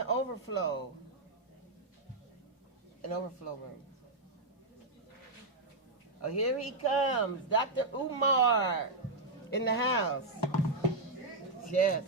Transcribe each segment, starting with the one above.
an overflow room. Oh, here he comes, Dr. Umar in the house. Yes.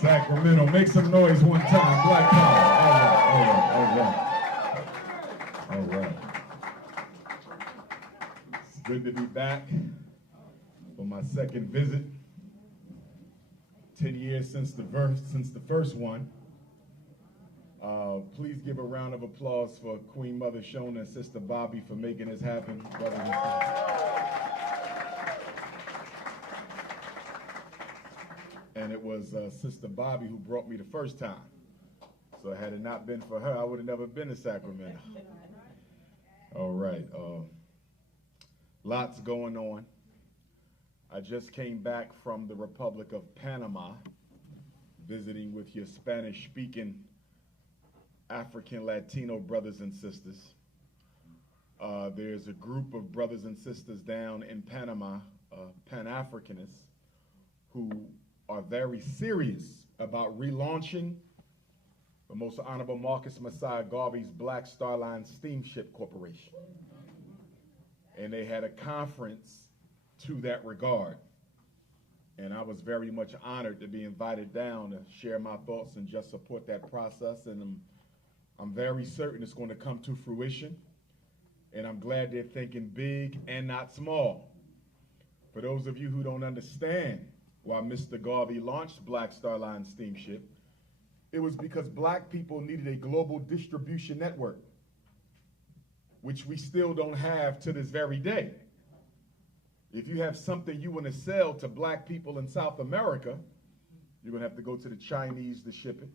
Sacramento, make some noise one time. Black power. All right. It's good to be back for my second visit. 10 years since the first one. Please give a round of applause for Queen Mother Shona and Sister Bobby for making this happen. And it was Sister Bobby who brought me the first time. So had it not been for her, I would have never been to Sacramento. All right, lots going on. I just came back from the Republic of Panama, visiting with your Spanish-speaking African Latino brothers and sisters. There's a group of brothers and sisters down in Panama, Pan-Africanists, who are very serious about relaunching the Most Honorable Marcus Messiah Garvey's Black Star Line Steamship Corporation. And they had a conference to that regard. And I was very much honored to be invited down to share my thoughts and just support that process. And I'm very certain it's going to come to fruition. And I'm glad they're thinking big and not small. For those of you who don't understand why Mr. Garvey launched Black Star Line Steamship, it was because black people needed a global distribution network, which we still don't have to this very day. If you have something you want to sell to black people in South America, you're going to have to go to the Chinese to ship it,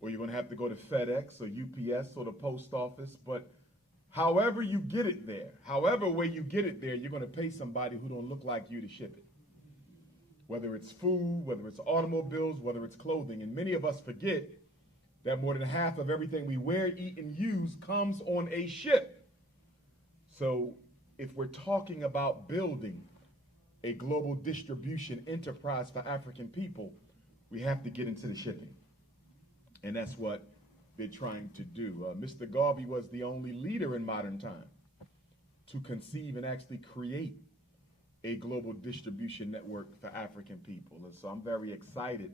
or you're going to have to go to FedEx or UPS or the post office. But however you get it there, however way you get it there, you're going to pay somebody who don't look like you to ship it. Whether it's food, whether it's automobiles, whether it's clothing. And many of us forget that more than half of everything we wear, eat, and use comes on a ship. So if we're talking about building a global distribution enterprise for African people, we have to get into the shipping. And that's what they're trying to do. Mr. Garvey was the only leader in modern time to conceive and actually create a global distribution network for African people. And so I'm very excited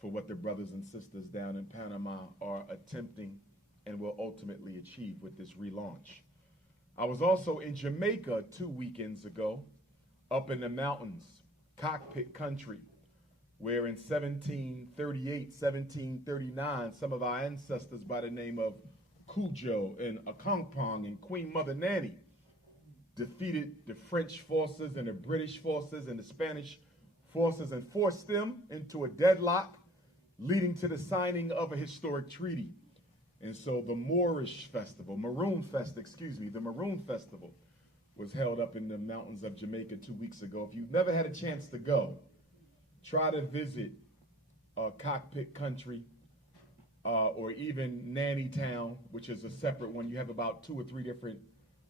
for what the brothers and sisters down in Panama are attempting and will ultimately achieve with this relaunch. I was also in Jamaica 2 weekends ago, up in the mountains, cockpit country, where in 1738, 1739, some of our ancestors by the name of Cujo and Akongpong and Queen Mother Nanny defeated the French forces and the British forces and the Spanish forces and forced them into a deadlock, leading to the signing of a historic treaty. And so the Maroon Festival was held up in the mountains of Jamaica 2 weeks ago. If you've never had a chance to go, try to visit Cockpit Country or even Nanny Town, which is a separate one. You have about 2 or 3 different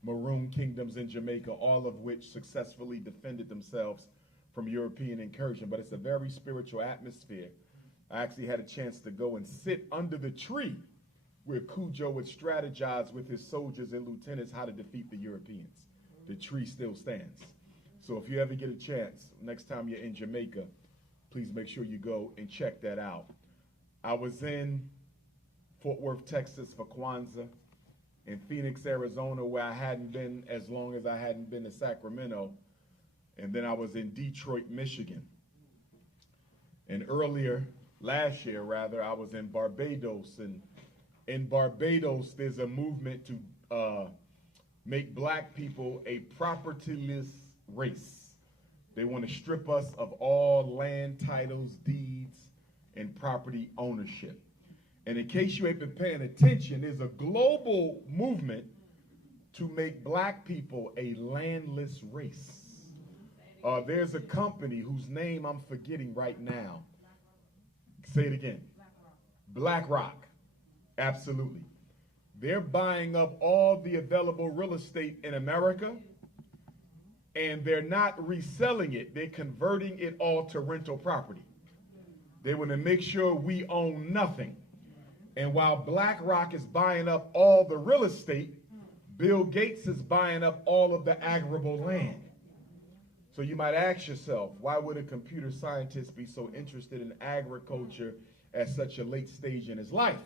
Maroon kingdoms in Jamaica, all of which successfully defended themselves from European incursion. But it's a very spiritual atmosphere. I actually had a chance to go and sit under the tree where Cujo would strategize with his soldiers and lieutenants how to defeat the Europeans. The tree still stands. So if you ever get a chance, next time you're in Jamaica, please make sure you go and check that out. I was in Fort Worth, Texas for Kwanzaa, in Phoenix, Arizona, where I hadn't been as long as I hadn't been to Sacramento, and then I was in Detroit, Michigan. And earlier, last year rather, I was in Barbados, and in Barbados, there's a movement to make black people a propertyless race. They want to strip us of all land titles, deeds, and property ownership. And in case you ain't been paying attention, there's a global movement to make black people a landless race. There's a company whose name I'm forgetting right now. Say it again. BlackRock. Absolutely. They're buying up all the available real estate in America, and they're not reselling it. They're converting it all to rental property. They want to make sure we own nothing. And while BlackRock is buying up all the real estate, Bill Gates is buying up all of the arable land. So you might ask yourself, why would a computer scientist be so interested in agriculture at such a late stage in his life?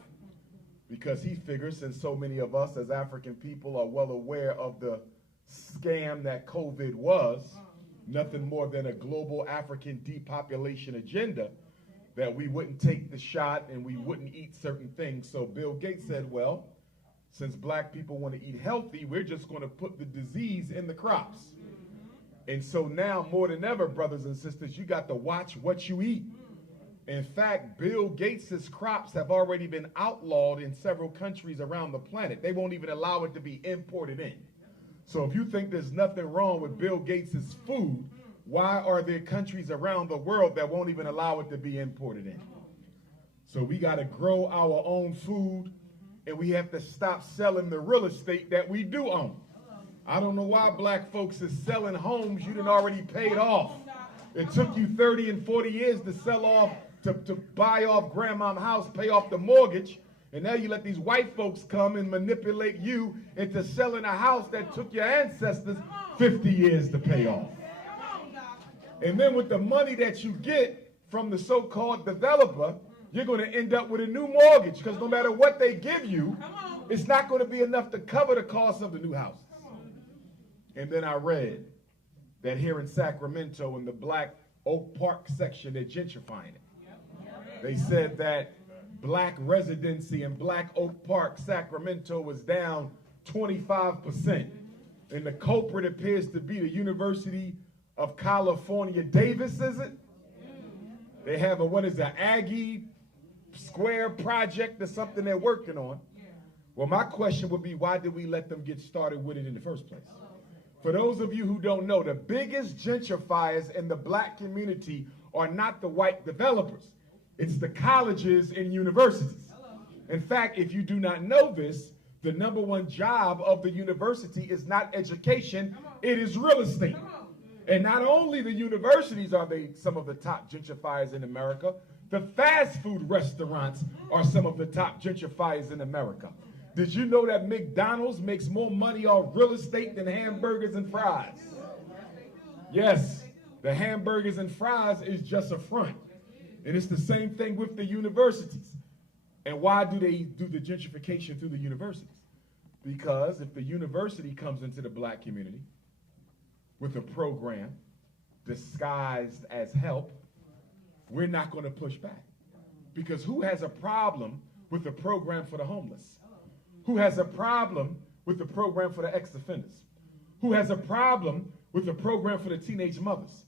Because he figures, since so many of us as African people are well aware of the scam that COVID was, nothing more than a global African depopulation agenda, that we wouldn't take the shot and we wouldn't eat certain things. So Bill Gates said, well, since black people want to eat healthy, we're just going to put the disease in the crops. And so now, more than ever, brothers and sisters, you got to watch what you eat. In fact, Bill Gates' crops have already been outlawed in several countries around the planet. They won't even allow it to be imported in. So if you think there's nothing wrong with Bill Gates' food, why are there countries around the world that won't even allow it to be imported in? So we got to grow our own food, and we have to stop selling the real estate that we do own. I don't know why black folks is selling homes you done already paid off. It took you 30 and 40 years to sell off, to buy off grandma's house, pay off the mortgage, and now you let these white folks come and manipulate you into selling a house that took your ancestors 50 years to pay off. And then with the money that you get from the so-called developer, you're going to end up with a new mortgage, because no matter what they give you, it's not going to be enough to cover the cost of the new house. And then I read that here in Sacramento, in the Black Oak Park section, they're gentrifying it. They said that black residency in Black Oak Park, Sacramento, was down 25%. And the culprit appears to be the University of California, Davis, is it? They have a Aggie Square project or something they're working on. Well, my question would be, why did we let them get started with it in the first place? For those of you who don't know, the biggest gentrifiers in the black community are not the white developers. It's the colleges and universities. In fact, if you do not know this, the number one job of the university is not education, it is real estate. And not only the universities are they some of the top gentrifiers in America, the fast food restaurants are some of the top gentrifiers in America. Did you know that McDonald's makes more money off real estate than hamburgers and fries? Yes, the hamburgers and fries is just a front. And it's the same thing with the universities. And why do they do the gentrification through the universities? Because if the university comes into the black community with a program disguised as help, we're not going to push back. Because who has a problem with the program for the homeless? Who has a problem with the program for the ex-offenders? Who has a problem with the program for the teenage mothers?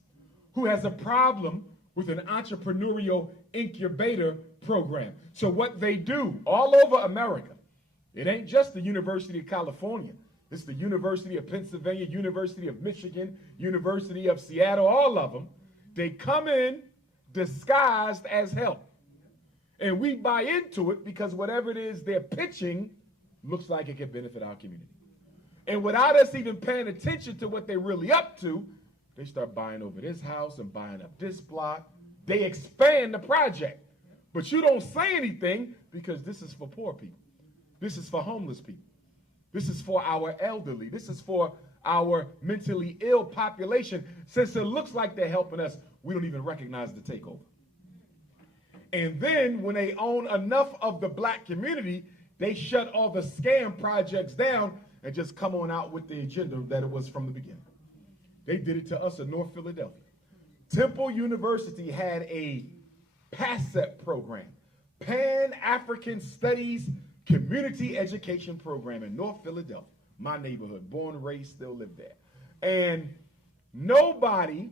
Who has a problem with an entrepreneurial incubator program? So what they do all over America, it ain't just the University of California. It's the University of Pennsylvania, University of Michigan, University of Seattle, all of them. They come in disguised as help. And we buy into it because whatever it is they're pitching looks like it could benefit our community. And without us even paying attention to what they're really up to, they start buying over this house and buying up this block. They expand the project. But you don't say anything because this is for poor people. This is for homeless people. This is for our elderly. This is for our mentally ill population. Since it looks like they're helping us, we don't even recognize the takeover. And then when they own enough of the black community, they shut all the scam projects down and just come on out with the agenda that it was from the beginning. They did it to us in North Philadelphia. Temple University had a PASEP program, Pan-African Studies Community Education Program in North Philadelphia, my neighborhood, born, raised, still live there. And nobody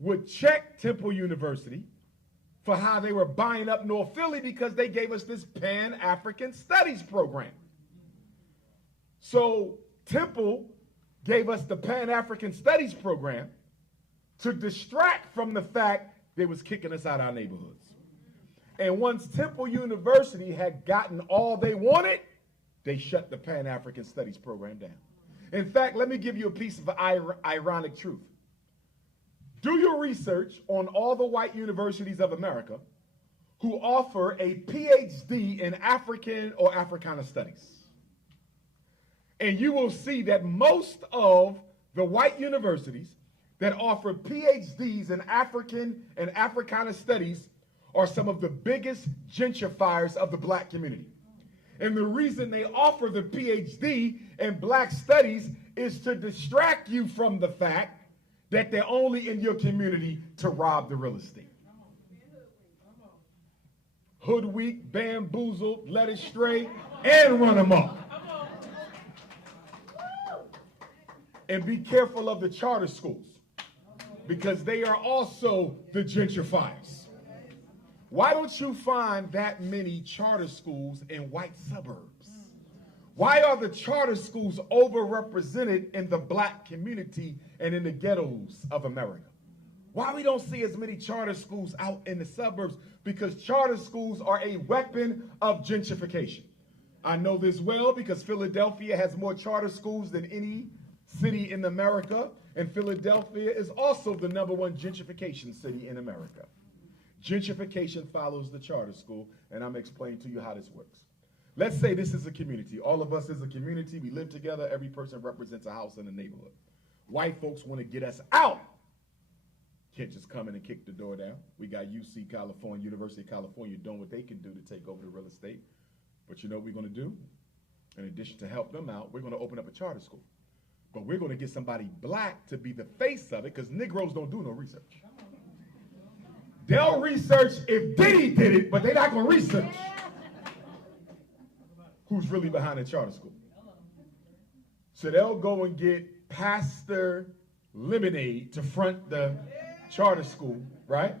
would check Temple University for how they were buying up North Philly because they gave us this Pan-African Studies program. So Temple gave us the Pan-African Studies program to distract from the fact they was kicking us out of our neighborhoods. And once Temple University had gotten all they wanted, they shut the Pan-African Studies program down. In fact, let me give you a piece of ironic truth. Do your research on all the white universities of America who offer a PhD in African or Africana studies. And you will see that most of the white universities that offer PhDs in African and Africana studies are some of the biggest gentrifiers of the black community. And the reason they offer the PhD in black studies is to distract you from the fact that they're only in your community to rob the real estate. Hoodwink, bamboozled, led astray, and run amok. And be careful of the charter schools, because they are also the gentrifiers. Why don't you find that many charter schools in white suburbs? Why are the charter schools overrepresented in the black community and in the ghettos of America? Why we don't see as many charter schools out in the suburbs? Because charter schools are a weapon of gentrification. I know this well because Philadelphia has more charter schools than any city in America, and Philadelphia is also the #1 gentrification city in America. Gentrification follows the charter school, and I'm explaining to you how this works. Let's say this is a community. All of us is a community. We live together. Every person represents a house in the neighborhood. White folks want to get us out. Can't just come in and kick the door down. We got UC California, University of California doing what they can do to take over the real estate. But you know what we're going to do? In addition to help them out, we're going to open up a charter school. But we're going to get somebody black to be the face of it, because Negroes don't do no research. They'll research if Diddy did it, but they're not going to research who's really behind the charter school. So they'll go and get Pastor Lemonade to front the charter school, right?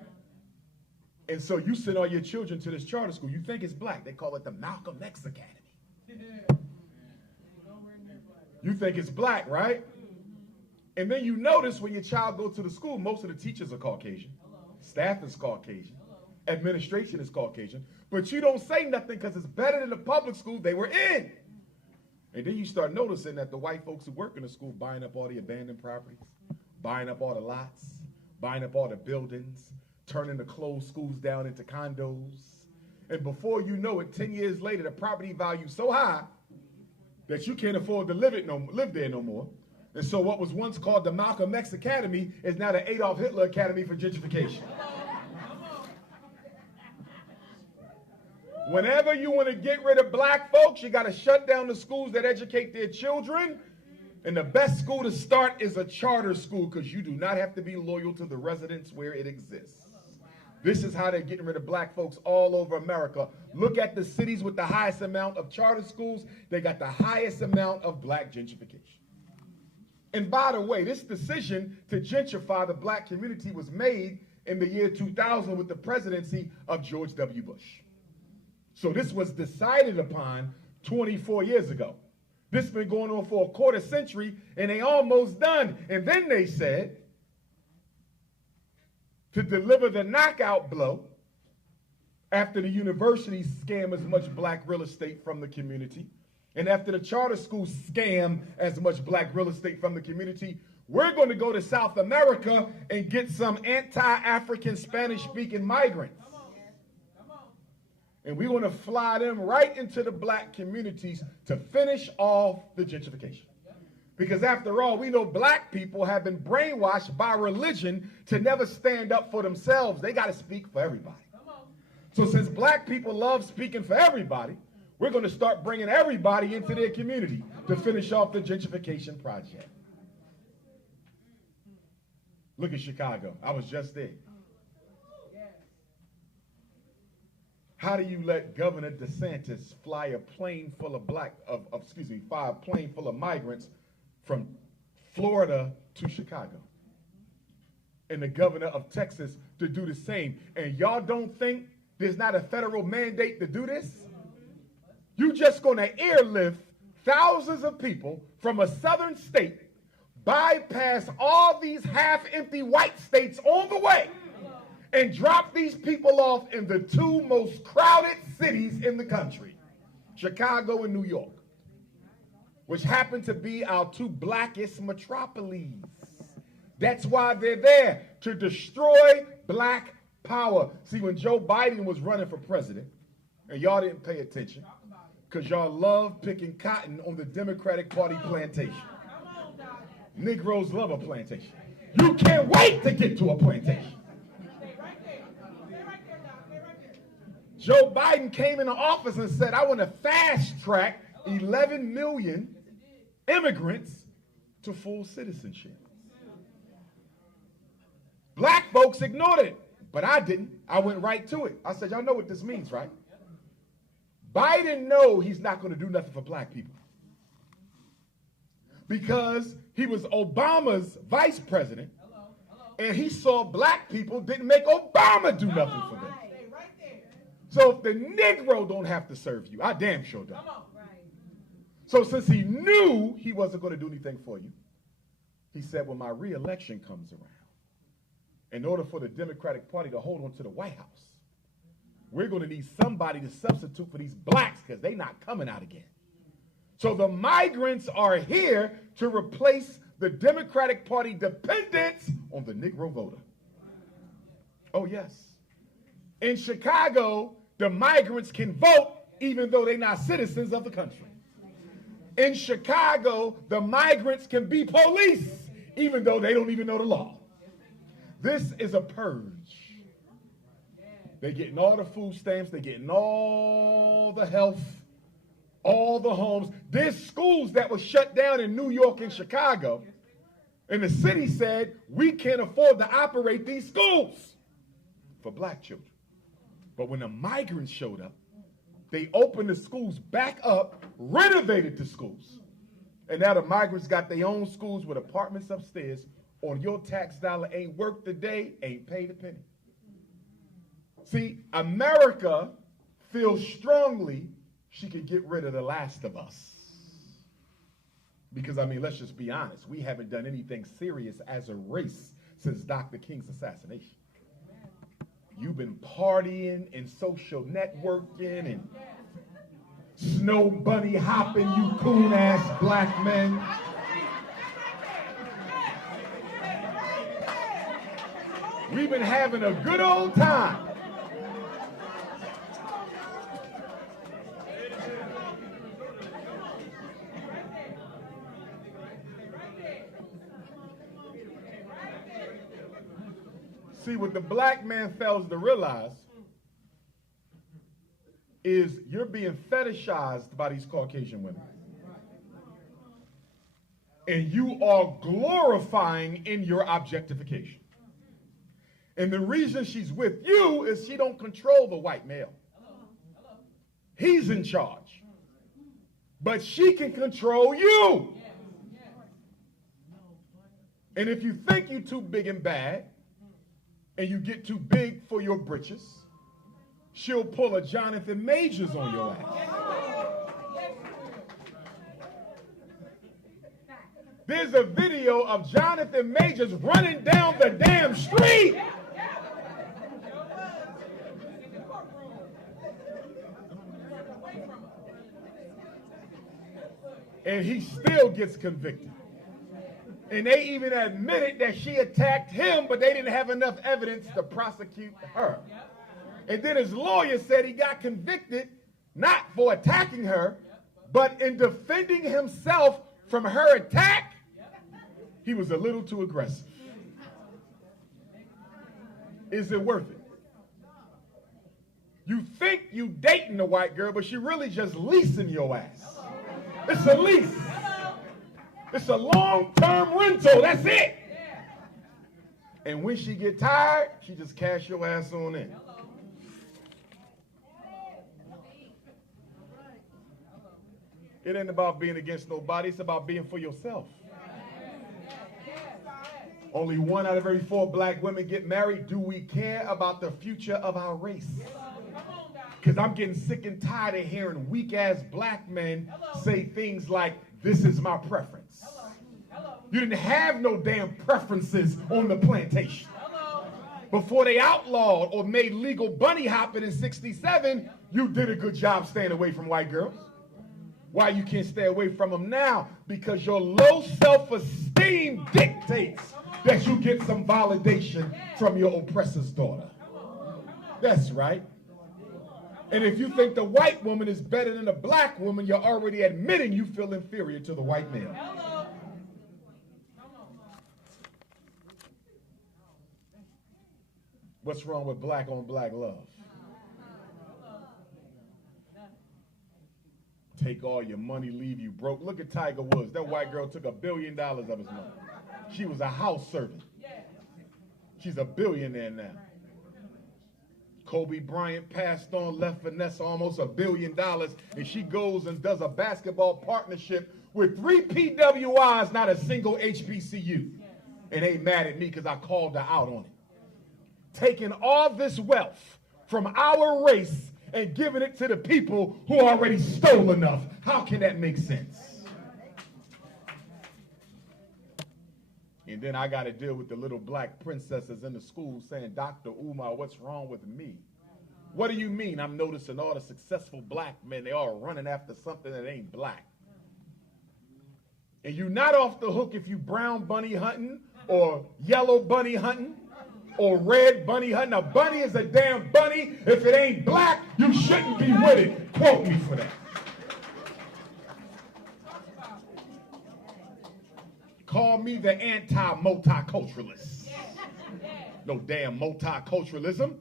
And so you send all your children to this charter school. You think it's black. They call it the Malcolm X Academy. You think it's black, right? And then you notice when your child goes to the school, most of the teachers are Caucasian. Staff is Caucasian. Administration is Caucasian. But you don't say nothing because it's better than the public school they were in. And then you start noticing that the white folks who work in the school buying up all the abandoned properties, buying up all the lots, buying up all the buildings, turning the closed schools down into condos. And before you know it, 10 years later, the property value is so high that you can't afford to live there no more. And so what was once called the Malcolm X Academy is now the Adolf Hitler Academy for gentrification. Whenever you want to get rid of black folks, you got to shut down the schools that educate their children. And the best school to start is a charter school, because you do not have to be loyal to the residence where it exists. This is how they're getting rid of black folks all over America. Look at the cities with the highest amount of charter schools. They got the highest amount of black gentrification. And by the way, this decision to gentrify the black community was made in the year 2000 with the presidency of George W. Bush. So this was decided upon 24 years ago. This has been going on for a quarter century, and they almost done. And then they said, to deliver the knockout blow, after the universities scam as much black real estate from the community, and after the charter schools scam as much black real estate from the community, we're going to go to South America and get some anti-African Spanish-speaking migrants. And we want to fly them right into the black communities to finish off the gentrification. Because after all, we know black people have been brainwashed by religion to never stand up for themselves. They got to speak for everybody. So since black people love speaking for everybody, we're going to start bringing everybody into their community to finish off the gentrification project. Look at Chicago. I was just there. How do you let Governor DeSantis fly a plane full of fly a plane full of migrants from Florida to Chicago? And the governor of Texas to do the same. And y'all don't think there's not a federal mandate to do this? You just gonna airlift thousands of people from a southern state bypass all these half-empty white states on the way and drop these people off in the two most crowded cities in the country, Chicago and New York, which happen to be our two blackest metropolises. That's why they're there, to destroy black power. See, when Joe Biden was running for president, and y'all didn't pay attention, because y'all love picking cotton on the Democratic Party plantation. Negroes love a plantation. You can't wait to get to a plantation. Joe Biden came into office and said, I want to fast track 11 million immigrants to full citizenship. Black folks ignored it, but I didn't. I went right to it. I said, y'all know what this means, right? Biden knows he's not going to do nothing for black people because he was Obama's vice president, and he saw black people didn't make Obama do nothing for them. So if the Negro don't have to serve you, I damn sure don't. So since he knew he wasn't going to do anything for you, he said, when my re-election comes around, in order for the Democratic Party to hold on to the White House, we're going to need somebody to substitute for these blacks because they're not coming out again. So the migrants are here to replace the Democratic Party dependence on the Negro voter. Oh, yes. In Chicago, the migrants can vote even though they're not citizens of the country. In Chicago, the migrants can be police even though they don't even know the law. This is a purge. They're getting all the food stamps. They're getting all the health, all the homes. There's schools that were shut down in New York and Chicago, and the city said, we can't afford to operate these schools for black children. But when the migrants showed up, they opened the schools back up, renovated the schools. And now the migrants got their own schools with apartments upstairs. On your tax dollar, ain't worked a day, ain't paid a penny. See, America feels strongly she could get rid of the last of us. Because, I mean, let's just be honest. We haven't done anything serious as a race since Dr. King's assassination. You've been partying and social networking and snow bunny hopping, you coon-ass black men. We've been having a good old time. See, what the black man fails to realize is you're being fetishized by these Caucasian women. And you are glorifying in your objectification. And the reason she's with you is she don't control the white male. He's in charge. But she can control you. And if you think you're too big and bad, and you get too big for your britches, she'll pull a Jonathan Majors on your ass. There's a video of Jonathan Majors running down the damn street. And he still gets convicted. And they even admitted that she attacked him, but they didn't have enough evidence to prosecute her. And then his lawyer said he got convicted not for attacking her, but in defending himself from her attack, he was a little too aggressive. Is it worth it? You think you dating a white girl, but she really just leasing your ass. It's a lease. It's a long-term rental. That's it. And when she get tired, she just cash your ass on in. It ain't about being against nobody. It's about being for yourself. Only 1 out of every 4 black women get married. Do we care about the future of our race? Because I'm getting sick and tired of hearing weak-ass black men say things like, this is my preference. You didn't have no damn preferences on the plantation. Before they outlawed or made legal bunny hopping in '67, you did a good job staying away from white girls. Why you can't stay away from them now? Because your low self-esteem dictates that you get some validation from your oppressor's daughter. That's right. And if you think the white woman is better than the black woman, you're already admitting you feel inferior to the white male. What's wrong with black on black love? Take all your money, leave you broke. Look at Tiger Woods. That white girl took $1 billion of his money. She was a house servant. She's a billionaire now. Kobe Bryant passed on, left Vanessa almost $1 billion, and she goes and does a basketball partnership with 3 PWIs, not a single HBCU. And ain't mad at me because I called her out on it. Taking all this wealth from our race and giving it to the people who already stole enough. How can that make sense? And then I got to deal with the little black princesses in the school saying, Dr. Umar, what's wrong with me? What do you mean? I'm noticing all the successful black men, they all running after something that ain't black. And you're not off the hook if you brown bunny hunting or yellow bunny hunting or red bunny hunting. A bunny is a damn bunny. If it ain't black, you shouldn't be with it. Quote me for that. Call me the anti-multiculturalist. No damn multiculturalism.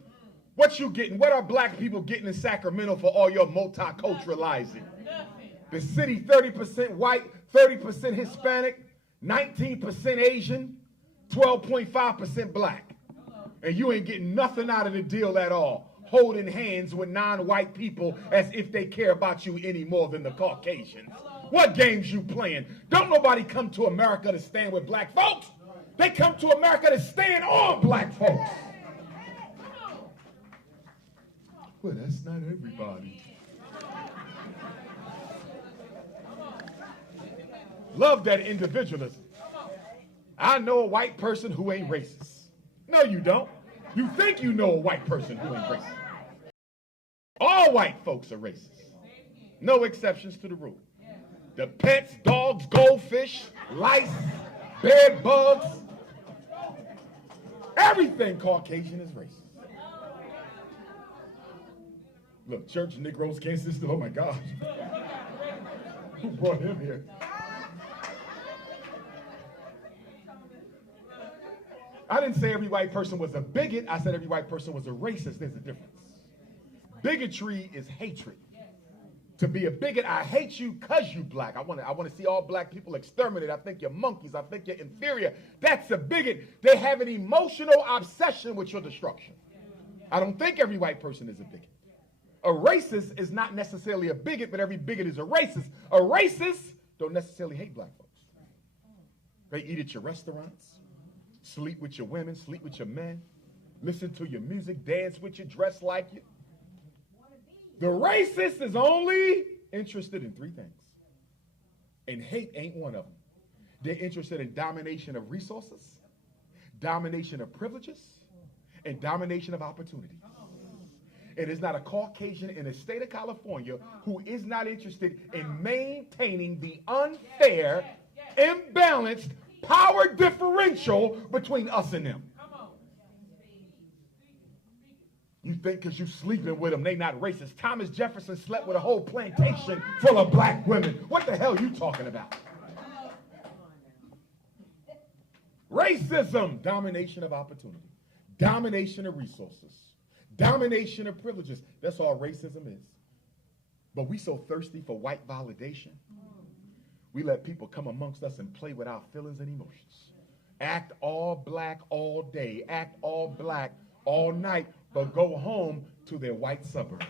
What you getting? What are black people getting in Sacramento for all your multiculturalizing? The city, 30% white, 30% Hispanic, 19% Asian, 12.5% black. And you ain't getting nothing out of the deal at all. Holding hands with non-white people as if they care about you any more than the Caucasians. What games you playing? Don't nobody come to America to stand with black folks. They come to America to stand on black folks. Well, that's not everybody. Love that individualism. I know a white person who ain't racist. No, you don't. You think you know a white person who ain't racist. All white folks are racist. No exceptions to the rule. The pets, dogs, goldfish, lice, bed bugs, everything Caucasian is racist. Look, church Negroes can't sit still. Oh my God. Who brought him here? I didn't say every white person was a bigot. I said every white person was a racist. There's a difference. Bigotry is hatred. To be a bigot, I hate you because you black. I want to see all black people exterminated. I think you're monkeys. I think you're inferior. That's a bigot. They have an emotional obsession with your destruction. I don't think every white person is a bigot. A racist is not necessarily a bigot, but every bigot is a racist. A racist don't necessarily hate black folks. They eat at your restaurants, sleep with your women, sleep with your men, listen to your music, dance with you, dress like you. The racist is only interested in 3 things. And hate ain't one of them. They're interested in domination of resources, domination of privileges, and domination of opportunities. And there's not a Caucasian in the state of California who is not interested in maintaining the unfair, imbalanced power differential between us and them. You think because you sleeping with them, they not racist. Thomas Jefferson slept with a whole plantation full of black women. What the hell are you talking about? Racism, domination of opportunity, domination of resources, domination of privileges. That's all racism is. But we so thirsty for white validation. We let people come amongst us and play with our feelings and emotions. Act all black all day, act all black all night, but go home to their white suburb.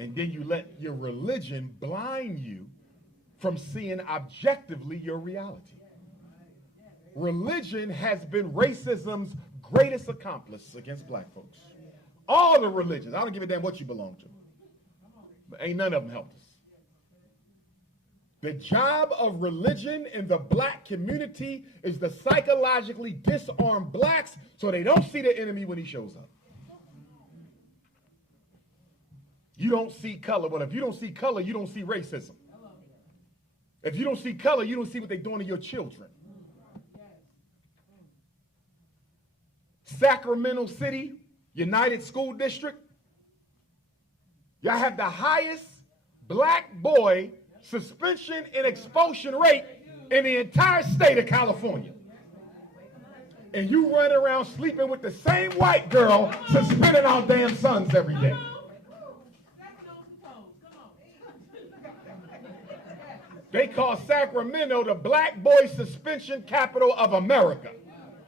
And then you let your religion blind you from seeing objectively your reality. Religion has been racism's greatest accomplice against black folks. All the religions. I don't give a damn what you belong to. But ain't none of them helped us. The job of religion in the black community is to psychologically disarm blacks so they don't see the enemy when he shows up. You don't see color, but if you don't see color, you don't see racism. If you don't see color, you don't see what they're doing to your children. Sacramento City United School District, y'all have the highest black boy suspension and expulsion rate in the entire state of California. And you run around sleeping with the same white girl suspending our damn sons every day. They call Sacramento the black boy suspension capital of America.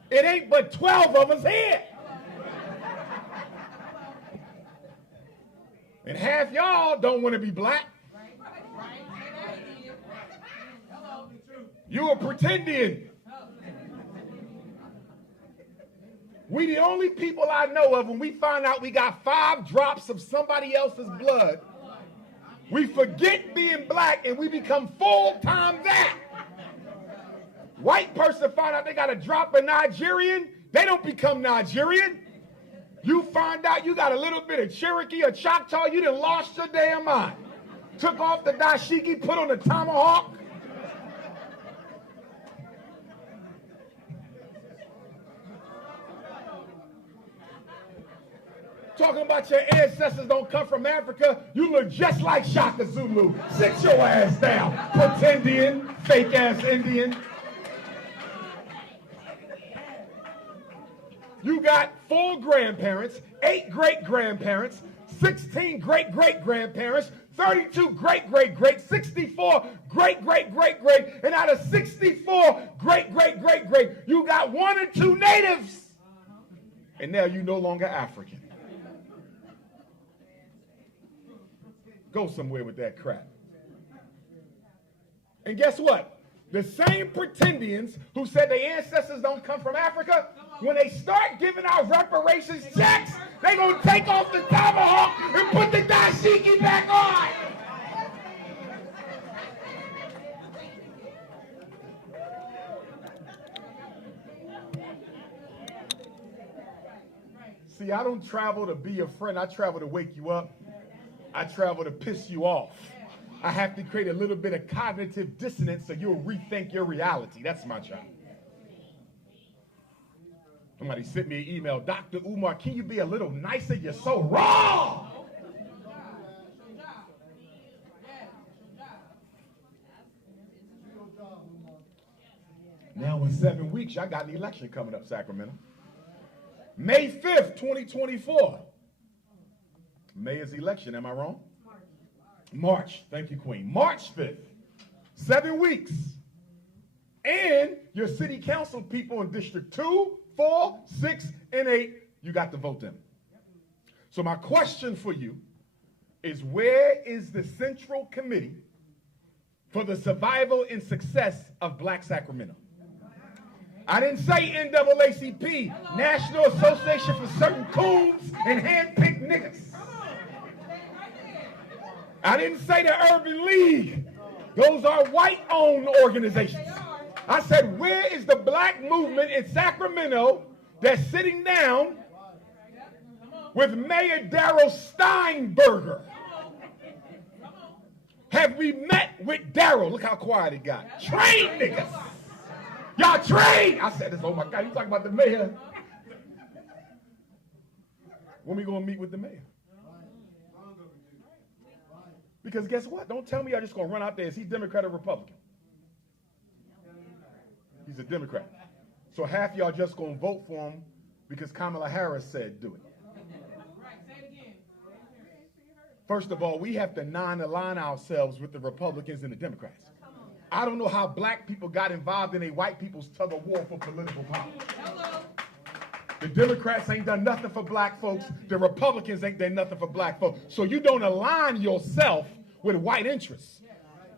It ain't but 12 of us here. And half y'all don't want to be black. You are pretending. We the only people I know of, when we find out we got 5 drops of somebody else's blood, we forget being black and we become full-time that. White person find out they got a drop of Nigerian, they don't become Nigerian. You find out you got a little bit of Cherokee or Choctaw, you done lost your damn mind. Took off the dashiki, put on the tomahawk. Talking about your ancestors don't come from Africa, you look just like Shaka Zulu. Sit your ass down, pretendian, fake ass Indian. You got 4 grandparents, 8 great-grandparents, 16 great-great-grandparents, 32 great-great-great, 64 great-great-great-great, and out of 64 great-great-great-great, you got 1 or 2 natives. And now you're no longer African. Go somewhere with that crap. And guess what? The same pretendians who said their ancestors don't come from Africa, when they start giving out reparations checks, they're going to take off the tomahawk and put the dashiki back on. See, I don't travel to be your friend. I travel to wake you up. I travel to piss you off. I have to create a little bit of cognitive dissonance so you'll rethink your reality. That's my job. Somebody sent me an email, Dr. Umar, can you be a little nicer? You're so raw. Now in 7 weeks, I got an election coming up, Sacramento. May 5th, 2024. May is election, am I wrong? March, thank you, Queen. March 5th, 7 weeks. And your city council people in District 2, 4, 6, and 8, you got to vote them. So my question for you is, where is the Central Committee for the Survival and Success of Black Sacramento? I didn't say NAACP, National Association for Certain Coons and Handpicked Niggas. I didn't say the Urban League. Those are white-owned organizations. I said, where is the black movement in Sacramento that's sitting down with Mayor Darrell Steinberger? Have we met with Darrell? Look how quiet it got. Train niggas. Y'all train. I said this, oh my God, you talking about the mayor. When we going to meet with the mayor? Because guess what? Don't tell me y'all just going to run out there. Is he Democrat or Republican? He's a Democrat. So half y'all just going to vote for him because Kamala Harris said do it. First of all, we have to non-align ourselves with the Republicans and the Democrats. I don't know how black people got involved in a white people's tug of war for political power. The Democrats ain't done nothing for black folks. The Republicans ain't done nothing for black folks. So you don't align yourself with white interests.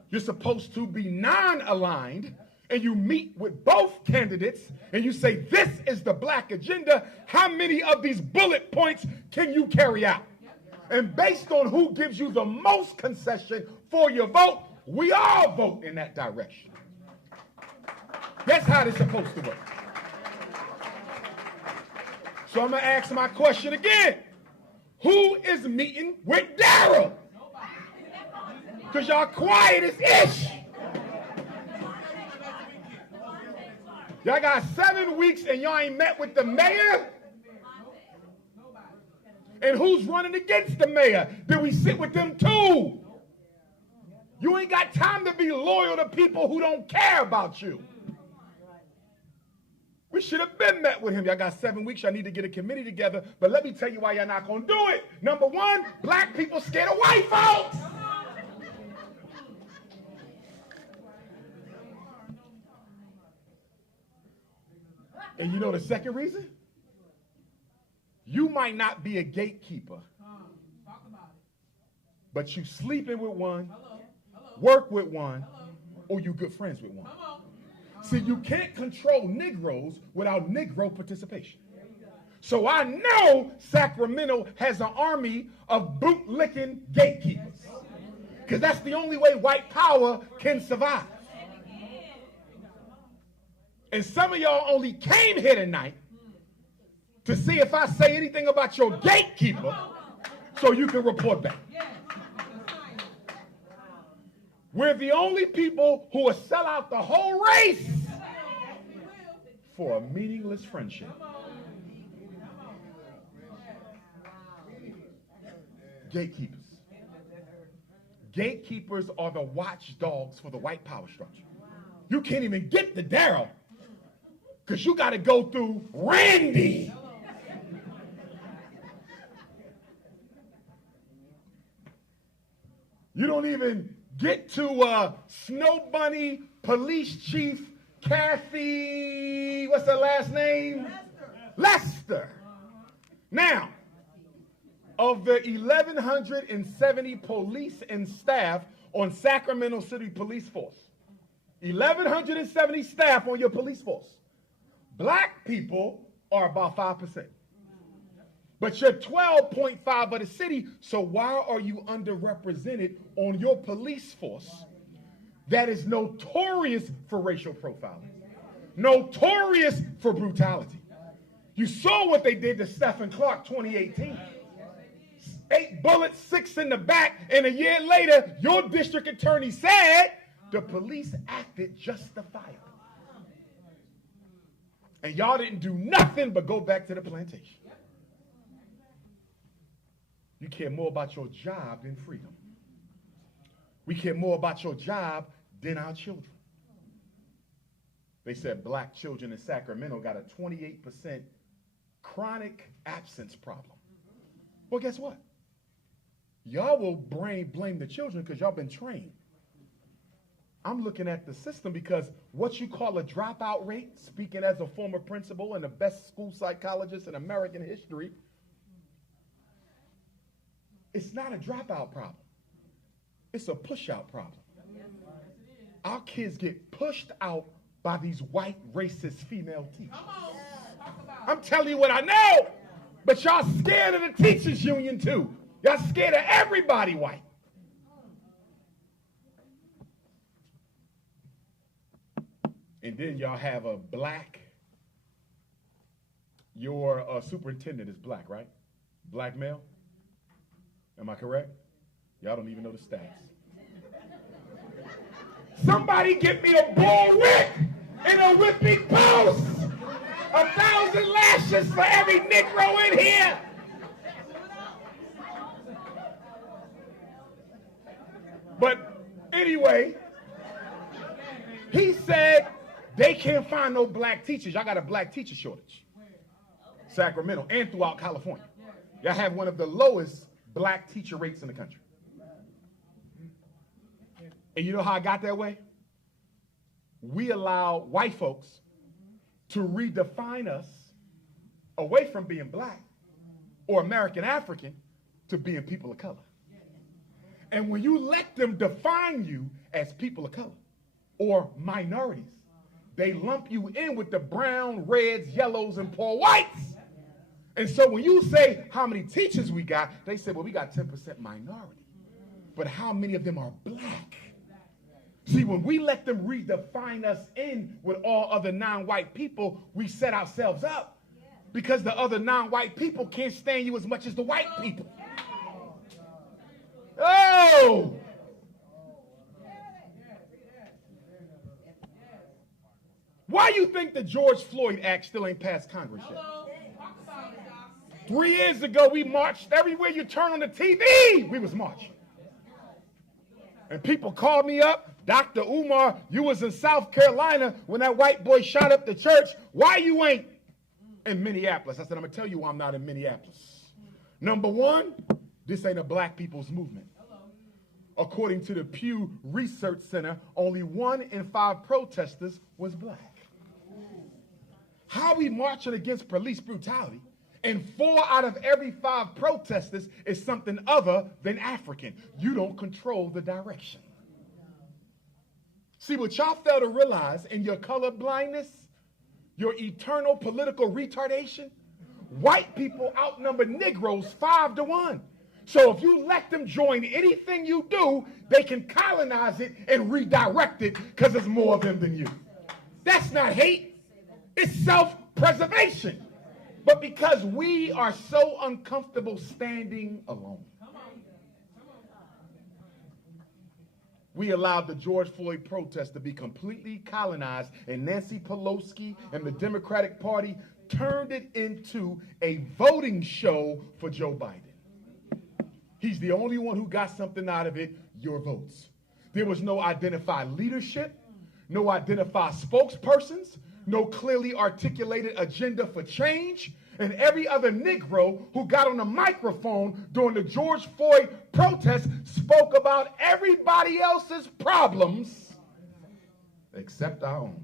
You're supposed to be non-aligned and you meet with both candidates and you say, this is the black agenda, how many of these bullet points can you carry out? And based on who gives you the most concession for your vote, we all vote in that direction. That's how it's supposed to work. So I'm going to ask my question again. Who is meeting with Daryl? Because y'all quiet as ish. Y'all got 7 weeks and y'all ain't met with the mayor? And who's running against the mayor? Did we sit with them too? You ain't got time to be loyal to people who don't care about you. We should have been met with him. Y'all got 7 weeks. Y'all need to get a committee together. But let me tell you why y'all not going to do it. Number one, black people scared of white folks. And you know the second reason? You might not be a gatekeeper, but you sleeping with one, work with one, or you good friends with one. See, you can't control Negroes without Negro participation. So I know Sacramento has an army of boot-licking gatekeepers, because that's the only way white power can survive. And some of y'all only came here tonight to see if I say anything about your gatekeeper so you can report back. We're the only people who will sell out the whole race for a meaningless friendship. Gatekeepers. Gatekeepers are the watchdogs for the white power structure. You can't even get to Daryl because you got to go through Randy. You don't even get to Snow Bunny Police Chief Kathy, what's her last name? Lester. Now, of the 1,170 police and staff on Sacramento City Police Force, 1,170 staff on your police force, black people are about 5%. But you're 12.5 of the city, so why are you underrepresented on your police force that is notorious for racial profiling, notorious for brutality? You saw what they did to Stephen Clark 2018. 8 bullets, 6 in the back, and a year later, your district attorney said the police acted justifiably. And y'all didn't do nothing but go back to the plantation. You care more about your job than freedom. We care more about your job than our children. They said black children in Sacramento got a 28% chronic absence problem. Well, guess what? Y'all will blame the children because y'all been trained. I'm looking at the system because what you call a dropout rate, speaking as a former principal and the best school psychologist in American history, it's not a dropout problem. It's a push-out problem. Our kids get pushed out by these white racist female teachers. I'm telling you what I know, but y'all scared of the teachers union too. Y'all scared of everybody white. And then y'all have a black, your superintendent is black, right? Black male? Am I correct? Y'all don't even know the stats. Somebody get me a bull whip and a whipping post. 1,000 lashes for every Negro in here. But anyway, he said they can't find no black teachers. Y'all got a black teacher shortage. Sacramento and throughout California. Y'all have one of the lowest black teacher rates in the country. And you know how I got that way? We allow white folks to redefine us away from being black or American African to being people of color. And when you let them define you as people of color or minorities, they lump you in with the brown, reds, yellows, and poor whites. And so when you say how many teachers we got, they say, well, we got 10% minority. But how many of them are black? See, when we let them redefine us in with all other non-white people, we set ourselves up. Because the other non-white people can't stand you as much as the white people. Oh! Why you think the George Floyd Act still ain't passed Congress yet? 3 years ago, we marched everywhere you turn on the TV. We was marching. And people called me up, Dr. Umar, you was in South Carolina when that white boy shot up the church. Why you ain't in Minneapolis? I said, I'm going to tell you why I'm not in Minneapolis. Number one, this ain't a black people's movement. According to the Pew Research Center, only 1 in 5 protesters was black. How we marching against police brutality, and 4 out of every 5 protesters is something other than African. You don't control the direction. See, what y'all fail to realize in your color blindness, your eternal political retardation, white people outnumber Negroes 5 to 1. So if you let them join anything you do, they can colonize it and redirect it because there's more of them than you. That's not hate. It's self-preservation. But because we are so uncomfortable standing alone, we allowed the George Floyd protest to be completely colonized, and Nancy Pelosi and the Democratic Party turned it into a voting show for Joe Biden. He's the only one who got something out of it, your votes. There was no identified leadership, no identified spokespersons, no clearly articulated agenda for change, and every other Negro who got on the microphone during the George Floyd protest spoke about everybody else's problems except our own.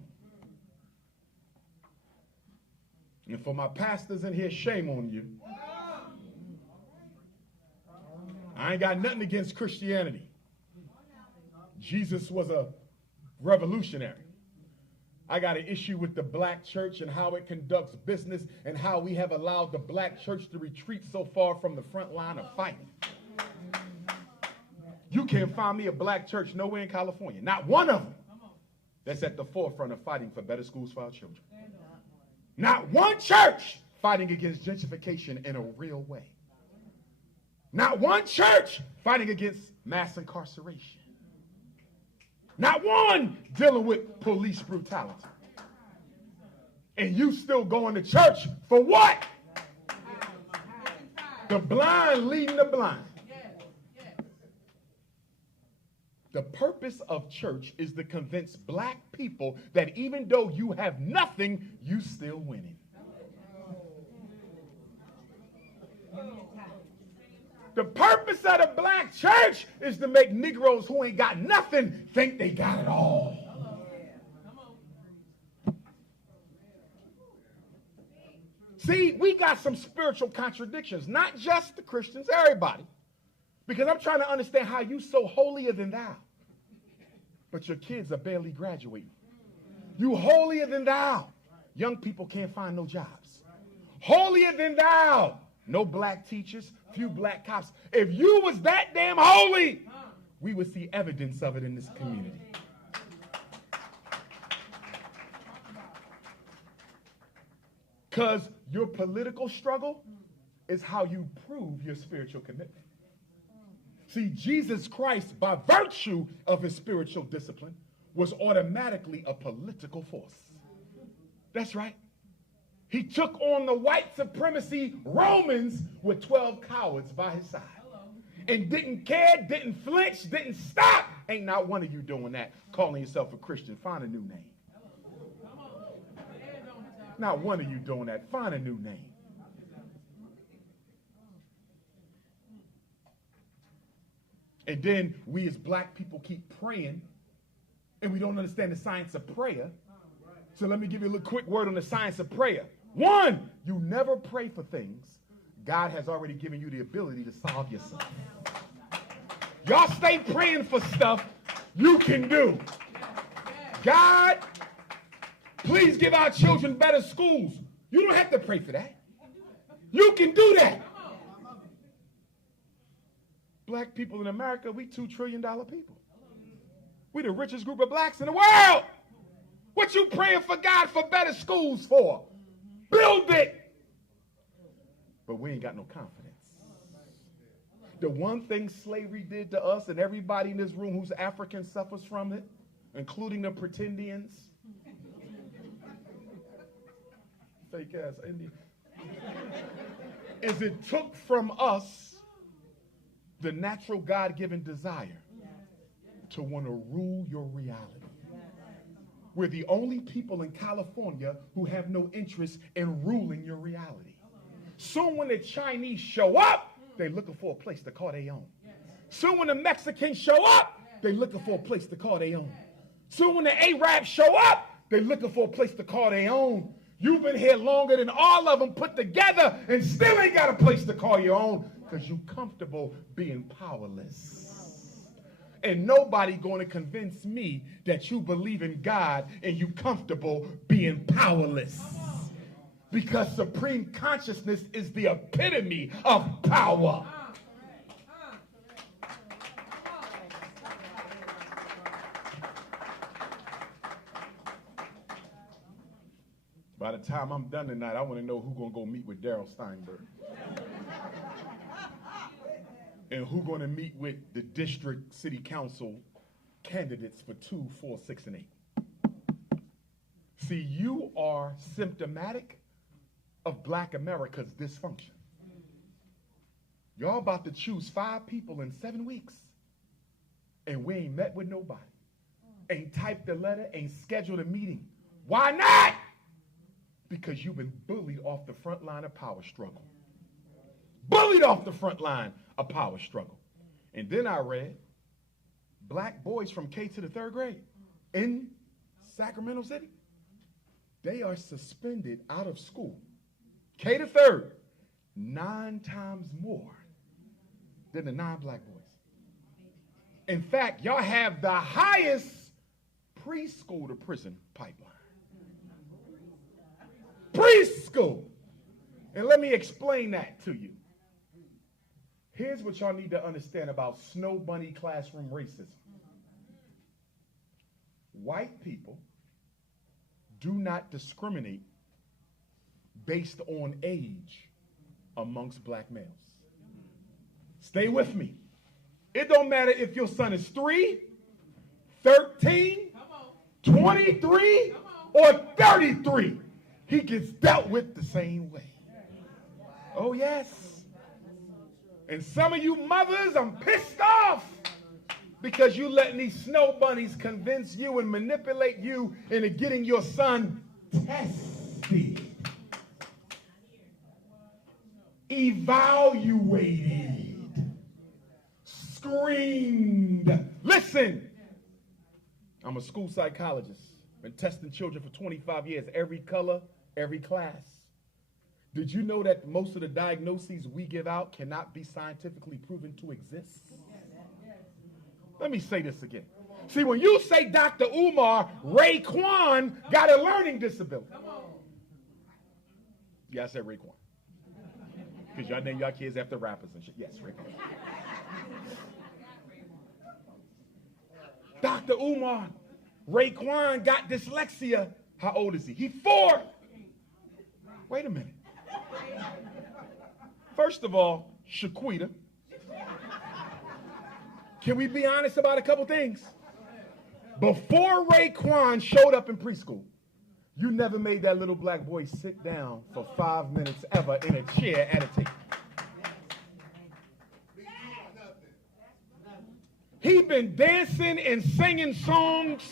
And for my pastors in here, shame on you. I ain't got nothing against Christianity. Jesus was a revolutionary. I got an issue with the black church and how it conducts business and how we have allowed the black church to retreat so far from the front line of fighting. You can't find me a black church nowhere in California, not one of them, that's at the forefront of fighting for better schools for our children. Not one church fighting against gentrification in a real way. Not one church fighting against mass incarceration. Not one dealing with police brutality. And you still going to church for what? The blind leading the blind. The purpose of church is to convince black people that even though you have nothing, you still winning. The purpose of the black church is to make Negroes who ain't got nothing think they got it all. See, we got some spiritual contradictions, not just the Christians, everybody. Because I'm trying to understand how you so holier than thou, but your kids are barely graduating. You holier than thou. Young people can't find no jobs. Holier than thou. No black teachers, few black cops. If you was that damn holy, we would see evidence of it in this community. Because your political struggle is how you prove your spiritual commitment. See, Jesus Christ, by virtue of his spiritual discipline, was automatically a political force. That's right. He took on the white supremacy Romans with 12 cowards by his side. And didn't care, didn't flinch, didn't stop. Ain't not one of you doing that, calling yourself a Christian. Find a new name. Not one of you doing that. Find a new name. And then we as black people keep praying, and we don't understand the science of prayer. So let me give you a little quick word on the science of prayer. 1, you never pray for things God has already given you the ability to solve yourself. Y'all stay praying for stuff you can do. God, Please give our children better schools. You don't have to pray for that. You can do that. Black people in America, we $2 trillion people. We the richest group of blacks in the world. What you praying for God for better schools for? Build it. But we ain't got no confidence. The one thing slavery did to us, and everybody in this room who's African suffers from it, including the pretendians, fake ass Indian, is it took from us the natural God-given desire to want to rule your reality. We're the only people in California who have no interest in ruling your reality. Soon when the Chinese show up, they're looking for a place to call their own. Soon when the Mexicans show up, they're looking for a place to call their own. Soon when the Arabs show up, they're looking for a place to call their own. You've been here longer than all of them put together and still ain't got a place to call your own because you're comfortable being powerless. And nobody going to convince me that you believe in God and you comfortable being powerless. Because supreme consciousness is the epitome of power. By the time I'm done tonight, I want to know who's going to go meet with Darryl Steinberg. And who's going to meet with the district city council candidates for 2, 4, 6, and 8. See, you are symptomatic of Black America's dysfunction. Y'all about to choose 5 people in 7 weeks, and we ain't met with nobody, ain't typed a letter, ain't scheduled a meeting. Why not? Because you've been bullied off the front line of power struggle. Bullied off the front line of power struggle. And then I read black boys from K to the 3rd grade in Sacramento City. They are suspended out of school, K to 3rd, 9 times more than the non-black boys. In fact, y'all have the highest preschool to prison pipeline. Preschool. And let me explain that to you. Here's what y'all need to understand about snow bunny classroom racism. White people do not discriminate based on age amongst black males. Stay with me. It don't matter if your son is 3, 13, 23, or 33. He gets dealt with the same way. Oh, yes. And some of you mothers, I'm pissed off because you letting these snow bunnies convince you and manipulate you into getting your son tested, evaluated, screened. Listen, I'm a school psychologist. Been testing children for 25 years, every color, every class. Did you know that most of the diagnoses we give out cannot be scientifically proven to exist? Let me say this again. See, when you say Dr. Umar, Raekwon got a learning disability. Yeah, I said Raekwon. Because y'all name y'all kids after rappers and shit. Yes, Raekwon. Dr. Umar, Raekwon got dyslexia. How old is he? He's 4. Wait a minute. First of all, Shaquita, can we be honest about a couple things? Before Raekwon showed up in preschool, you never made that little black boy sit down for 5 minutes ever in a chair at a table. He been dancing and singing songs,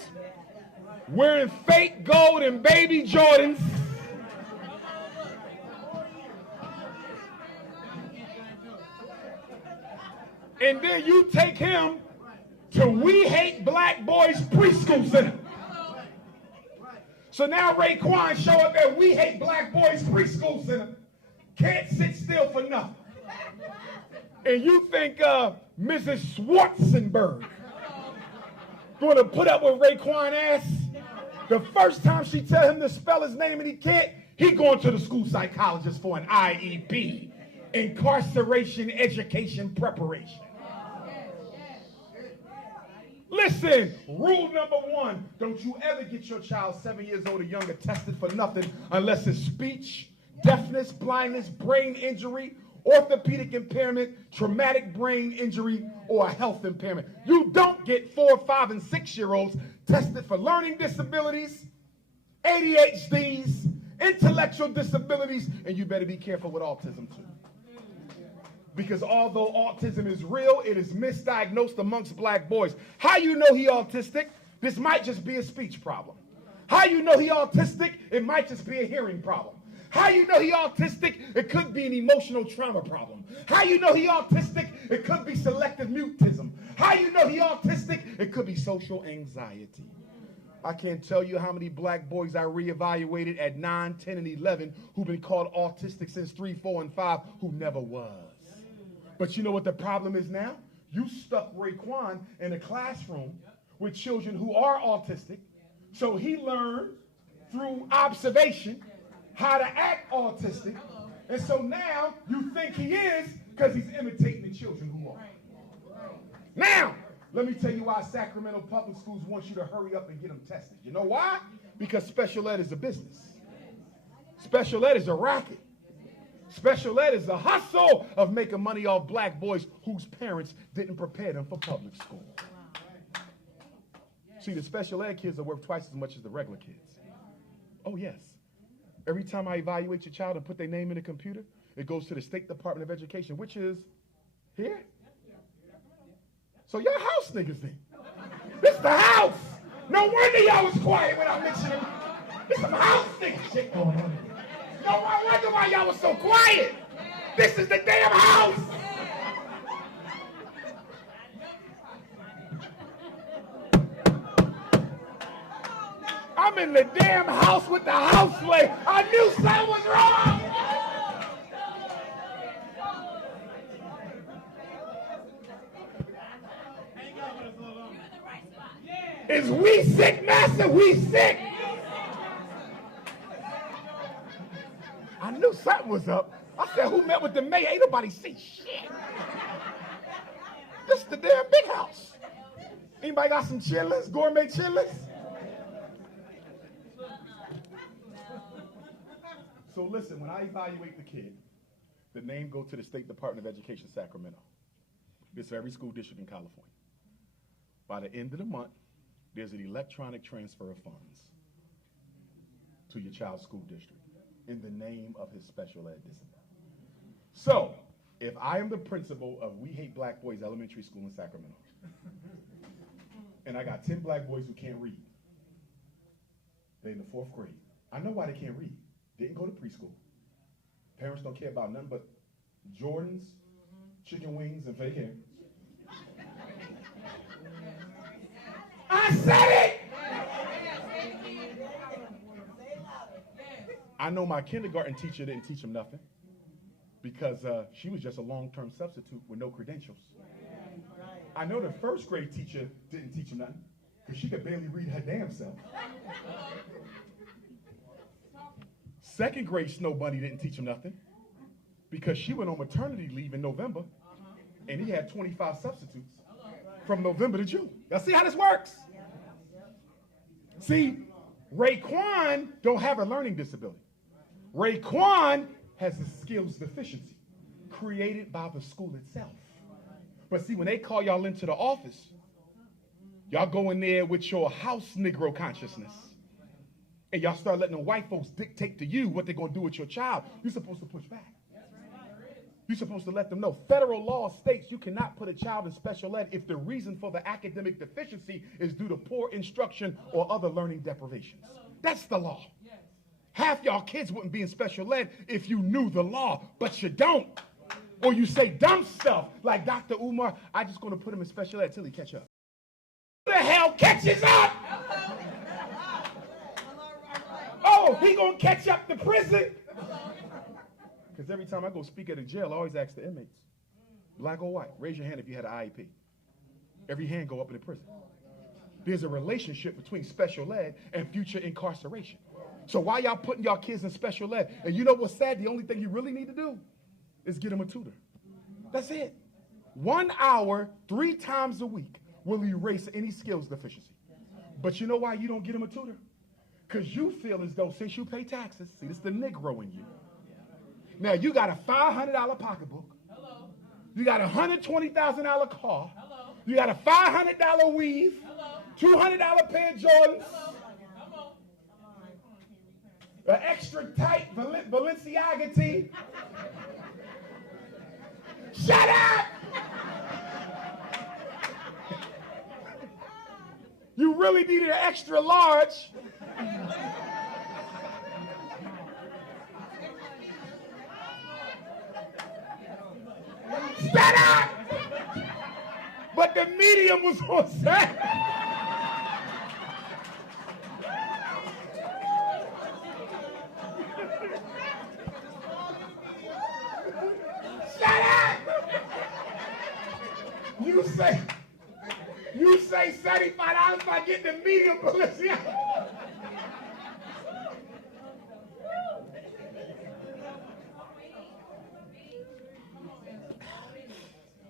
wearing fake gold and baby Jordans. And then you take him to We Hate Black Boys Preschool Center. So now Raekwon show up at We Hate Black Boys Preschool Center, can't sit still for nothing. And you think Mrs. Schwarzenberg going to put up with Raekwon ass? The first time she tell him to spell his name and he can't, he going to the school psychologist for an IEP, incarceration, education, preparation. Listen, rule number 1, don't you ever get your child 7 years old or younger tested for nothing unless it's speech, deafness, blindness, brain injury, orthopedic impairment, traumatic brain injury, or a health impairment. You don't get 4, 5, and 6-year-olds tested for learning disabilities, ADHDs, intellectual disabilities, and you better be careful with autism too. Because although autism is real, it is misdiagnosed amongst black boys. How you know he autistic? This might just be a speech problem. How you know he autistic? It might just be a hearing problem. How you know he autistic? It could be an emotional trauma problem. How you know he autistic? It could be selective mutism. How you know he autistic? It could be social anxiety. I can't tell you how many black boys I reevaluated at 9, 10, and 11 who've been called autistic since 3, 4, and 5 who never was. But you know what the problem is now? You stuck Raekwon in a classroom with children who are autistic, so he learned through observation how to act autistic, and so now you think he is because he's imitating the children who are. Now, let me tell you why Sacramento public schools want you to hurry up and get them tested. You know why? Because special ed is a business. Special ed is a racket. Special ed is the hustle of making money off black boys whose parents didn't prepare them for public school. See, the special ed kids are worth twice as much as the regular kids. Oh, yes. Every time I evaluate your child and put their name in the computer, it goes to the State Department of Education, which is here. So y'all house niggas then. This the house. No wonder y'all was quiet when I mentioned it. This some house nigga shit going on. No wonder why y'all was so quiet. This is the damn house. I'm in the damn house with the house slave. I knew something was wrong. Is we sick, master? We sick. I knew something was up. I said, who met with the mayor? Ain't nobody see shit. This is the damn big house. Anybody got some chitlins, gourmet chitlins? So listen, when I evaluate the kid, the name goes to the State Department of Education, Sacramento. It's every school district in California. By the end of the month, there's an electronic transfer of funds to your child's school district in the name of his special ed discipline. So, if I am the principal of We Hate Black Boys Elementary School in Sacramento, and I got 10 black boys who can't read, they're in the 4th grade. I know why they can't read. Didn't go to preschool. Parents don't care about nothing but Jordans, chicken wings, and fake hair. I said it! I know my kindergarten teacher didn't teach him nothing because she was just a long-term substitute with no credentials. I know the 1st grade teacher didn't teach him nothing because she could barely read her damn self. 2nd grade Snow Bunny didn't teach him nothing because she went on maternity leave in November and he had 25 substitutes from November to June. Y'all see how this works? See, Raekwon don't have a learning disability. Raekwon has a skills deficiency created by the school itself. But see, when they call y'all into the office, y'all go in there with your house Negro consciousness. And y'all start letting the white folks dictate to you what they're going to do with your child. You're supposed to push back. You're supposed to let them know. Federal law states you cannot put a child in special ed if the reason for the academic deficiency is due to poor instruction or other learning deprivations. That's the law. Half y'all kids wouldn't be in special ed if you knew the law, but you don't. Or you say dumb stuff like Dr. Umar, I'm just going to put him in special ed till he catch up. Who the hell catches up? Oh, he going to catch up to prison? Because every time I go speak at a jail, I always ask the inmates, black or white, raise your hand if you had an IEP. Every hand go up in the prison. there's a relationship between special ed and future incarceration. So why y'all putting y'all kids in special ed? And you know what's sad? The only thing you really need to do is get them a tutor. That's it. 1 hour, 3 times a week will erase any skills deficiency. But you know why you don't get them a tutor? Because you feel as though since you pay taxes, see, this is the Negro in you. Now, you got a $500 pocketbook. Hello. You got a $120,000 car. Hello. You got a $500 weave. Hello. $200 pair of Jordans. Hello. Come on. An extra tight Balenciaga tee. Shut up! You really needed an extra large. Shut up! But the medium was on set. Shut up! You say $75 if I get the medium Balenciaga.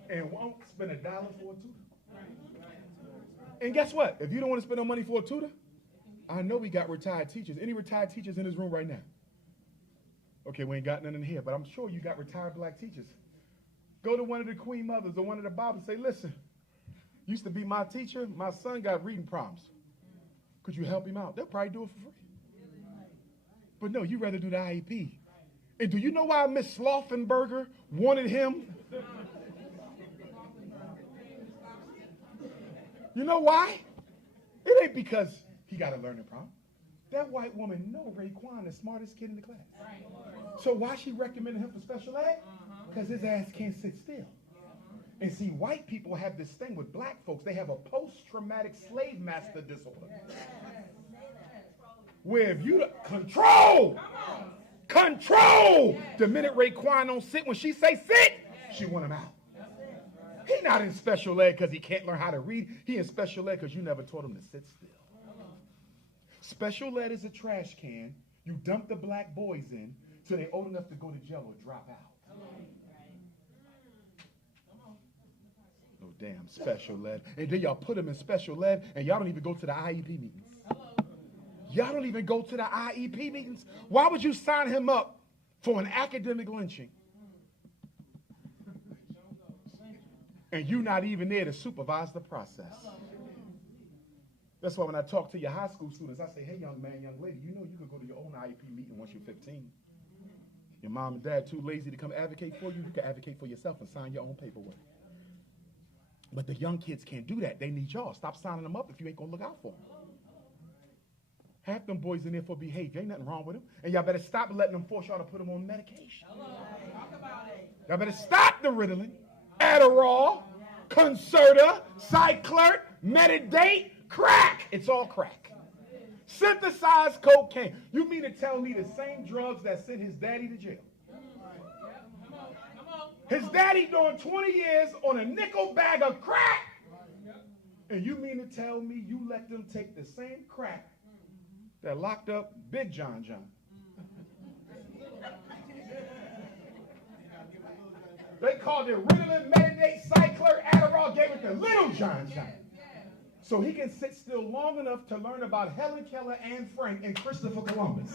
And won't spend $1 for a tutor. And guess what? If you don't want to spend no money for a tutor, I know we got retired teachers. Any retired teachers in this room right now? Okay, we ain't got none in here, but I'm sure you got retired black teachers. Go to one of the Queen Mothers or one of the Bibles and say, listen, used to be my teacher. My son got reading problems. Could you help him out? They'll probably do it for free. But no, you'd rather do the IEP. And do you know why Miss Slaughtenberger wanted him? You know why? It ain't because he got a learning problem. That white woman know Raekwon, the smartest kid in the class. So why she recommended him for special ed? Because his ass can't sit still. And see, white people have this thing with black folks. They have a post-traumatic slave master disorder. Where if you control, the minute Raekwon don't sit, when she say sit, she want him out. He not in special ed because he can't learn how to read. He in special ed because you never taught him to sit still. Special ed is a trash can you dump the black boys in till they're old enough to go to jail or drop out. Oh, damn, special ed. And then y'all put them in special ed and y'all don't even go to the IEP meetings. Y'all don't even go to the IEP meetings. Why would you sign him up for an academic lynching? And you're not even there to supervise the process. That's why when I talk to your high school students, I say, hey, young man, young lady, you know you can go to your own IEP meeting once you're 15. Your mom and dad too lazy to come advocate for you, you can advocate for yourself and sign your own paperwork. But the young kids can't do that. They need y'all. Stop signing them up if you ain't going to look out for them. Half them boys in there for behavior. Ain't nothing wrong with them. And y'all better stop letting them force y'all to put them on medication. Talk about it. Y'all better stop the Ritalin, Adderall, Concerta, Cyclert, Metadate, crack. It's all crack. Synthesized cocaine. You mean to tell me the same drugs that sent his daddy to jail? His daddy doing 20 years on a nickel bag of crack. And you mean to tell me you let them take the same crack that locked up Big John John? They called it Ritalin, Metadate, Cycler, Adderall, gave it to Little John John. So he can sit still long enough to learn about Helen Keller, Anne Frank, and Christopher Columbus.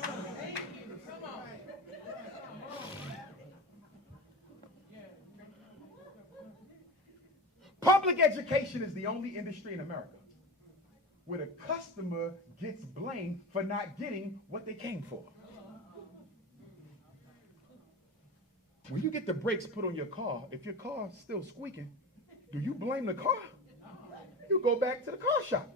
Public education is the only industry in America where the customer gets blamed for not getting what they came for. When you get the brakes put on your car, if your car's still squeaking, do you blame the car? You go back to the car shop.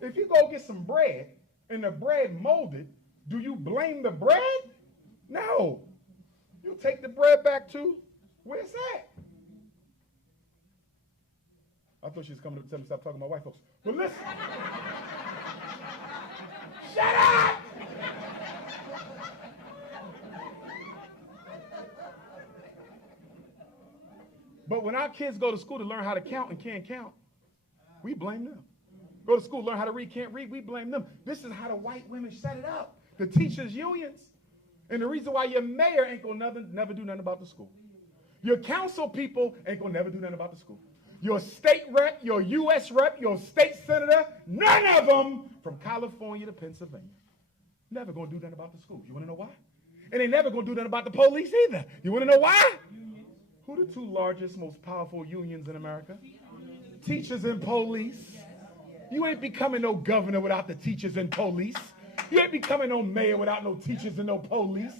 If you go get some bread and the bread molded, do you blame the bread? No. You take the bread back to where it's at. I thought she was coming to tell me to stop talking about white folks. But listen. Shut up! But when our kids go to school to learn how to count and can't count, we blame them. Go to school, learn how to read, can't read, we blame them. This is how the white women set it up. The teachers' unions. And the reason why your mayor ain't gonna never do nothing about the school. Your council people ain't gonna never do nothing about the school. Your state rep, your U.S. rep, your state senator, none of them from California to Pennsylvania. Never gonna do nothing about the schools. You wanna know why? And they never gonna do nothing about the police either. You wanna know why? Who are the two largest, most powerful unions in America? Teachers and police. You ain't becoming no governor without the teachers and police. You ain't becoming no mayor without no teachers and no police.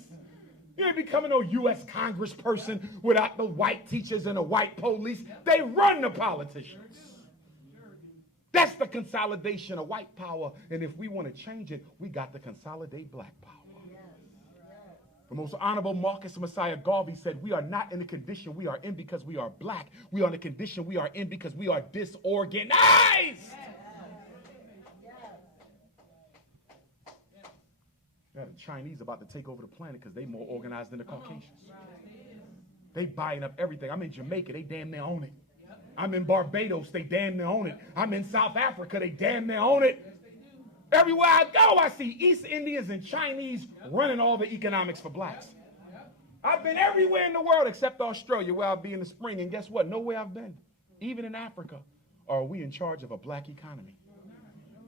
You ain't becoming no U.S. congressperson without the white teachers and the white police. They run the politicians. That's the consolidation of white power. And if we want to change it, we got to consolidate black power. The most honorable Marcus Messiah Garvey said, we are not in the condition we are in because we are black. We are in the condition we are in because we are disorganized. Yeah, the Chinese about to take over the planet because they more organized than the Caucasians. They buying up everything. I'm in Jamaica, they damn near own it. I'm in Barbados, they damn near own it. I'm in South Africa, they damn near own it. Everywhere I go, I see East Indians and Chinese running all the economics for blacks. I've been everywhere in the world except Australia, where I'll be in the spring, and guess what? Nowhere I've been, even in Africa, are we in charge of a black economy.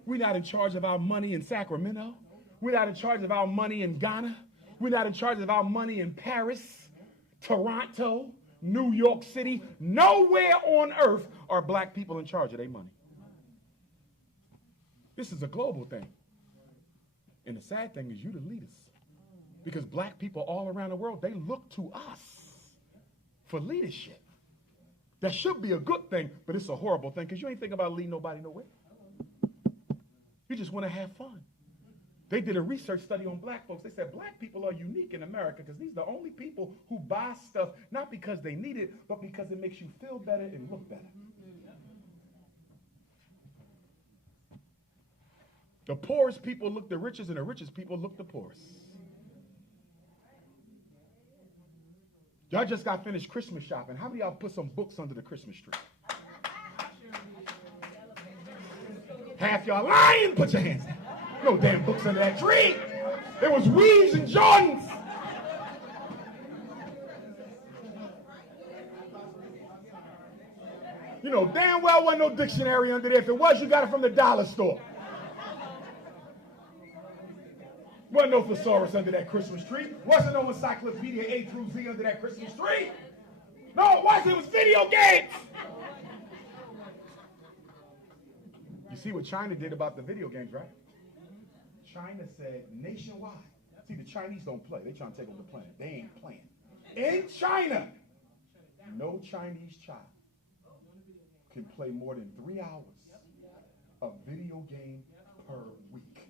We're not in charge of our money in Sacramento. We're not in charge of our money in Ghana. We're not in charge of our money in Paris, Toronto, New York City. Nowhere on earth are black people in charge of their money. This is a global thing. And the sad thing is you the leaders. Because black people all around the world, they look to us for leadership. That should be a good thing, but it's a horrible thing because you ain't thinking about leading nobody nowhere. You just want to have fun. They did a research study on black folks. They said black people are unique in America because these are the only people who buy stuff not because they need it, but because it makes you feel better and look better. The poorest people look the richest, and the richest people look the poorest. Y'all just got finished Christmas shopping. How many of y'all put some books under the Christmas tree? Half y'all lying, put your hands up. No damn books under that tree. There was Weaves and Jordans. You know damn well wasn't no dictionary under there. If it was, you got it from the dollar store. Wasn't no thesaurus under that Christmas tree. Wasn't no encyclopedia A through Z under that Christmas tree. No, it wasn't. It was video games. You see what China did about the video games, right? China said nationwide. See, the Chinese don't play. They trying to take over the planet. They ain't playing. In China, no Chinese child can play more than 3 hours of video game per week.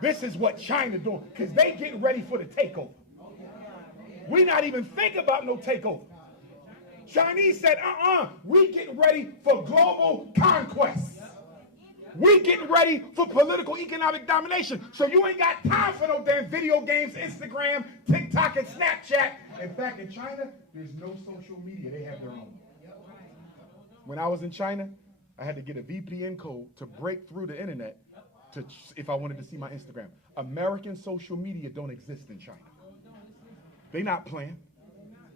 This is what China doing, because they getting ready for the takeover. We not even thinking about no takeover. Chinese said, we getting ready for global conquest. We getting ready for political economic domination. So you ain't got time for no damn video games, Instagram, TikTok, and Snapchat. In fact, in China, there's no social media. They have their own. When I was in China, I had to get a VPN code to break through the internet if I wanted to see my Instagram. American social media don't exist in China. They not playing.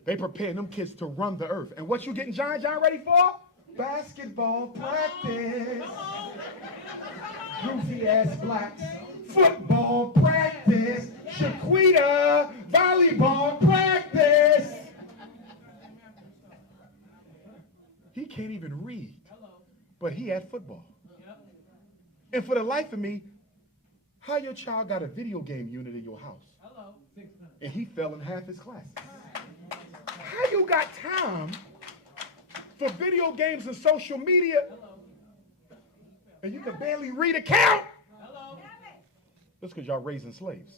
They preparing them kids to run the earth. And what you getting John ready for? Basketball practice. Goofy ass blacks. Football practice. Shaquita. Volleyball practice. He can't even read. But he had football. And for the life of me, how your child got a video game unit in your house? And he fell in half his classes. How you got time for video games and social media and you can barely read a count? That's because y'all raising slaves.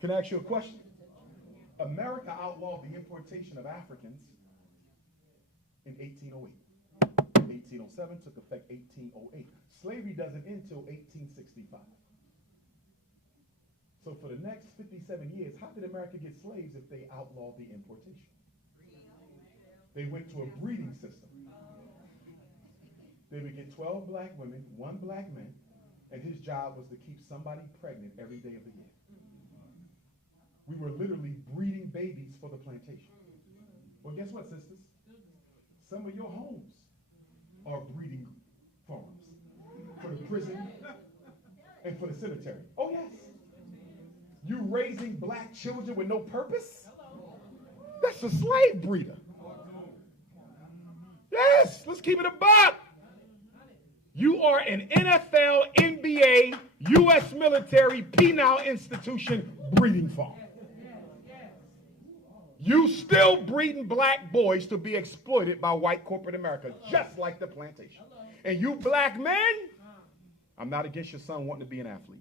Can I ask you a question? America outlawed the importation of Africans in 1808. 1807 took effect 1808. Slavery doesn't end until 1865. So for the next 57 years, how did America get slaves if they outlawed the importation? They went to a breeding system. They would get 12 black women, 1 black man, and his job was to keep somebody pregnant every day of the year. We were literally breeding babies for the plantation. Well, guess what, sisters? Some of your homes are breeding farms for the prison and for the cemetery. Oh, yes. You raising black children with no purpose? That's a slave breeder. Yes, let's keep it a buck. You are an NFL, NBA, U.S. military, penal institution breeding farm. You still breeding black boys to be exploited by white corporate America, just like the plantation. And you black men, I'm not against your son wanting to be an athlete,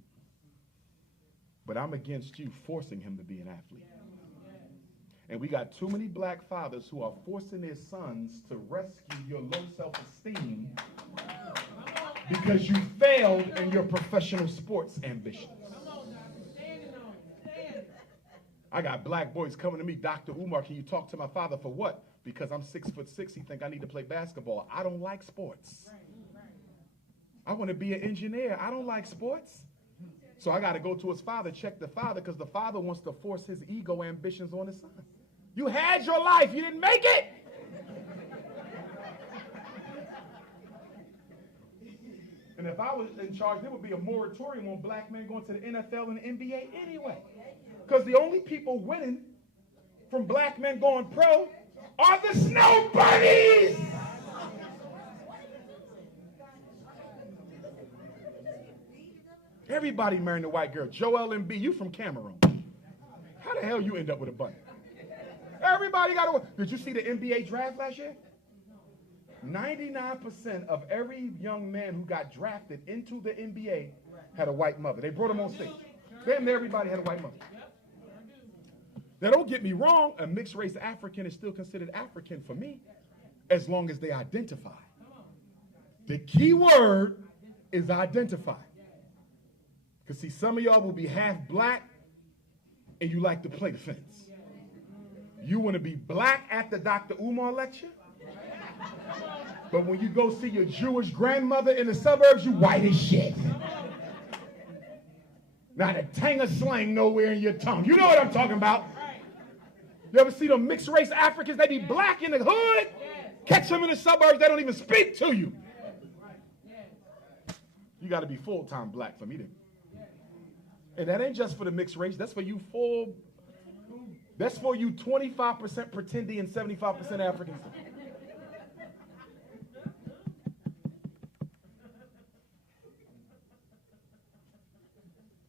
but I'm against you forcing him to be an athlete. And we got too many black fathers who are forcing their sons to rescue your low self-esteem because you failed in your professional sports ambitions. I got black boys coming to me, Dr. Umar, can you talk to my father for what? Because I'm 6'6", he think I need to play basketball. I don't like sports. I want to be an engineer. I don't like sports. So I got to go to his father, check the father, because the father wants to force his ego ambitions on his son. You had your life. You didn't make it. And if I was in charge, there would be a moratorium on black men going to the NFL and the NBA anyway. Because the only people winning from black men going pro are the snow bunnies. Everybody marrying a white girl. Joel Embiid, you from Cameroon. How the hell you end up with a bunny? Everybody got to. Did you see the NBA draft last year? 99% of every young man who got drafted into the NBA had a white mother. They brought him on stage. Damn, everybody had a white mother. Now, don't get me wrong. A mixed race African is still considered African for me, as long as they identify. The key word is identify. Because see, some of y'all will be half black and you like to play the fence. You want to be black at the Dr. Umar lecture, but when you go see your Jewish grandmother in the suburbs, you white as shit. Not a tang of slang nowhere in your tongue. You know what I'm talking about. You ever see them mixed race Africans? They be black in the hood. Catch them in the suburbs, they don't even speak to you. You got to be full-time black for me to. And that ain't just for the mixed race. That's for you full. That's for you 25% pretendy and 75% Africans.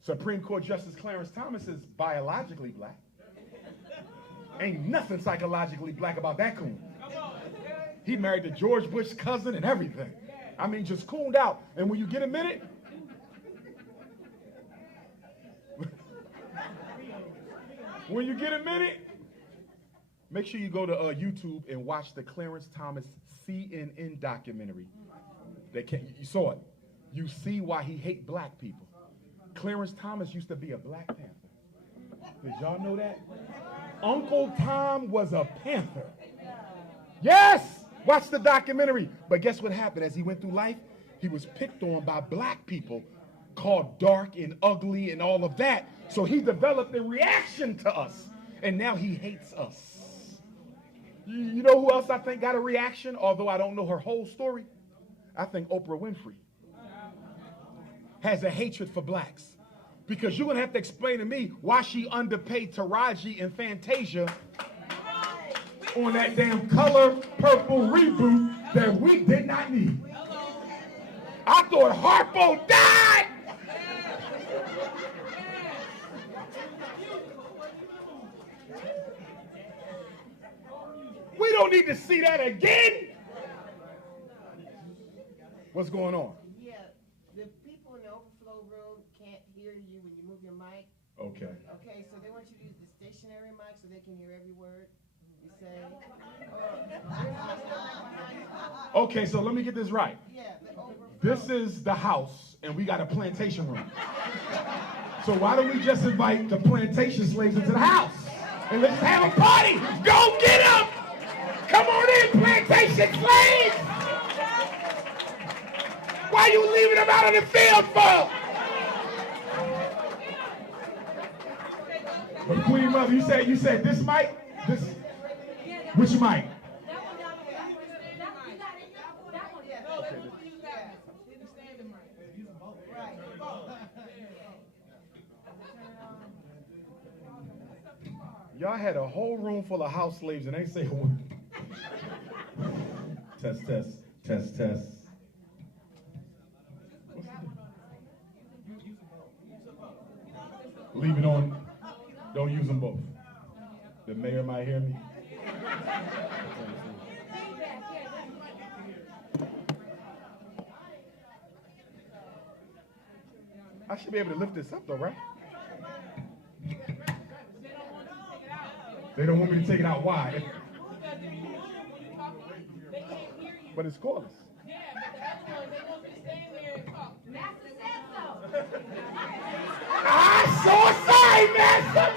Supreme Court Justice Clarence Thomas is biologically black. Ain't nothing psychologically black about that coon. He married to George Bush's cousin and everything. I mean, just cooned out. And when you get a minute, make sure you go to YouTube and watch the Clarence Thomas CNN documentary. You saw it. You see why he hate black people. Clarence Thomas used to be a Black Panther. Did y'all know that? Uncle Tom was a Panther. Yes! Watch the documentary. But guess what happened? As he went through life, he was picked on by black people, called dark and ugly and all of that. So he developed a reaction to us. And now he hates us. You know who else I think got a reaction? Although I don't know her whole story. I think Oprah Winfrey has a hatred for blacks. Because you're going to have to explain to me why she underpaid Taraji and Fantasia on that damn Color Purple reboot that we did not need. I thought Harpo died. We don't need to see that again. What's going on? Yeah, the people in the overflow room can't hear you when you move your mic. Okay. Okay, so they want you to use the stationary mic so they can hear every word you say. Okay, so let me get this right. Yeah, the overflow. This is the house, and we got a plantation room. So why don't we just invite the plantation slaves into the house? And let's have a party. Go get them. Come on in, plantation slaves. Why you leaving them out on the field for? But Queen Mother, you said this mic? Which mic? Y'all had a whole room full of house slaves and they say a word. Test, test, test, test. Leave it on. Don't use them both. The mayor might hear me. I should be able to lift this up though, right? They don't want me to take it out. Why? But it's cordless. Yeah, but the other ones, they want me to stand there and talk. Master said so. I'm so sorry, Master.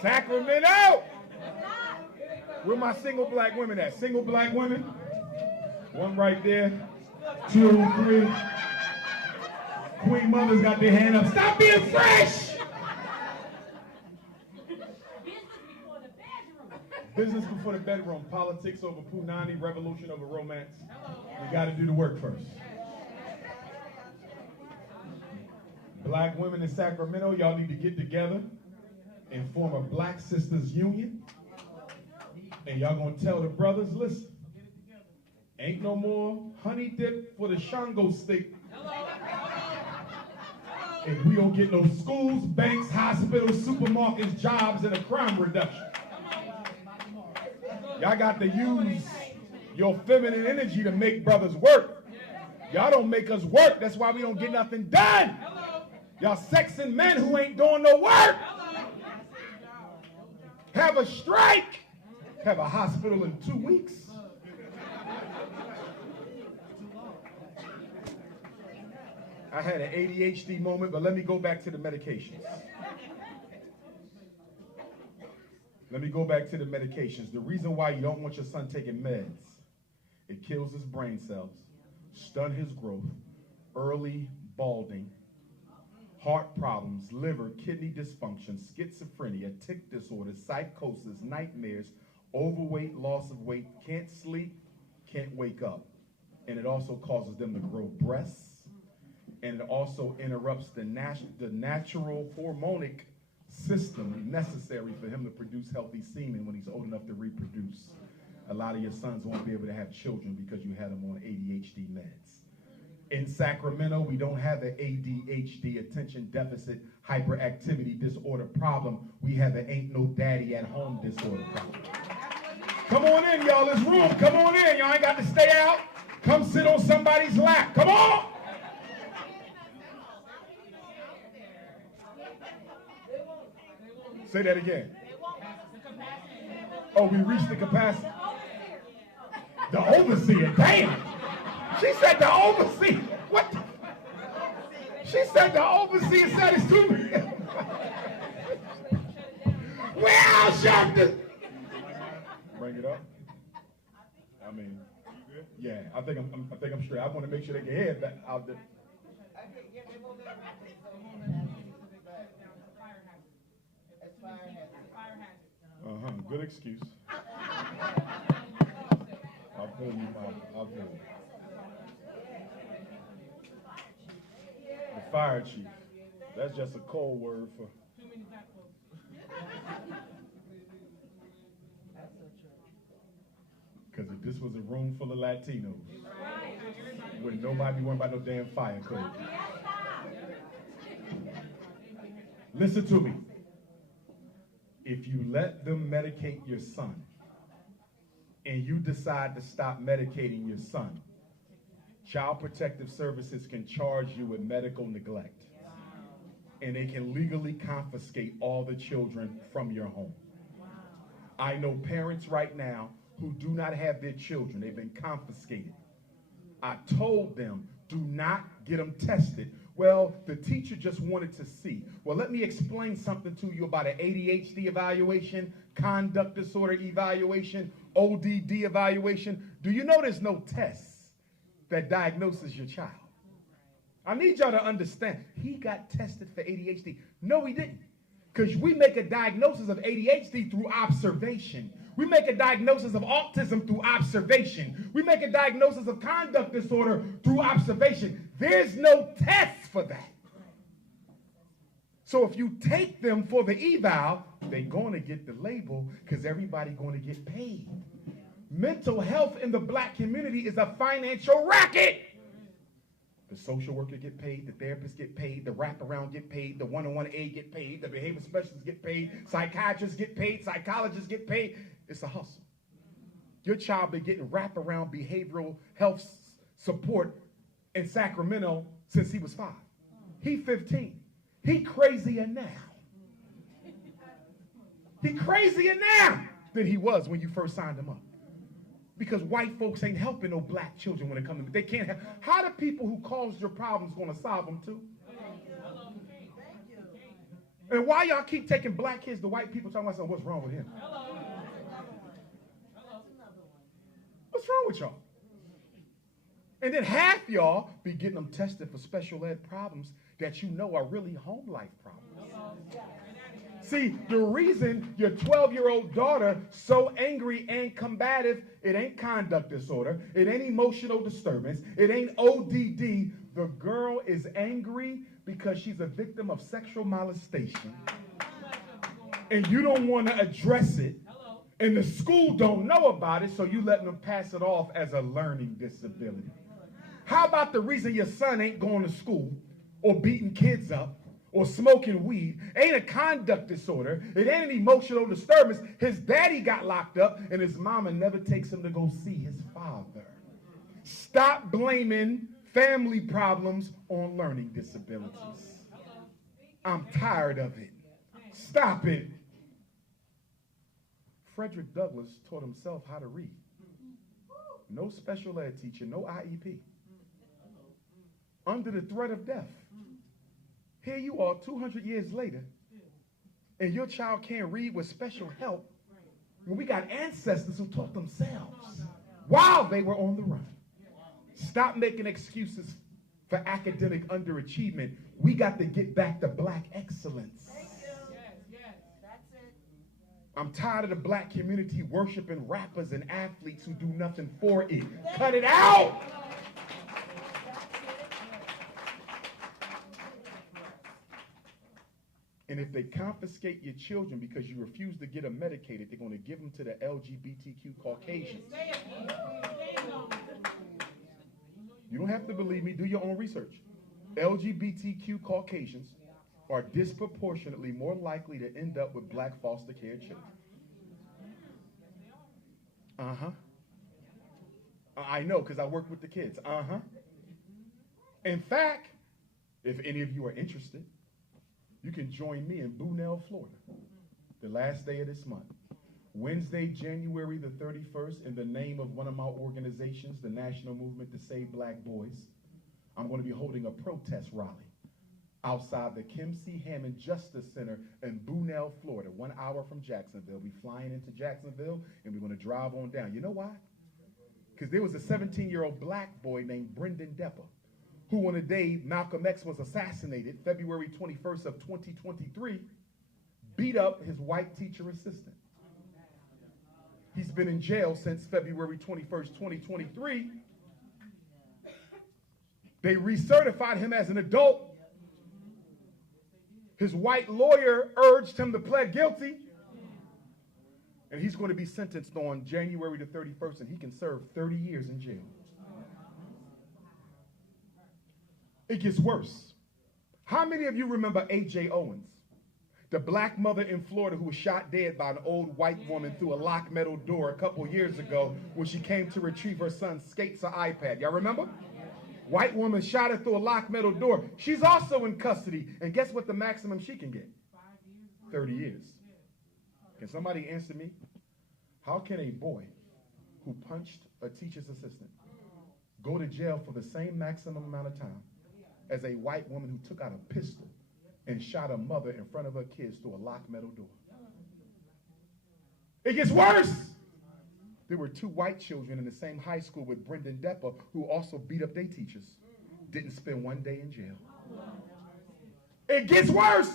Sacramento! Where my single black women at? Single black women? One right there. 2, 3. Queen Mother's got their hand up. Stop being fresh! Business before the bedroom. Politics over punani, revolution over romance. We got to do the work first. Black women in Sacramento, y'all need to get together and form a Black Sisters Union. And y'all gonna tell the brothers, listen, ain't no more honey dip for the Shango stick. If we don't get no schools, banks, hospitals, supermarkets, jobs, and a crime reduction. Y'all got to use your feminine energy to make brothers work. Y'all don't make us work. That's why we don't get nothing done. Y'all sexing men who ain't doing no work. Have a strike. Have a hospital in 2 weeks. I had an ADHD moment, but let me go back to the medications. Let me go back to the medications. The reason why you don't want your son taking meds, it kills his brain cells, stun his growth, early balding, heart problems, liver, kidney dysfunction, schizophrenia, tic disorder, psychosis, nightmares, overweight, loss of weight, can't sleep, can't wake up. And it also causes them to grow breasts, and it also interrupts the natural hormonic system necessary for him to produce healthy semen when he's old enough to reproduce. A lot of your sons won't be able to have children because you had them on ADHD meds. In Sacramento, we don't have an ADHD, attention deficit hyperactivity disorder problem. We have an ain't no daddy at home disorder problem. Come on in, y'all. There's room. Come on in. Y'all ain't got to stay out. Come sit on somebody's lap. Come on. Say that again. Oh, we reached the capacity. The overseer. Damn. She said the overseer. What? She said the overseer said it's too many. Well, shut this. Bring it up. I mean, yeah, I think I'm straight. I want to make sure they can hear that out there. Good excuse. I'll feel you, Mom. I'll feel you. The fire chief. That's just a cold word for. Because if this was a room full of Latinos, wouldn't nobody be worried about no damn fire code. Listen to me. If you let them medicate your son, and you decide to stop medicating your son, Child Protective Services can charge you with medical neglect. And they can legally confiscate all the children from your home. I know parents right now who do not have their children. They've been confiscated. I told them, do not get them tested Well, the teacher just wanted to see. Well, let me explain something to you about an ADHD evaluation, conduct disorder evaluation, ODD evaluation. Do you know there's no tests that diagnoses your child? I need y'all to understand. He got tested for ADHD. No, he didn't. Because we make a diagnosis of ADHD through observation. We make a diagnosis of autism through observation. We make a diagnosis of conduct disorder through observation. There's no test for that. So if you take them for the eval, they're going to get the label because everybody's going to get paid. Mental health in the black community is a financial racket. The social worker get paid, the therapist get paid, the wraparound get paid, the one-on-one aid get paid, the behavior specialists get paid, psychiatrists get paid, psychologists get paid. It's a hustle. Your child been getting wraparound behavioral health support in Sacramento since he was 5. He 15. He crazier now. He crazier now than he was when you first signed him up. Because white folks ain't helping no black children when it comes to, they can't help. How the people who caused your problems going to solve them too? And why y'all keep taking black kids to white people talking about what's wrong with him? What's wrong with y'all? And then half y'all be getting them tested for special ed problems that you know are really home life problems. See, the reason your 12-year-old daughter so angry and combative, it ain't conduct disorder, it ain't emotional disturbance, it ain't ODD. The girl is angry because she's a victim of sexual molestation. And you don't want to address it. And the school don't know about it, so you letting them pass it off as a learning disability. How about the reason your son ain't going to school or beating kids up or smoking weed ain't a conduct disorder, it ain't an emotional disturbance. His daddy got locked up and his mama never takes him to go see his father. Stop blaming family problems on learning disabilities. I'm tired of it. Stop it. Frederick Douglass taught himself how to read. No special ed teacher, no IEP. Under the threat of death. Here you are 200 years later, and your child can't read with special help when we got ancestors who taught themselves while they were on the run. Stop making excuses for academic underachievement. We got to get back to black excellence. I'm tired of the black community worshiping rappers and athletes who do nothing for it. Cut it out! And if they confiscate your children because you refuse to get them medicated, they're going to give them to the LGBTQ Caucasians. You don't have to believe me. Do your own research. LGBTQ Caucasians are disproportionately more likely to end up with black foster care children. I know because I work with the kids. In fact, if any of you are interested, you can join me in Bunell, Florida, the last day of this month. Wednesday, January the 31st, in the name of one of my organizations, the National Movement to Save Black Boys, I'm going to be holding a protest rally outside the Kim C. Hammond Justice Center in Bunell, Florida, 1 hour from Jacksonville. We're flying into Jacksonville, and we're going to drive on down. You know why? Because there was a 17-year-old black boy named Brendan Depper, who on the day Malcolm X was assassinated, February 21st of 2023, beat up his white teacher assistant. He's been in jail since February 21st, 2023. They recertified him as an adult. His white lawyer urged him to plead guilty. And he's going to be sentenced on January the 31st, and he can serve 30 years in jail. It gets worse. How many of you remember A.J. Owens, the black mother in Florida who was shot dead by an old white woman through a locked metal door a couple years ago when she came to retrieve her son's skates or iPad? Y'all remember? White woman shot her through a locked metal door. She's also in custody. And guess what the maximum she can get? 30 years. Can somebody answer me? How can a boy who punched a teacher's assistant go to jail for the same maximum amount of time as a white woman who took out a pistol and shot a mother in front of her kids through a locked metal door. It gets worse. There were 2 white children in the same high school with Brendan Depper who also beat up their teachers. Didn't spend 1 day in jail. It gets worse.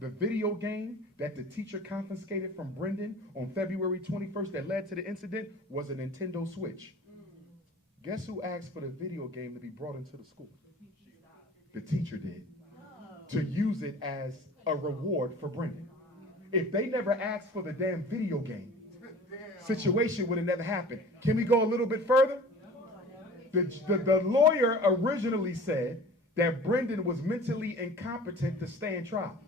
The video game that the teacher confiscated from Brendan on February 21st that led to the incident was a Nintendo Switch. Guess who asked for the video game to be brought into the school? The teacher did. To use it as a reward for Brendan. If they never asked for the damn video game, situation would have never happened. Can we go a little bit further? The lawyer originally said that Brendan was mentally incompetent to stand trial.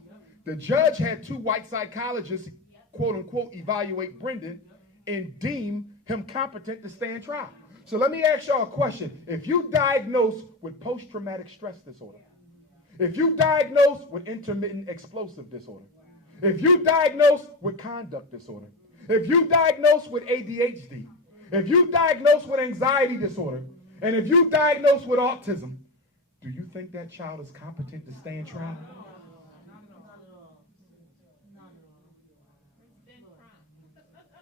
The judge had 2 white psychologists, quote unquote, evaluate Brendan and deem him competent to stand trial. So let me ask y'all a question. If you diagnosed with post-traumatic stress disorder, if you diagnosed with intermittent explosive disorder, if you diagnosed with conduct disorder, if you diagnosed with ADHD, if you diagnosed with anxiety disorder, and if you diagnosed with autism, do you think that child is competent to stand trial?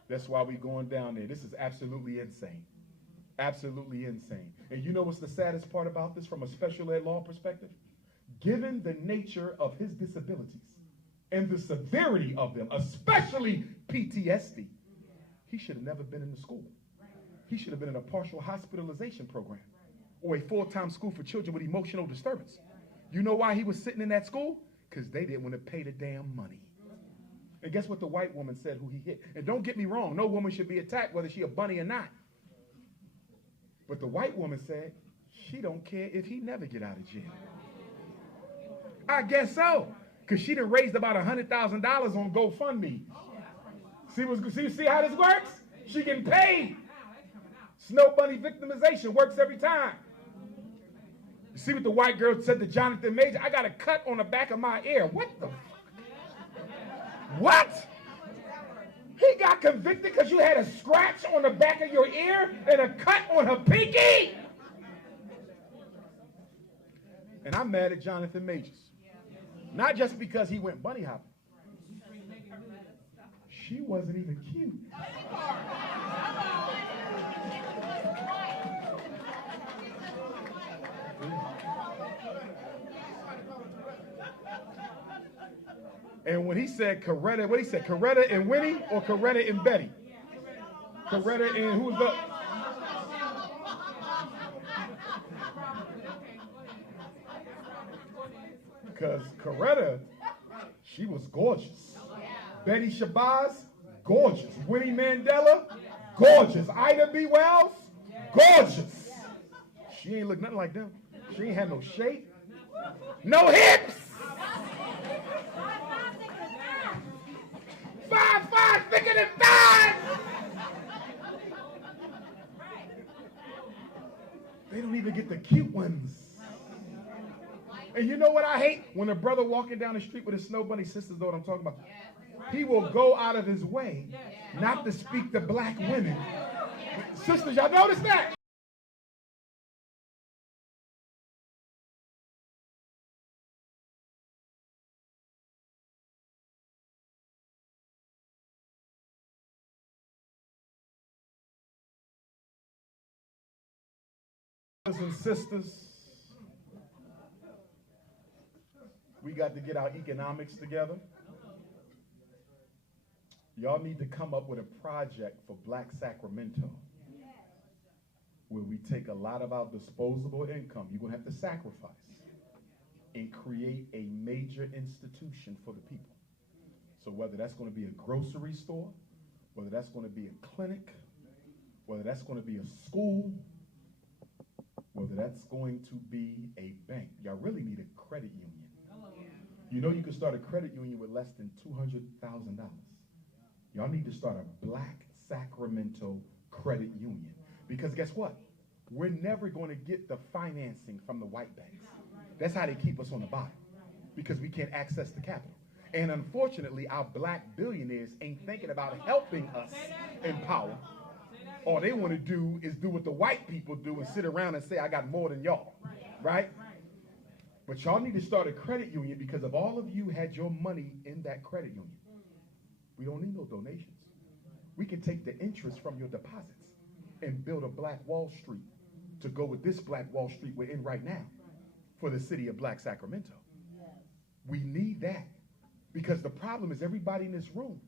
That's why we're going down there. This is absolutely insane. Absolutely insane. And you know what's the saddest part about this from a special ed law perspective? Given the nature of his disabilities and the severity of them, especially PTSD, he should have never been in the school. He should have been in a partial hospitalization program or a full-time school for children with emotional disturbance. You know why he was sitting in that school? Because they didn't want to pay the damn money. And guess what the white woman said who he hit? And don't get me wrong, no woman should be attacked whether she a bunny or not. But the white woman said she don't care if he never get out of jail. I guess so, because she done raised about $100,000 on GoFundMe. See how this works? She getting paid. Snow bunny victimization works every time. You see what the white girl said to Jonathan Major? I got a cut on the back of my ear. What the? What? He got convicted because you had a scratch on the back of your ear and a cut on her pinky? And I'm mad at Jonathan Majors. Not just because he went bunny hopping. She wasn't even cute. And when he said Coretta, what he said, Coretta and Winnie or Coretta and Betty? Coretta and who's the? Because Coretta, she was gorgeous. Betty Shabazz, gorgeous. Winnie Mandela, gorgeous. Ida B. Wells, gorgeous. She ain't look nothing like them. She ain't had no shape, no hips. 5'5" thicker than thighs. They don't even get the cute ones. And you know what I hate? When a brother walking down the street with his snow bunny, sisters know what I'm talking about. He will go out of his way not to speak to black women. Sisters, y'all notice that? Brothers and sisters, we got to get our economics together. Y'all need to come up with a project for Black Sacramento where we take a lot of our disposable income, you're going to have to sacrifice, and create a major institution for the people. So whether that's going to be a grocery store, whether that's going to be a clinic, whether that's going to be a school, whether that's going to be a bank. Y'all really need a credit union. You know you can start a credit union with less than $200,000. Y'all need to start a Black Sacramento credit union. Because guess what? We're never going to get the financing from the white banks. That's how they keep us on the bottom, because we can't access the capital. And unfortunately, our black billionaires ain't thinking about helping us empower. All they want to do is do what the white people do and sit around and say, I got more than y'all, right? But y'all need to start a credit union because if all of you had your money in that credit union, we don't need no donations. We can take the interest from your deposits and build a Black Wall Street to go with this Black Wall Street we're in right now for the city of Black Sacramento. We need that because the problem is everybody in this room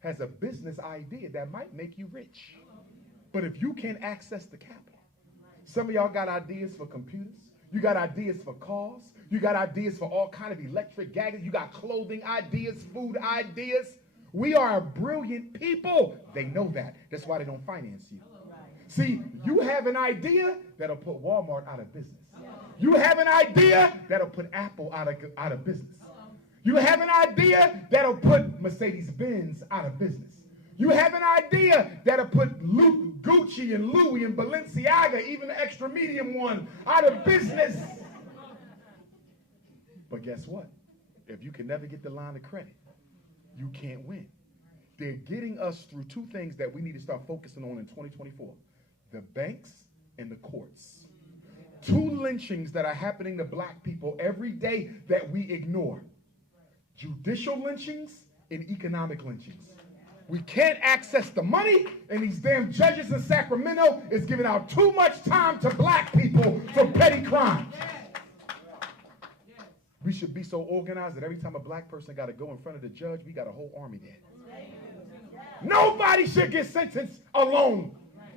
has a business idea that might make you rich. But if you can't access the capital, some of y'all got ideas for computers, you got ideas for cars, you got ideas for all kind of electric gadgets, you got clothing ideas, food ideas. We are brilliant people. They know that. That's why they don't finance you. See, you have an idea that'll put Walmart out of business. You have an idea that'll put Apple out of business. You have an idea that'll put Mercedes-Benz out of business. You have an idea that'll put Gucci and Louis and Balenciaga, even the extra medium one, out of business. But guess what? If you can never get the line of credit, you can't win. They're getting us through two things that we need to start focusing on in 2024. The banks and the courts. Two lynchings that are happening to Black people every day that we ignore. Judicial lynchings and economic lynchings. We can't access the money, and these damn judges in Sacramento is giving out too much time to Black people for petty crimes. We should be so organized that every time a Black person got to go in front of the judge, we got a whole army there. Nobody should get sentenced alone.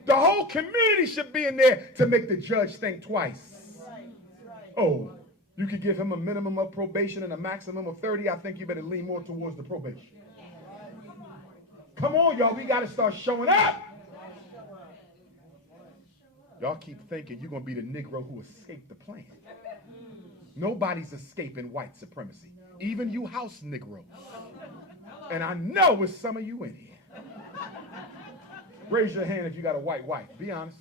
The whole community should be in there to make the judge think twice. Oh, you could give him a minimum of probation and a maximum of 30. I think you better lean more towards the probation. Come on, y'all. We got to start showing up. Y'all keep thinking you're going to be the Negro who escaped the plan. Nobody's escaping white supremacy. Even you house Negroes. And I know it's some of you in here. Raise your hand if you got a white wife. Be honest.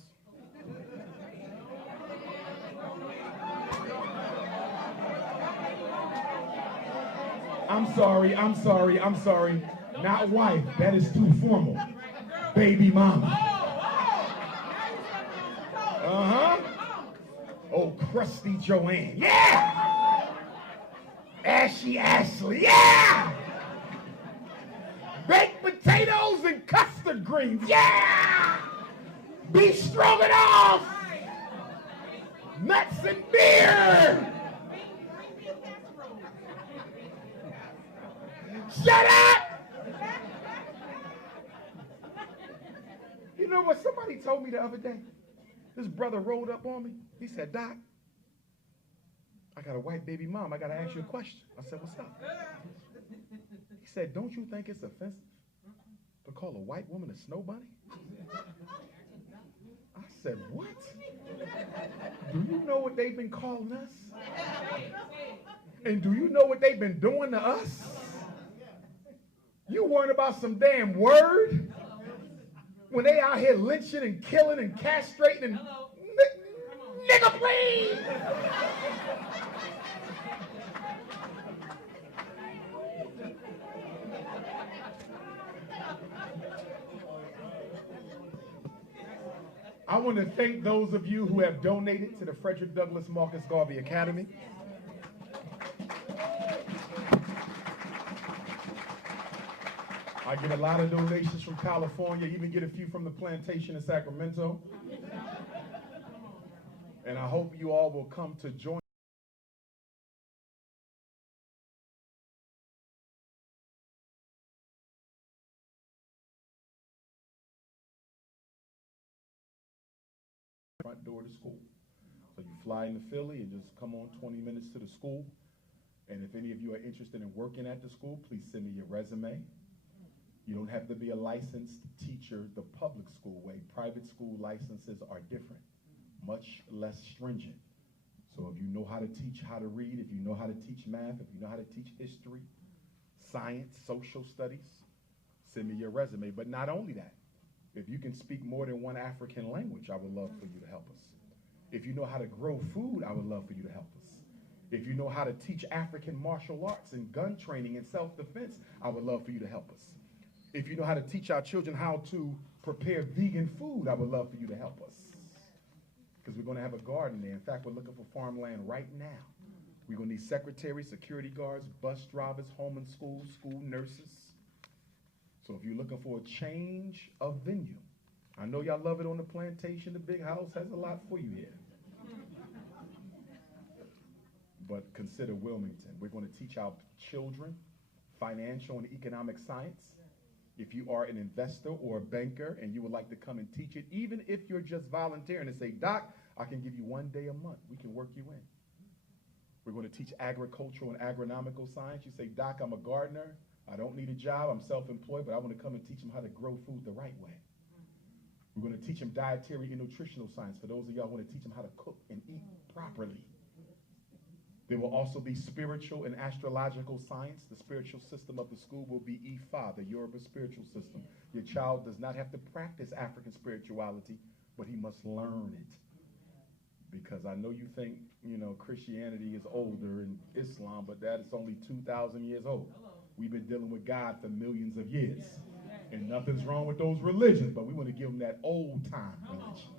I'm sorry. Not wife. That is too formal. Baby mama. Oh, crusty Joanne. Yeah! Ashy Ashley. Yeah! Baked potatoes and custard greens. Yeah! Beef stroganoff. Nuts and beer. Shut up! You know what somebody told me the other day? This brother rolled up on me. He said, Doc, I got a white baby mom. I got to ask you a question. I said, what's up? He said, don't you think it's offensive to call a white woman a snow bunny? I said, what? Do you know what they've been calling us? And do you know what they've been doing to us? You worried about some damn word when they out here lynching and killing and castrating and nigga, please. I want to thank those of you who have donated to the Frederick Douglass Marcus Garvey Academy. I get a lot of donations from California, even get a few from the plantation in Sacramento. And I hope you all will come to join front door to school. So you fly into Philly and just come on 20 minutes to the school. And if any of you are interested in working at the school, please send me your resume. You don't have to be a licensed teacher the public school way. Private school licenses are different, much less stringent. So if you know how to teach how to read, if you know how to teach math, if you know how to teach history, science, social studies, send me your resume. But not only that, if you can speak more than one African language, I would love for you to help us. If you know how to grow food, I would love for you to help us. If you know how to teach African martial arts and gun training and self-defense, I would love for you to help us. If you know how to teach our children how to prepare vegan food, I would love for you to help us. Because we're going to have a garden there. In fact, we're looking for farmland right now We're going to need secretaries, security guards, bus drivers, home and school nurses. So if you're looking for a change of venue, I know y'all love it on the plantation. The big house has a lot for you here. But consider Wilmington. We're going to teach our children financial and economic science. If you are an investor or a banker and you would like to come and teach it, even if you're just volunteering and say, Doc, I can give you 1 day a month. We can work you in. We're going to teach agricultural and agronomical science. You say, Doc, I'm a gardener. I don't need a job. I'm self-employed, but I want to come and teach them how to grow food the right way. We're going to teach them dietary and nutritional science. For those of y'all who want to teach them how to cook and eat properly. There will also be spiritual and astrological science. The spiritual system of the school will be Ifa, the Yoruba spiritual system. Your child does not have to practice African spirituality, but he must learn it. Because I know you think, Christianity is older and Islam, but that is only 2,000 years old. We've been dealing with God for millions of years. And nothing's wrong with those religions, but we want to give them that old-time religion.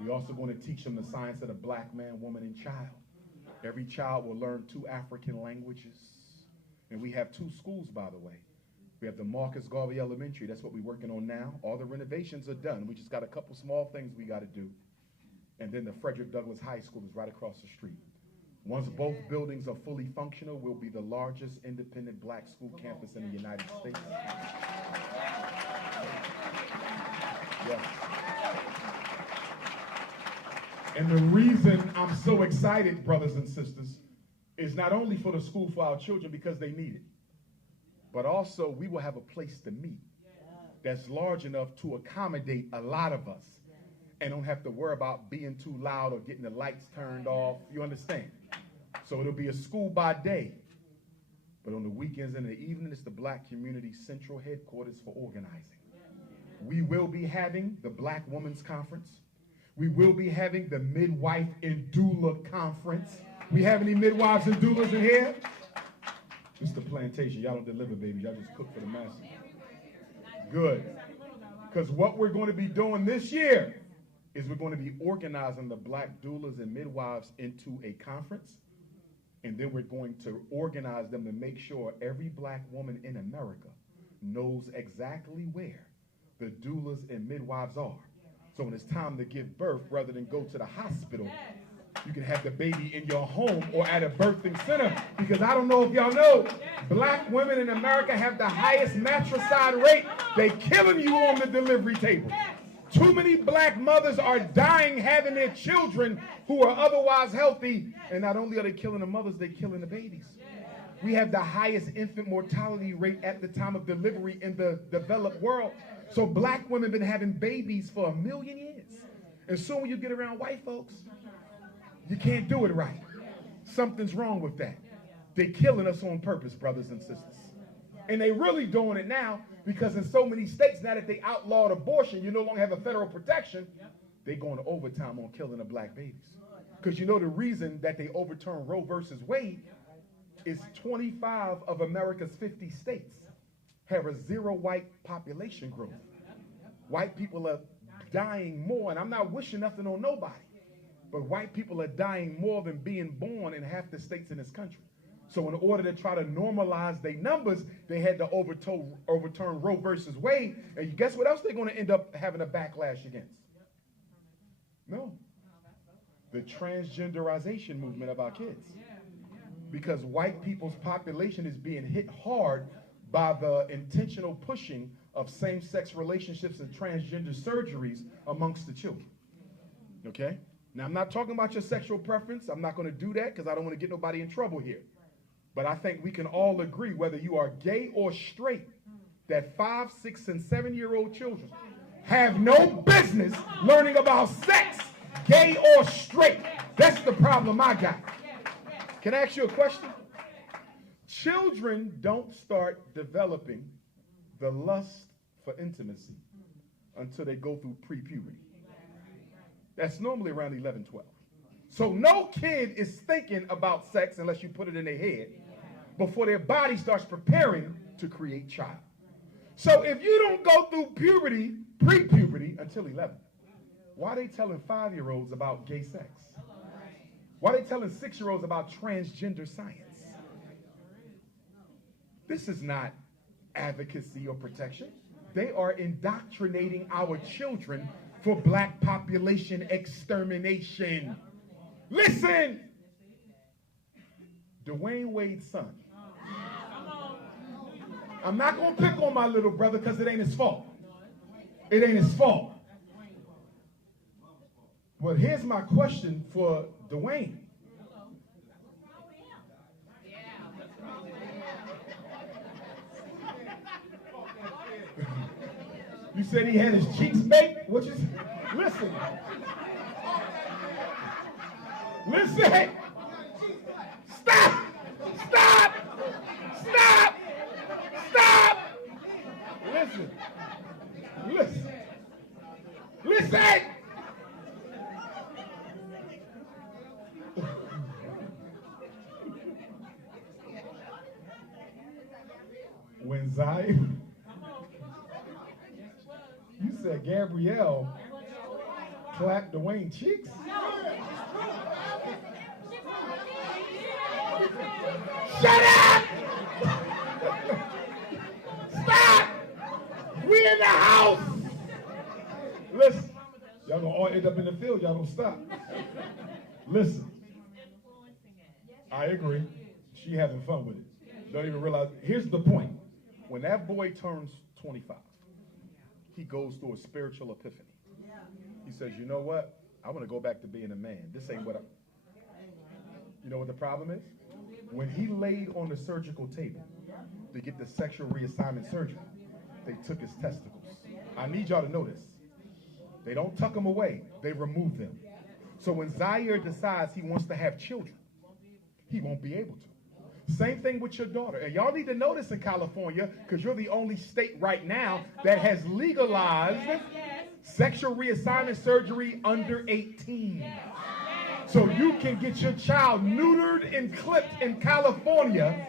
We're also going to teach them the science of the black man, woman, and child. Every child will learn 2 African languages. And we have 2 schools, by the way. We have the Marcus Garvey Elementary. That's what we're working on now. All the renovations are done. We just got a couple small things we got to do. And then the Frederick Douglass High School is right across the street. Once both buildings are fully functional, we'll be the largest independent black school campus in the United States. Yes. And the reason I'm so excited, brothers and sisters, is not only for the school for our children because they need it, but also we will have a place to meet that's large enough to accommodate a lot of us and don't have to worry about being too loud or getting the lights turned off. You understand? So it'll be a school by day, but on the weekends and the evening, it's the Black Community Central Headquarters for organizing. We will be having the Black Women's Conference. We will be having the Midwife and Doula Conference. We have any midwives and doulas in here? It's the plantation. Y'all don't deliver babies. Y'all just cook for the masses. Good. Because what we're going to be doing this year is we're going to be organizing the black doulas and midwives into a conference. And then we're going to organize them to make sure every black woman in America knows exactly where the doulas and midwives are. So when it's time to give birth, rather than go to the hospital, you can have the baby in your home or at a birthing center. Because I don't know if y'all know, black women in America have the highest matricide rate. They killing you on the delivery table. Too many black mothers are dying having their children who are otherwise healthy. And not only are they killing the mothers, they're killing the babies. We have the highest infant mortality rate at the time of delivery in the developed world. So black women have been having babies for 1 million years. And soon when you get around white folks, you can't do it right. Something's wrong with that. They're killing us on purpose, brothers and sisters. And they really doing it now because in so many states, now that they outlawed abortion, you no longer have a federal protection, they're going to overtime on killing the black babies. Because you know the reason that they overturned Roe versus Wade is 25 of America's 50 states have a zero white population growth. White people are dying more, and I'm not wishing nothing on nobody, but white people are dying more than being born in half the states in this country. So in order to try to normalize their numbers, they had to overturn Roe versus Wade. And guess what else they're going to end up having a backlash against? No. The transgenderization movement of our kids. Because white people's population is being hit hard by the intentional pushing of same-sex relationships and transgender surgeries amongst the children. Okay? Now, I'm not talking about your sexual preference. I'm not going to do that because I don't want to get nobody in trouble here. But I think we can all agree, whether you are gay or straight, that 5, 6, and 7-year-old children have no business learning about sex, gay or straight. That's the problem I got. Can I ask you a question? Children don't start developing the lust for intimacy until they go through pre-puberty. That's normally around 11, 12. So no kid is thinking about sex unless you put it in their head before their body starts preparing to create child. So if you don't go through puberty, pre-puberty, until 11, why are they telling 5-year-olds about gay sex? Why are they telling 6-year-olds about transgender science? This is not advocacy or protection. They are indoctrinating our children for black population extermination. Listen! Dwayne Wade's son. I'm not going to pick on my little brother because it ain't his fault. It ain't his fault. But here's my question for Dwayne. You said he had his cheeks baked? What you say? Listen. Listen. Stop. Stop. Stop. Stop. Listen. Listen. Listen. When Zion, you said Gabrielle clapped Dwayne cheeks? Shut up! Stop! We in the house! Listen, y'all gonna all end up in the field, y'all don't stop. Listen, I agree. She having fun with it. Don't even realize. Here's the point. When that boy turns 25, he goes through a spiritual epiphany. He says, you know what? I want to go back to being a man. This ain't what You know what the problem is? When he laid on the surgical table to get the sexual reassignment surgery, they took his testicles. I need y'all to know this. They don't tuck them away. They remove them. So when Zaire decides he wants to have children, he won't be able to. Same thing with your daughter. And y'all need to know this in California because you're the only state right now that has legalized sexual reassignment surgery under 18. So you can get your child neutered and clipped in California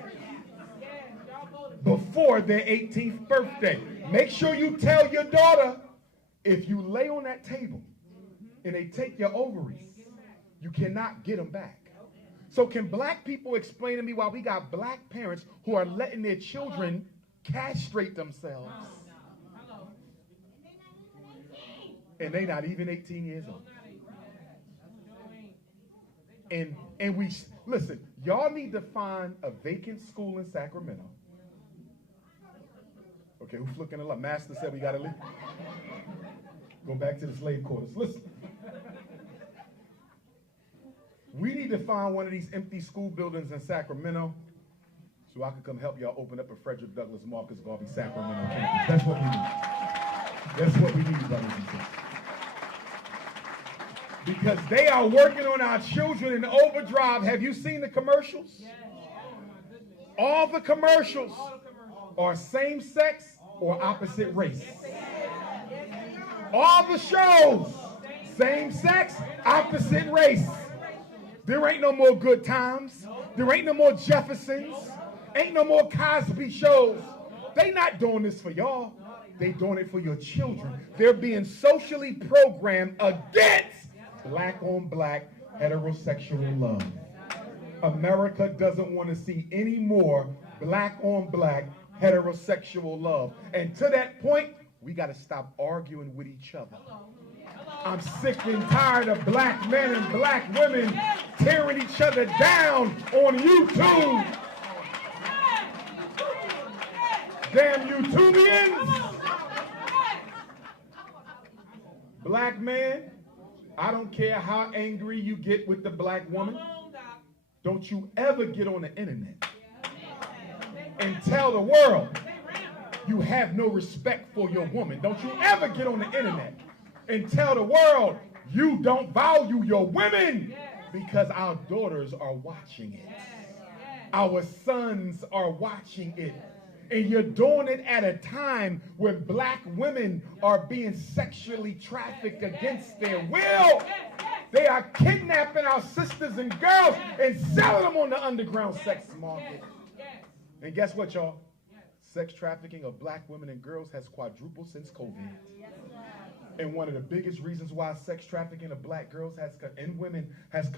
before their 18th birthday. Make sure you tell your daughter, if you lay on that table and they take your ovaries, you cannot get them back. So can black people explain to me why we got black parents who are letting their children castrate themselves? And they're not even 18 years old. And we, listen, y'all need to find a vacant school in Sacramento. Okay, who's looking a lot? Master said we got to leave. Go back to the slave quarters. Listen. We need to find one of these empty school buildings in Sacramento so I can come help y'all open up a Frederick Douglass Marcus Garvey Sacramento campus. That's what we need. That's what we need, brothers and sisters. Because they are working on our children in overdrive. Have you seen the commercials? Yes. All the commercials are same sex or opposite race. All the shows, same sex, opposite race. There ain't no more Good Times. There ain't no more Jeffersons. Ain't no more Cosby shows. They not doing this for y'all. They doing it for your children. They're being socially programmed against black on black heterosexual love. America doesn't want to see any more black on black heterosexual love. And to that point, we got to stop arguing with each other. I'm sick and tired of black men and black women tearing each other down on YouTube. Damn YouTubians. Black man, I don't care how angry you get with the black woman. Don't you ever get on the internet and tell the world you have no respect for your woman. Don't you ever get on the internet and tell the world you don't value your women, because our daughters are watching it. Our sons are watching it. And you're doing it at a time when black women are being sexually trafficked against their will. They are kidnapping our sisters and girls and selling them on the underground sex market. And guess what, y'all? Sex trafficking of black women and girls has quadrupled since COVID. And one of the biggest reasons why sex trafficking of black girls and women has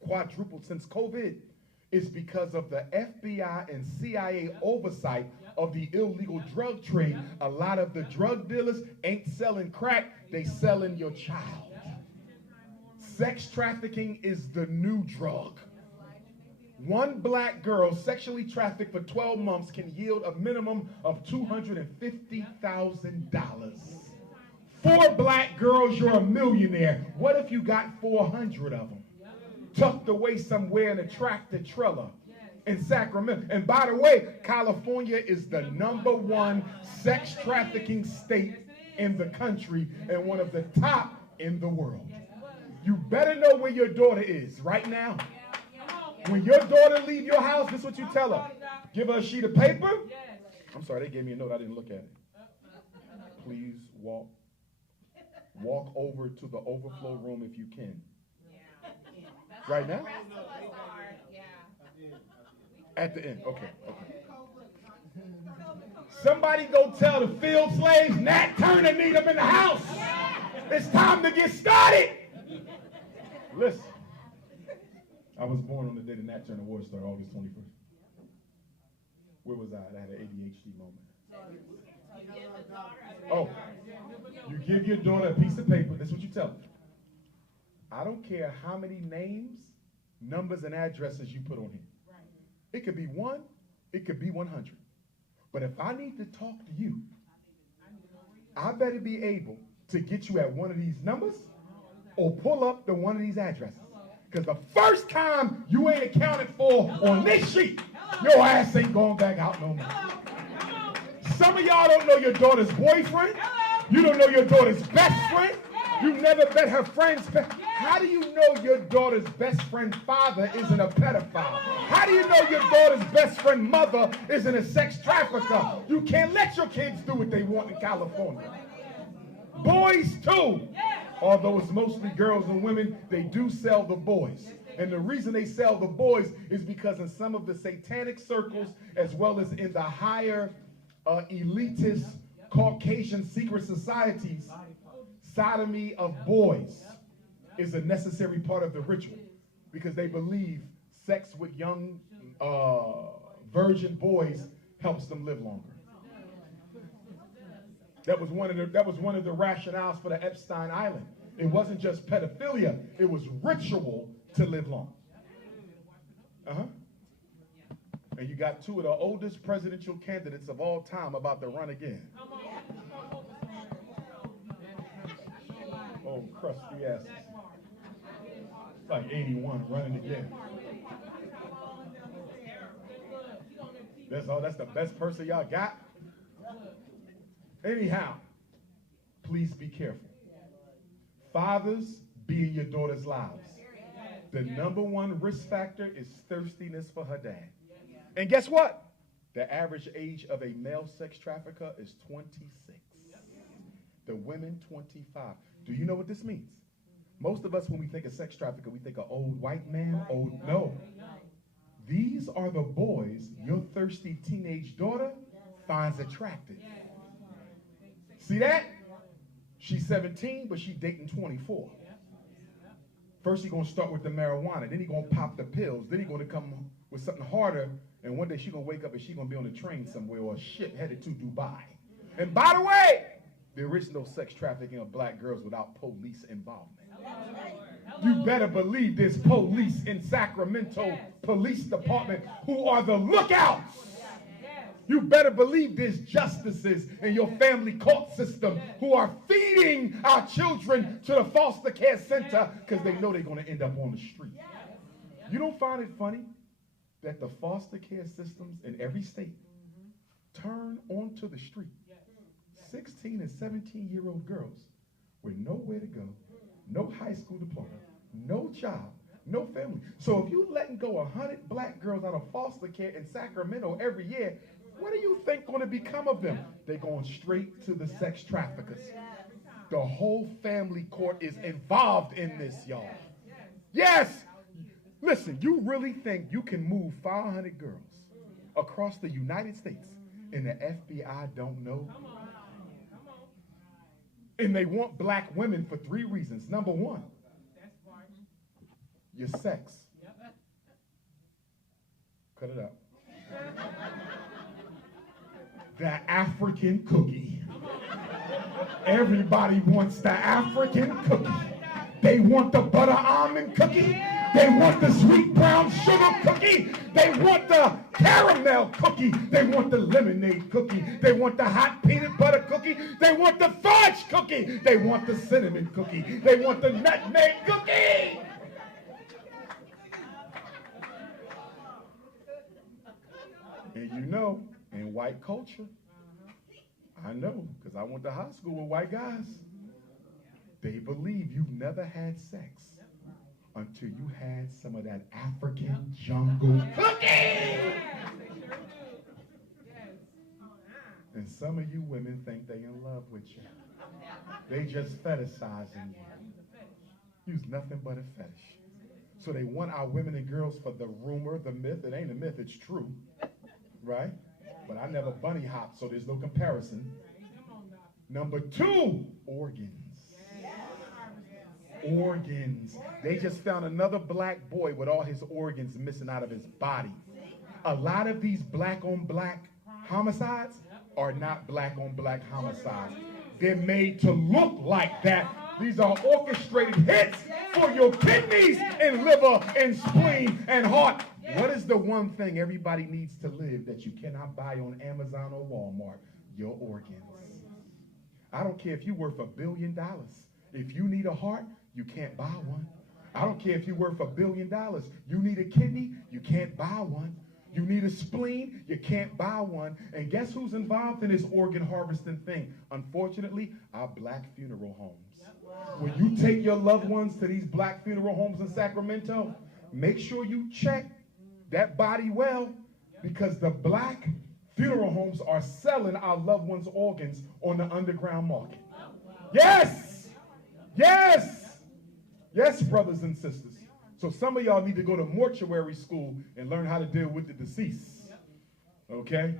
quadrupled since COVID, is because of the FBI and CIA oversight of the illegal drug trade. A lot of the drug dealers ain't selling crack, they selling your child. Sex trafficking is the new drug. One black girl sexually trafficked for 12 months can yield a minimum of $250,000. 4 black girls, you're a millionaire. What if you got 400 of them tucked away somewhere in a tractor trailer in Sacramento? And by the way, California is the #1 sex trafficking state in the country and one of the top in the world. You better know where your daughter is right now. When your daughter leave your house, this is what you tell her. Give her a sheet of paper. I'm sorry, they gave me a note. I didn't look at it. Please walk over to the overflow room if you can. Right now? At the end. Okay. Somebody go tell the field slaves, Nat Turner need them in the house. It's time to get started. Listen. I was born on the day the Nat Turner Award started, August 21st. Where was I? I had an ADHD moment. Oh, you give your daughter a piece of paper. That's what you tell her. I don't care how many names, numbers, and addresses you put on here. It could be 1, it could be 100. But if I need to talk to you, I better be able to get you at one of these numbers or pull up the one of these addresses. Because the first time you ain't accounted for on this sheet, your ass ain't going back out no more. Some of y'all don't know your daughter's boyfriend. You don't know your daughter's best friend. You've never met her friend's best. How do you know your daughter's best friend's father isn't a pedophile? How do you know your daughter's best friend's mother isn't a sex trafficker? You can't let your kids do what they want in California. Boys too. Although it's mostly girls and women, they do sell the boys. And the reason they sell the boys is because in some of the satanic circles, as well as in the higher elitist Caucasian secret societies, sodomy of boys is a necessary part of the ritual because they believe sex with young virgin boys helps them live longer. That was one of the rationales for the Epstein Island. It wasn't just pedophilia, it was ritual to live long. And you got 2 of the oldest presidential candidates of all time about to run again. Oh, crusty asses. Like 81 running again. That's the best person y'all got? Anyhow, please be careful. Fathers, be in your daughter's lives. The #1 risk factor is thirstiness for her dad. And guess what? The average age of a male sex trafficker is 26. The women, 25. Do you know what this means? Most of us, when we think of sex trafficker, we think of old white man. No. These are the boys your thirsty teenage daughter finds attractive. See that? She's 17, but she's dating 24. First, he's going to start with the marijuana. Then he's going to pop the pills. Then he's going to come with something harder. And one day she's going to wake up and she's going to be on a train somewhere or a ship headed to Dubai. And by the way, there is no sex trafficking of black girls without police involvement. You better believe there's police in Sacramento Police Department who are the lookouts. You better believe there's justices in your family court system who are feeding our children to the foster care center because they know they're going to end up on the street. You don't find it funny that the foster care systems in every state turn onto the street 16 and 17-year-old girls with nowhere to go, no high school diploma, no job, no family. So if you letting go 100 black girls out of foster care in Sacramento every year, what do you think going to become of them? They're going straight to the sex traffickers. The whole family court is involved in this, y'all. Yes. Listen, you really think you can move 500 girls across the United States and the FBI don't know? And they want black women for 3 reasons. Number 1, your sex. Cut it out. The African cookie. Everybody wants the African cookie. They want the butter almond cookie. They want the sweet brown sugar cookie. They want the caramel cookie. They want the lemonade cookie. They want the hot peanut butter cookie. They want the fudge cookie. They want the cinnamon cookie. They want the nutmeg cookie. And you know, in white culture, I know, because I went to high school with white guys, they believe you've never had sex until you had some of that African jungle cookie. And some of you women think they in love with you. They just fetishizing you. You's nothing but a fetish. So they want our women and girls for the rumor, the myth. It ain't a myth, it's true. Right? But I never bunny hopped, so there's no comparison. Number 2, organs. Organs. They just found another black boy with all his organs missing out of his body. A lot of these black on black homicides are not black on black homicides. They're made to look like that. These are orchestrated hits for your kidneys and liver and spleen and heart. What is the one thing everybody needs to live that you cannot buy on Amazon or Walmart? Your organs. I don't care if you're worth $1 billion. If you need a heart, you can't buy one. I don't care if you're worth $1 billion. You need a kidney, you can't buy one. You need a spleen, you can't buy one. And guess who's involved in this organ harvesting thing? Unfortunately, our black funeral homes. When you take your loved ones to these black funeral homes in Sacramento, make sure you check that body well, because the black funeral homes are selling our loved ones' organs on the underground market. Yes! Yes! Yes, brothers and sisters. So some of y'all need to go to mortuary school and learn how to deal with the deceased. Okay?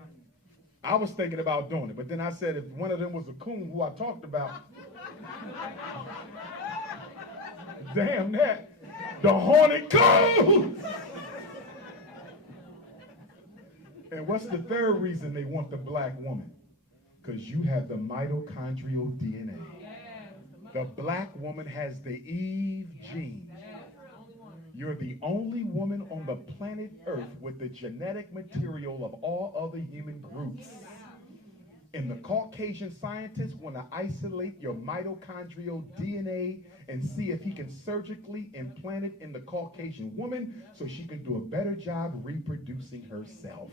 I was thinking about doing it, but then I said if one of them was a coon who I talked about, damn that, the horned coon! And what's the third reason they want the black woman? Because you have the mitochondrial DNA. The black woman has the Eve gene. You're the only woman on the planet Earth with the genetic material of all other human groups. And the Caucasian scientists want to isolate your mitochondrial DNA and see if he can surgically implant it in the Caucasian woman so she can do a better job reproducing herself.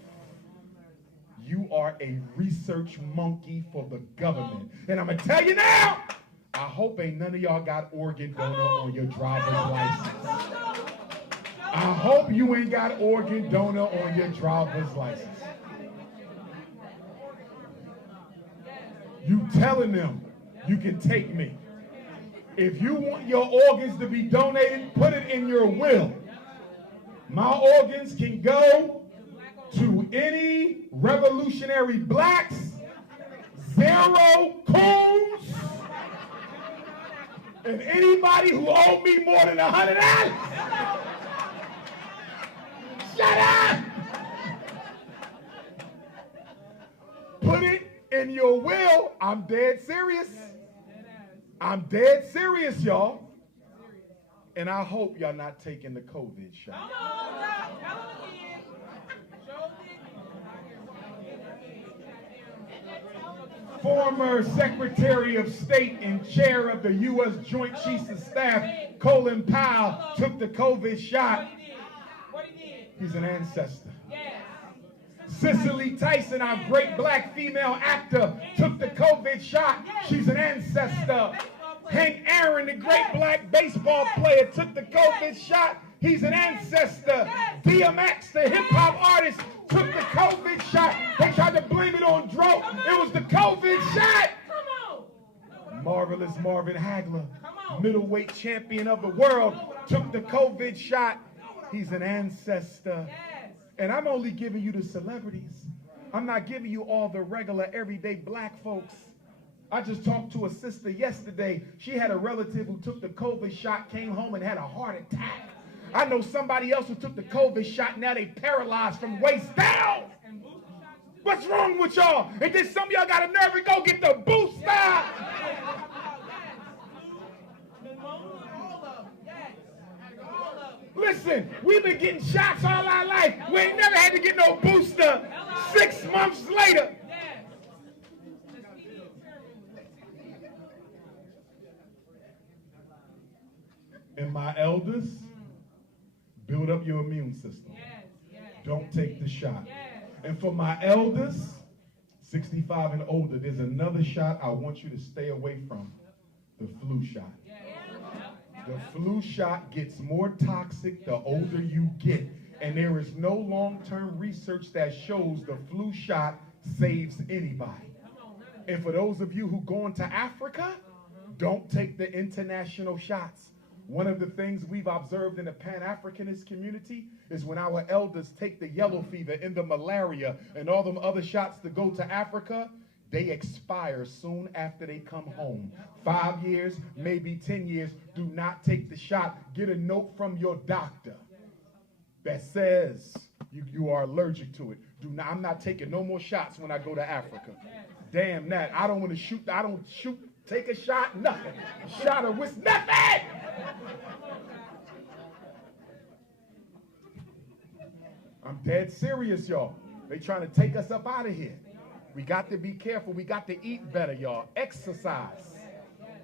You are a research monkey for the government. And I'm going to tell you now, I hope ain't none of y'all got organ donor on your driver's license. I hope you ain't got organ donor on your driver's license. You telling them you can take me. If you want your organs to be donated, put it in your will. My organs can go to any revolutionary blacks, 0 coons, and anybody who owed me more than $100. Shut up! Put it in your will. I'm dead serious. I'm dead serious, y'all. And I hope y'all not taking the COVID shot. Former Secretary of State and Chair of the U.S. Joint Chiefs of Staff, Colin Powell, took the COVID shot. He's an ancestor. Cicely Tyson, our great black female actor, took the COVID shot. She's an ancestor. Hank Aaron, the great black baseball player, took the COVID shot. He's an ancestor. DMX, the hip-hop artist, took the COVID shot. They tried to blame it on Dro. It was the COVID shot. Marvelous Marvin Hagler, middleweight champion of the world, took the COVID shot. He's an ancestor. And I'm only giving you the celebrities. I'm not giving you all the regular, everyday black folks. I just talked to a sister yesterday. She had a relative who took the COVID shot, came home and had a heart attack. I know somebody else who took the COVID shot, now they paralyzed from waist down. What's wrong with y'all? And then some of y'all got a nerve to go get the booster. Listen, we've been getting shots all our life. We ain't never had to get no booster 6 months later. And my elders, build up your immune system. Don't take the shot. And for my elders, 65 and older, there's another shot I want you to stay away from, the flu shot. The flu shot gets more toxic the older you get. And there is no long-term research that shows the flu shot saves anybody. And for those of you who go into Africa, don't take the international shots. One of the things we've observed in the Pan-Africanist community is when our elders take the yellow fever and the malaria and all them other shots to go to Africa, they expire soon after they come home. 5 years, maybe 10 years. Do not take the shot. Get a note from your doctor that says you are allergic to it. I'm not taking no more shots when I go to Africa. Damn that. I don't want to shoot. I don't shoot. Take a shot, nothing. Shot of with nothing. I'm dead serious, y'all. They trying to take us up out of here. We got to be careful. We got to eat better, y'all. Exercise.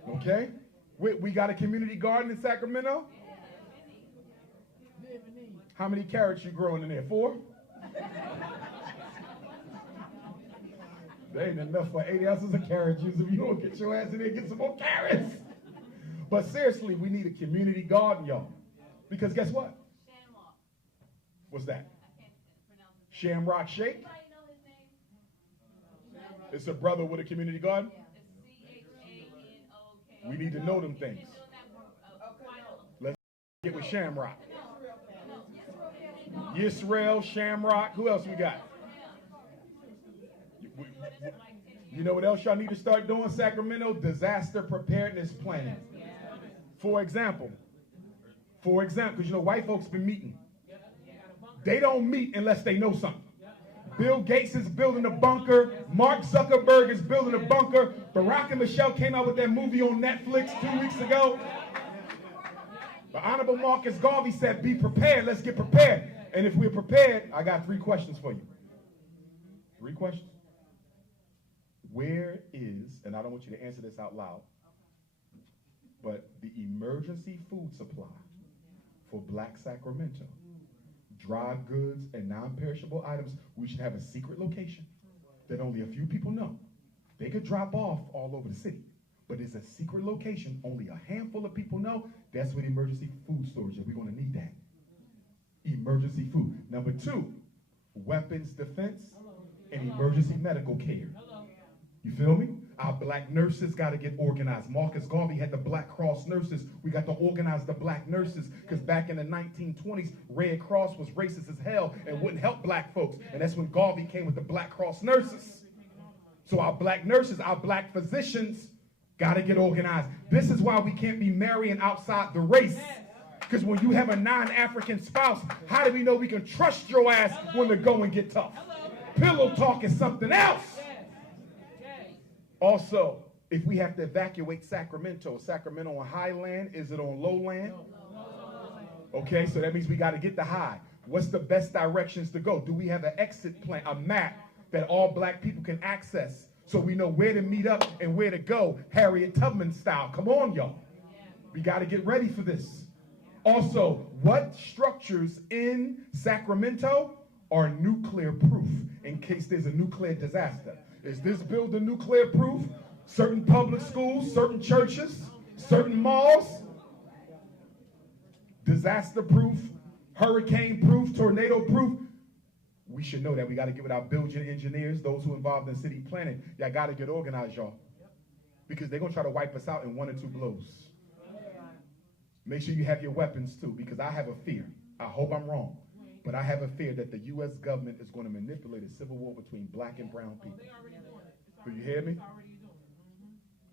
Okay? We got a community garden in Sacramento? How many carrots you growing in there? 4? There ain't enough for 80 ounces of carrot juice if you don't get your ass in there and get some more carrots. But seriously, we need a community garden, y'all. Because guess what? Shamrock. What's that? I can't pronounce his name. Shamrock Shake? Anybody know his name? It's a brother with a community garden? It's CHANOK. We need to know them things. Let's get with Shamrock. Yisrael, Shamrock. Who else we got? You know what else y'all need to start doing, Sacramento? Disaster preparedness planning. For example, because you know white folks been meeting. They don't meet unless they know something. Bill Gates is building a bunker. Mark Zuckerberg is building a bunker. Barack and Michelle came out with that movie on Netflix 2 weeks ago. The Honorable Marcus Garvey said, be prepared. Let's get prepared. And if we're prepared, I got 3 questions for you. 3 questions. Where is, and I don't want you to answer this out loud, but the emergency food supply for Black Sacramento? Dry goods and non-perishable items, we should have a secret location that only a few people know. They could drop off all over the city, but it's a secret location only a handful of people know. That's what emergency food storage is. We're going to need that. Emergency food. Number 2, weapons defense and emergency medical care. You feel me? Our black nurses got to get organized. Marcus Garvey had the Black Cross nurses. We got to organize the black nurses because back in the 1920s, Red Cross was racist as hell and wouldn't help black folks. And that's when Garvey came with the Black Cross nurses. So our black nurses, our black physicians got to get organized. This is why we can't be marrying outside the race. Because when you have a non-African spouse, how do we know we can trust your ass when the going get tough? Pillow talk is something else. Also, if we have to evacuate Sacramento on high land, is it on low land? Okay, so that means we got to get the high. What's the best directions to go? Do we have an exit plan, a map that all black people can access so we know where to meet up and where to go, Harriet Tubman style? Come on, y'all. We got to get ready for this. Also, what structures in Sacramento are nuclear proof in case there's a nuclear disaster? Is this building nuclear proof? Certain public schools, certain churches, certain malls? Disaster proof, hurricane proof, tornado proof? We should know that. We got to get with our building engineers, those who are involved in city planning. Y'all got to get organized, y'all. Because they're going to try to wipe us out in 1 or 2 blows. Make sure you have your weapons too, because I have a fear. I hope I'm wrong. But I have a fear that the U.S. government is going to manipulate a civil war between black and brown people. Do you hear me?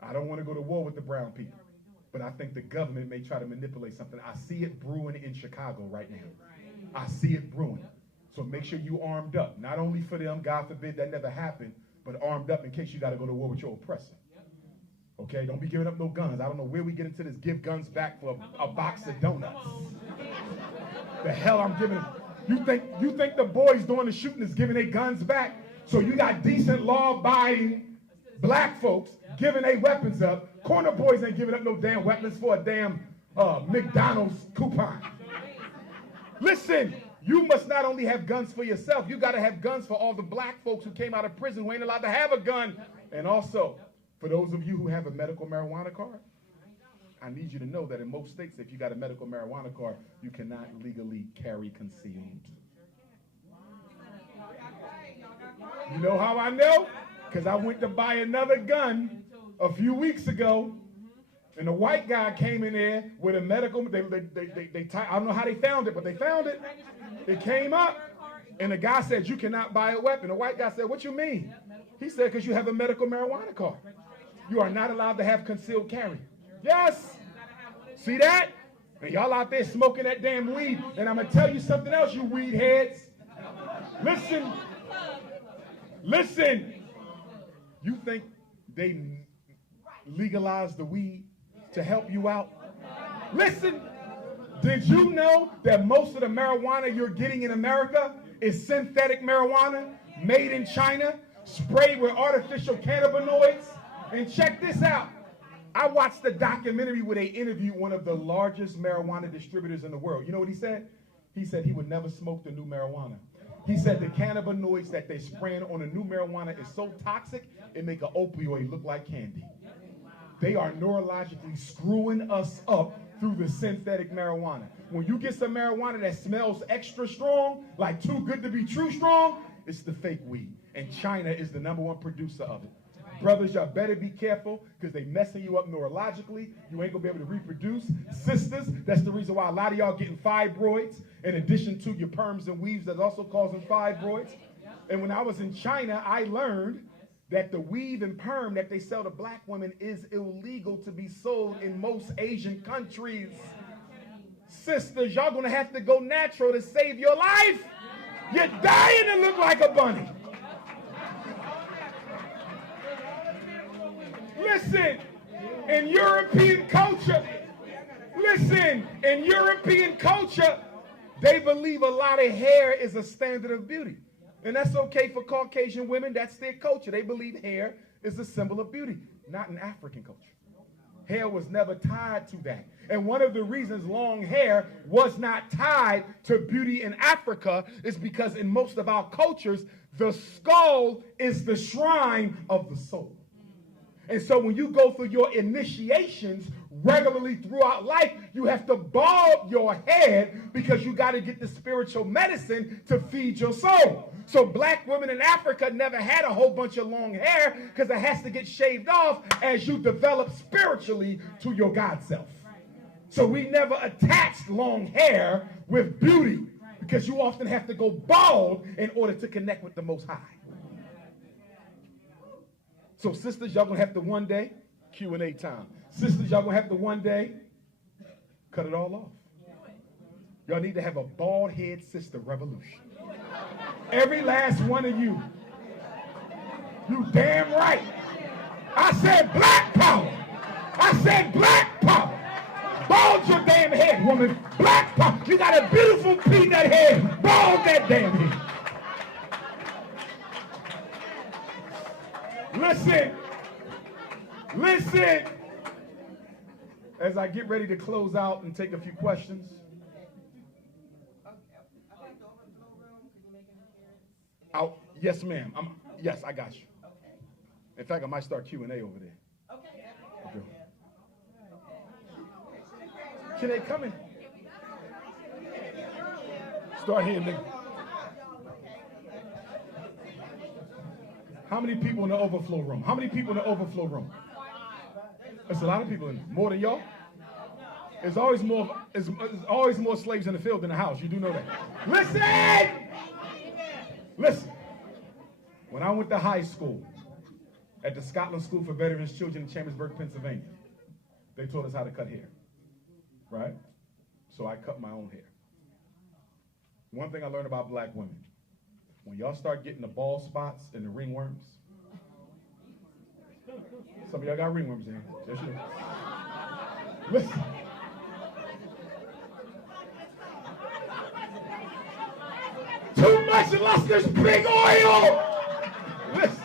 I don't want to go to war with the brown people. but I think the government may try to manipulate something. I see it brewing in Chicago right now. I see it brewing. So make sure you armed up, not only for them, God forbid that never happened, but armed up in case you got to go to war with your oppressor. Okay, don't be giving up no guns. I don't know where we get into this give guns back for a box of donuts. The hell I'm giving them. You think the boys doing the shooting is giving their guns back? So you got decent law-abiding black folks giving their weapons up. Corner boys ain't giving up no damn weapons for a damn McDonald's coupon. Listen, you must not only have guns for yourself, you got to have guns for all the black folks who came out of prison who ain't allowed to have a gun. And also, for those of you who have a medical marijuana card, I need you to know that in most states, if you got a medical marijuana card, you cannot legally carry concealed. You know how I know? Because I went to buy another gun a few weeks ago, and a white guy came in there with a medical, I don't know how they found it, but they found it. It came up, and the guy said, you cannot buy a weapon. The white guy said, what you mean? He said, because you have a medical marijuana card. You are not allowed to have concealed carry. Yes. See that? And y'all out there smoking that damn weed. And I'm going to tell you something else, you weed heads. Listen. Listen. You think they legalized the weed to help you out? Listen. Did you know that most of the marijuana you're getting in America is synthetic marijuana made in China, sprayed with artificial cannabinoids? And check this out. I watched the documentary where they interviewed one of the largest marijuana distributors in the world. You know what he said? He said he would never smoke the new marijuana. He said the cannabinoids that they're spraying on the new marijuana is so toxic, it make an opioid look like candy. They are neurologically screwing us up through the synthetic marijuana. When you get some marijuana that smells extra strong, like too good to be true strong, it's the fake weed. And China is the #1 producer of it. Brothers, y'all better be careful because they messing you up neurologically. You ain't going to be able to reproduce. Sisters, that's the reason why a lot of y'all getting fibroids in addition to your perms and weaves that's also causing fibroids. And when I was in China, I learned that the weave and perm that they sell to black women is illegal to be sold in most Asian countries. Sisters, y'all going to have to go natural to save your life. You're dying to look like a bunny. Listen, in European culture, they believe a lot of hair is a standard of beauty. And that's okay for Caucasian women. That's their culture. They believe hair is a symbol of beauty, not in African culture. Hair was never tied to that. And one of the reasons long hair was not tied to beauty in Africa is because in most of our cultures, the skull is the shrine of the soul. And so when you go through your initiations regularly throughout life, you have to bald your head because you got to get the spiritual medicine to feed your soul. So black women in Africa never had a whole bunch of long hair because it has to get shaved off as you develop spiritually to your God self. So we never attached long hair with beauty because you often have to go bald in order to connect with the Most High. So sisters, y'all gonna have to one day, Q&A time. Sisters, y'all gonna have to one day cut it all off. Y'all need to have a bald head sister revolution. Every last one of you. You damn right. I said black power. I said black power. Bald your damn head, woman. Black power. You got a beautiful peanut head. Bald that damn head. Listen, as I get ready to close out and take a few questions. Oh, yes, ma'am. Yes, I got you. In fact, I might start Q&A over there. Okay. Can they come in? Start here, nigga. How many people in the overflow room? How many people in the overflow room? There's a lot of people in there. More than y'all? There's always more slaves in the field than the house. You do know that. Listen. When I went to high school at the Scotland School for Veterans Children in Chambersburg, Pennsylvania, they told us how to cut hair, right? So I cut my own hair. One thing I learned about black women, when y'all start getting the bald spots and the ringworms, some of y'all got ringworms in here. Just you. Listen. Too much luster's big oil. Listen.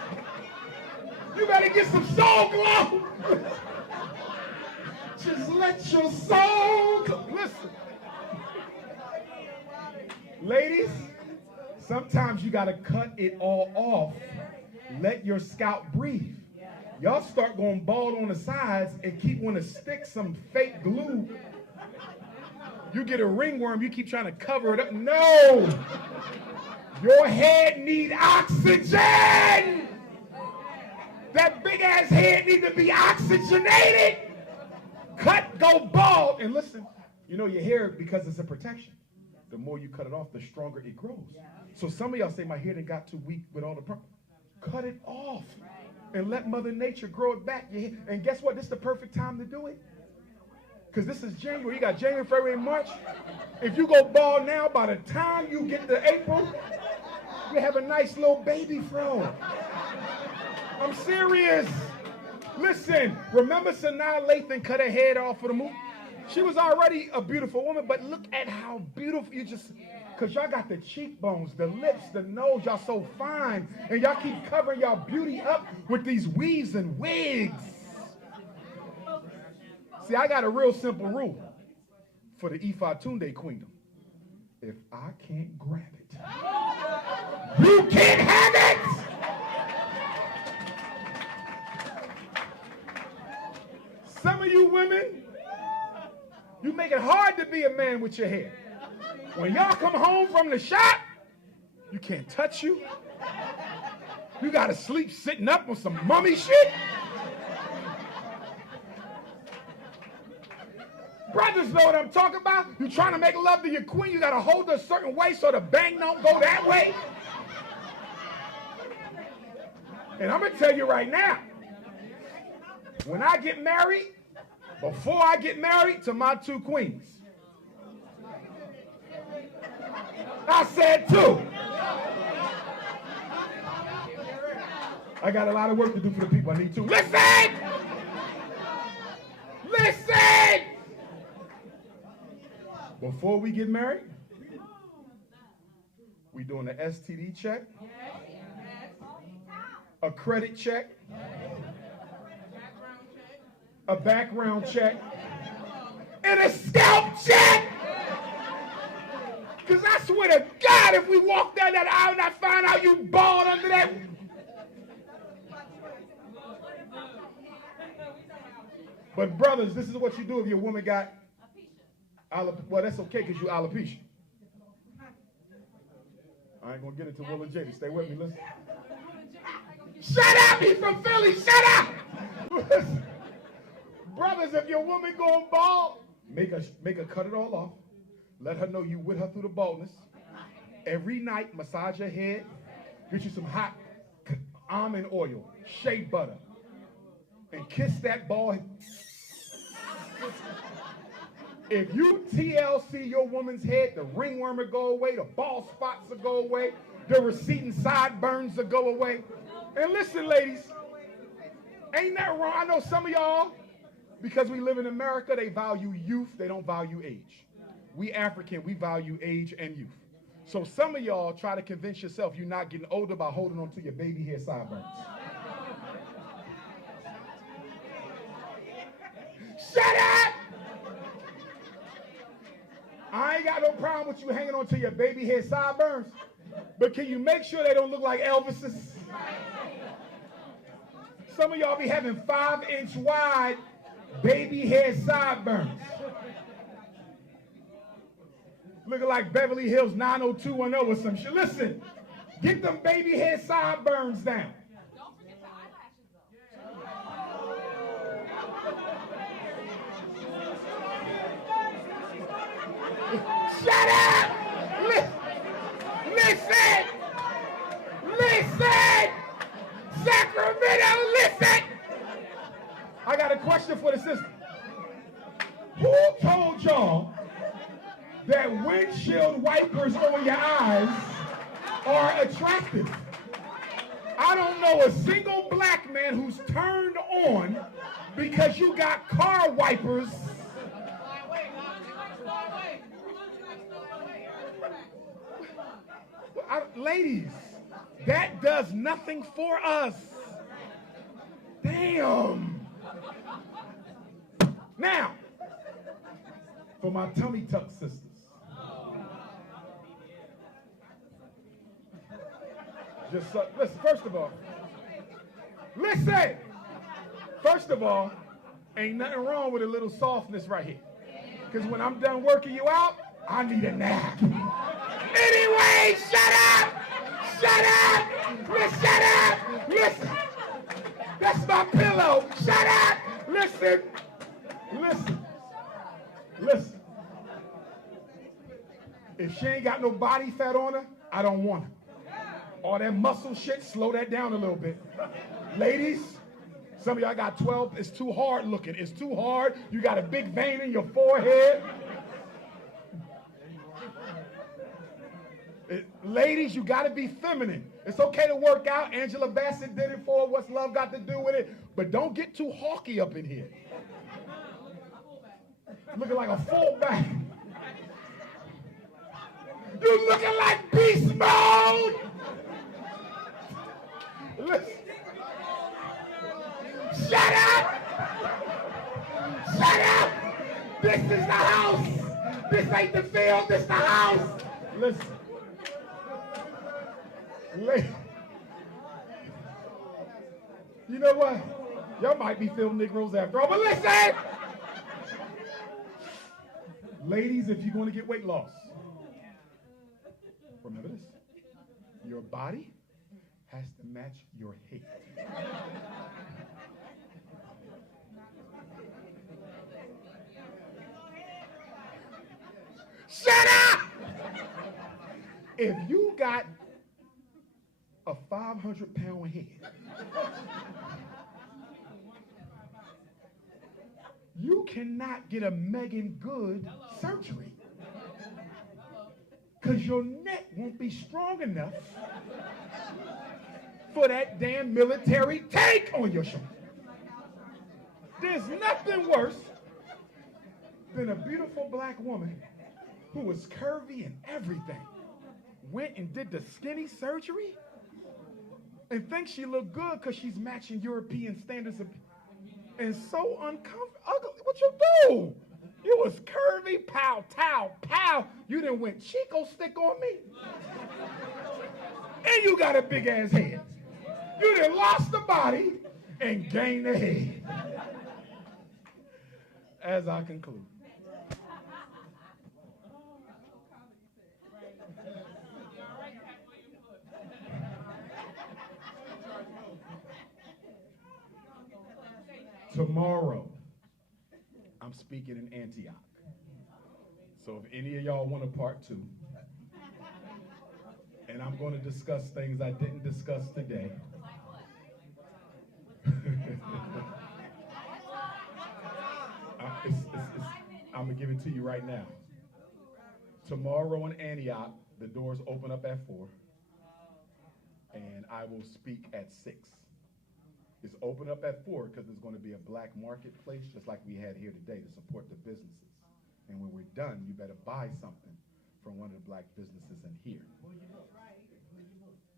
You better get some soul glow. Just let your soul go. Listen. Ladies, sometimes you gotta cut it all off. Let your scalp breathe. Y'all start going bald on the sides and keep wanting to stick some fake glue. You get a ringworm, you keep trying to cover it up. No! Your head needs oxygen! That big ass head needs to be oxygenated! Cut, go bald! And listen, you know your hair, because it's a protection, the more you cut it off, the stronger it grows. So some of y'all say, my hair done got too weak with all the cut it off and let Mother Nature grow it back. And guess what? This is the perfect time to do it. Because this is January. You got January, February, and March. If you go bald now, by the time you get to April, you have a nice little baby fro. I'm serious. Listen, remember Sanaa Lathan cut her head off for the movie? She was already a beautiful woman, but look at how beautiful you just, because y'all got the cheekbones, the lips, the nose, y'all so fine, and y'all keep covering y'all beauty up with these weaves and wigs. See, I got a real simple rule for the Ifa Tunde Queendom. If I can't grab it, you can't have it! Some of you women, you make it hard to be a man with your hair. When y'all come home from the shop, you can't touch you. You gotta sleep sitting up on some mummy shit. Brothers know what I'm talking about. You trying to make love to your queen, you gotta hold her a certain way so the bang don't go that way. And I'm gonna tell you right now, when I get married, before I get married to my two queens, I said two. I got a lot of work to do for the people. I need two. Listen! Listen! Before we get married, we doing an STD check, a credit check, a background check, and a scalp check. Because I swear to God, if we walk down that aisle and I find out you bald under that. But brothers, this is what you do if your woman got, well, that's okay because you alopecia. I ain't going to get into Will and Jada. Stay with me, listen. Shut up, he's from Philly, shut up! Listen. Brothers, if your woman going bald, make her cut it all off. Let her know you with her through the baldness. Every night, massage her head. Get you some hot almond oil, shea butter, and kiss that bald head. If you TLC your woman's head, the ringworm will go away, the bald spots will go away, the receding sideburns will go away. And listen, ladies, ain't that wrong? I know some of y'all, because we live in America, they value youth, they don't value age. We African, we value age and youth. So some of y'all try to convince yourself you're not getting older by holding on to your baby hair sideburns. Shut up! I ain't got no problem with you hanging on to your baby hair sideburns, but can you make sure they don't look like Elvis's? Some of y'all be having 5-inch wide baby hair sideburns. Looking like Beverly Hills 90210 or some shit. Listen, get them baby hair sideburns down. Don't forget the eyelashes, though. Shut up! Listen! Listen! Sacramento, listen! I got a question for the sister. windshield wipers on your eyes are attractive. I don't know a single black man who's turned on because you got car wipers. Ladies, that does nothing for us. Damn. Now, for my tummy tuck sisters. Just listen, first of all, ain't nothing wrong with a little softness right here. Because when I'm done working you out, I need a nap. Anyway, shut up! Shut up! Shut up! Listen. That's my pillow. Shut up! Listen. If she ain't got no body fat on her, I don't want her. All that muscle shit, slow that down a little bit. Ladies, some of y'all got 12, it's too hard looking. It's too hard. You got a big vein in your forehead. Ladies, you got to be feminine. It's okay to work out. Angela Bassett did it for What's Love Got to Do with it? But don't get too hawky up in here. Looking like a fullback. You looking like beast mode. Listen. Shut up. Shut up. This is the house. This ain't the field. This the house. Listen. You know what? Y'all might be film Negroes after all, but listen! Ladies, if you're going to get weight loss, remember this. Your body has to match your head. Shut up! If you got a 500-pound head, you cannot get a Megan Good surgery because your neck won't be strong enough for that damn military tank on your shoulder. There's nothing worse than a beautiful black woman who was curvy and everything went and did the skinny surgery and thinks she looked good because she's matching European standards of, and so uncomfortable. What you do? You was curvy, pow, tow, pow. You done went Chico stick on me. And you got a big ass head. You done lost the body and gained the head. As I conclude. Tomorrow, I'm speaking in Antioch. So if any of y'all want a part 2, and I'm going to discuss things I didn't discuss today. I'm going to give it to you right now. Tomorrow in Antioch, the doors open up at 4, and I will speak at 6. It's open up at 4 because there's going to be a black marketplace just like we had here today to support the businesses. And when we're done, you better buy something from one of the black businesses in here.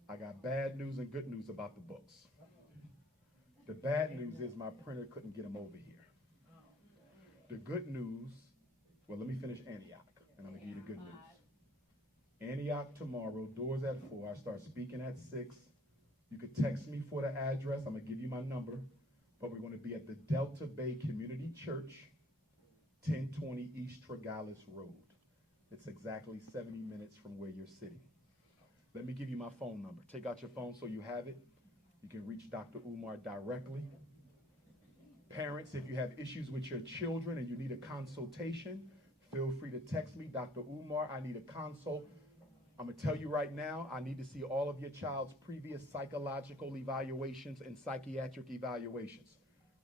I got bad news and good news about the books. The bad news is my printer couldn't get them over here. The good news, well, let me finish Antioch, and I'm going to give you the good news. Antioch tomorrow, doors at 4. I start speaking at 6. You could text me for the address. I'm going to give you my number. But we're going to be at the Delta Bay Community Church, 1020 East Tregallis Road. It's exactly 70 minutes from where you're sitting. Let me give you my phone number. Take out your phone so you have it. You can reach Dr. Umar directly. Parents, if you have issues with your children and you need a consultation, feel free to text me, Dr. Umar, I need a consult. I'm going to tell you right now, I need to see all of your child's previous psychological evaluations and psychiatric evaluations.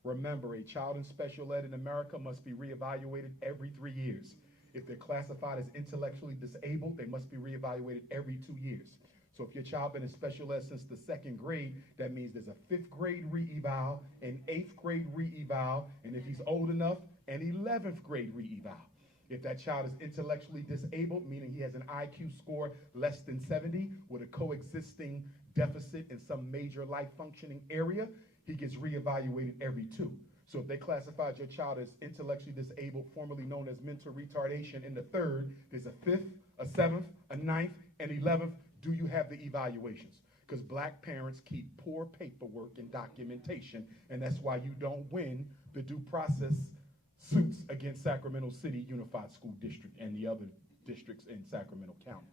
Remember, a child in special ed in America must be reevaluated every 3 years. If they're classified as intellectually disabled, they must be reevaluated every 2 years. So if your child been in special ed since the 2nd grade, that means there's a 5th grade re-eval, an 8th grade re-eval, and if he's old enough, an 11th grade re-eval. If that child is intellectually disabled, meaning he has an IQ score less than 70 with a coexisting deficit in some major life functioning area, he gets reevaluated every 2. So if they classified your child as intellectually disabled, formerly known as mental retardation, in the 3rd, there's a 5th, a 7th, a 9th, and 11th. Do you have the evaluations? Because black parents keep poor paperwork and documentation, and that's why you don't win the due process suits against Sacramento City Unified School District and the other districts in Sacramento County.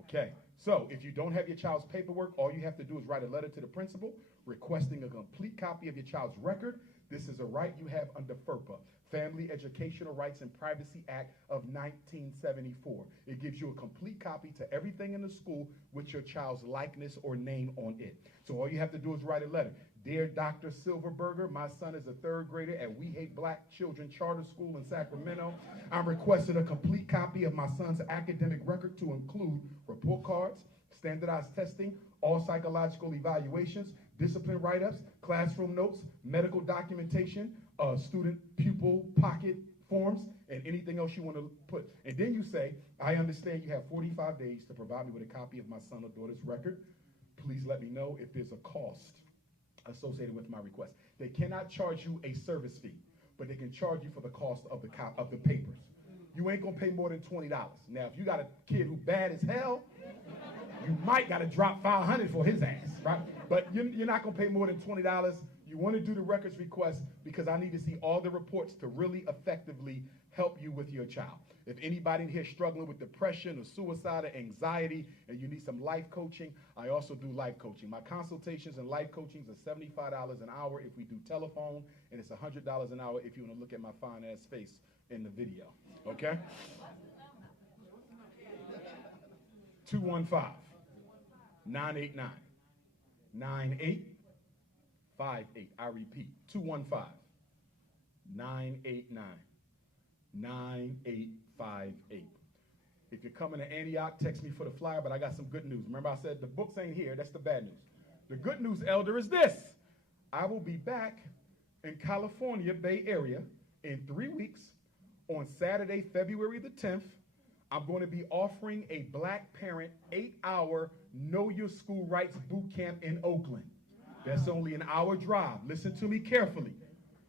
Okay, so if you don't have your child's paperwork, all you have to do is write a letter to the principal requesting a complete copy of your child's record. This is a right you have under FERPA, Family Educational Rights and Privacy Act of 1974. It gives you a complete copy to everything in the school with your child's likeness or name on it. So all you have to do is write a letter. Dear Dr. Silverberger, my son is a 3rd grader at We Hate Black Children Charter School in Sacramento. I'm requesting a complete copy of my son's academic record to include report cards, standardized testing, all psychological evaluations, discipline write-ups, classroom notes, medical documentation, student pupil pocket forms, and anything else you want to put. And then you say, I understand you have 45 days to provide me with a copy of my son or daughter's record. Please let me know if there's a cost associated with my request. They cannot charge you a service fee, but they can charge you for the cost of the papers. You ain't gonna pay more than $20. Now, if you got a kid who bad as hell, you might gotta drop $500 for his ass, right? But you're not gonna pay more than $20. You wanna do the records request because I need to see all the reports to really effectively help you with your child. If anybody here struggling with depression or suicide or anxiety and you need some life coaching, I also do life coaching. My consultations and life coachings are $75 an hour if we do telephone, and it's $100 an hour if you want to look at my fine ass face in the video, okay? 215-989-9858. I repeat, 215-989-9858. If you're coming to Antioch, text me for the flyer, but I got some good news. Remember I said the books ain't here, that's the bad news. The good news, Elder, is this. I will be back in California, Bay Area, in 3 weeks. On Saturday, February the 10th, I'm going to be offering a black parent 8-hour Know Your School Rights boot camp in Oakland. That's only an hour drive. Listen to me carefully.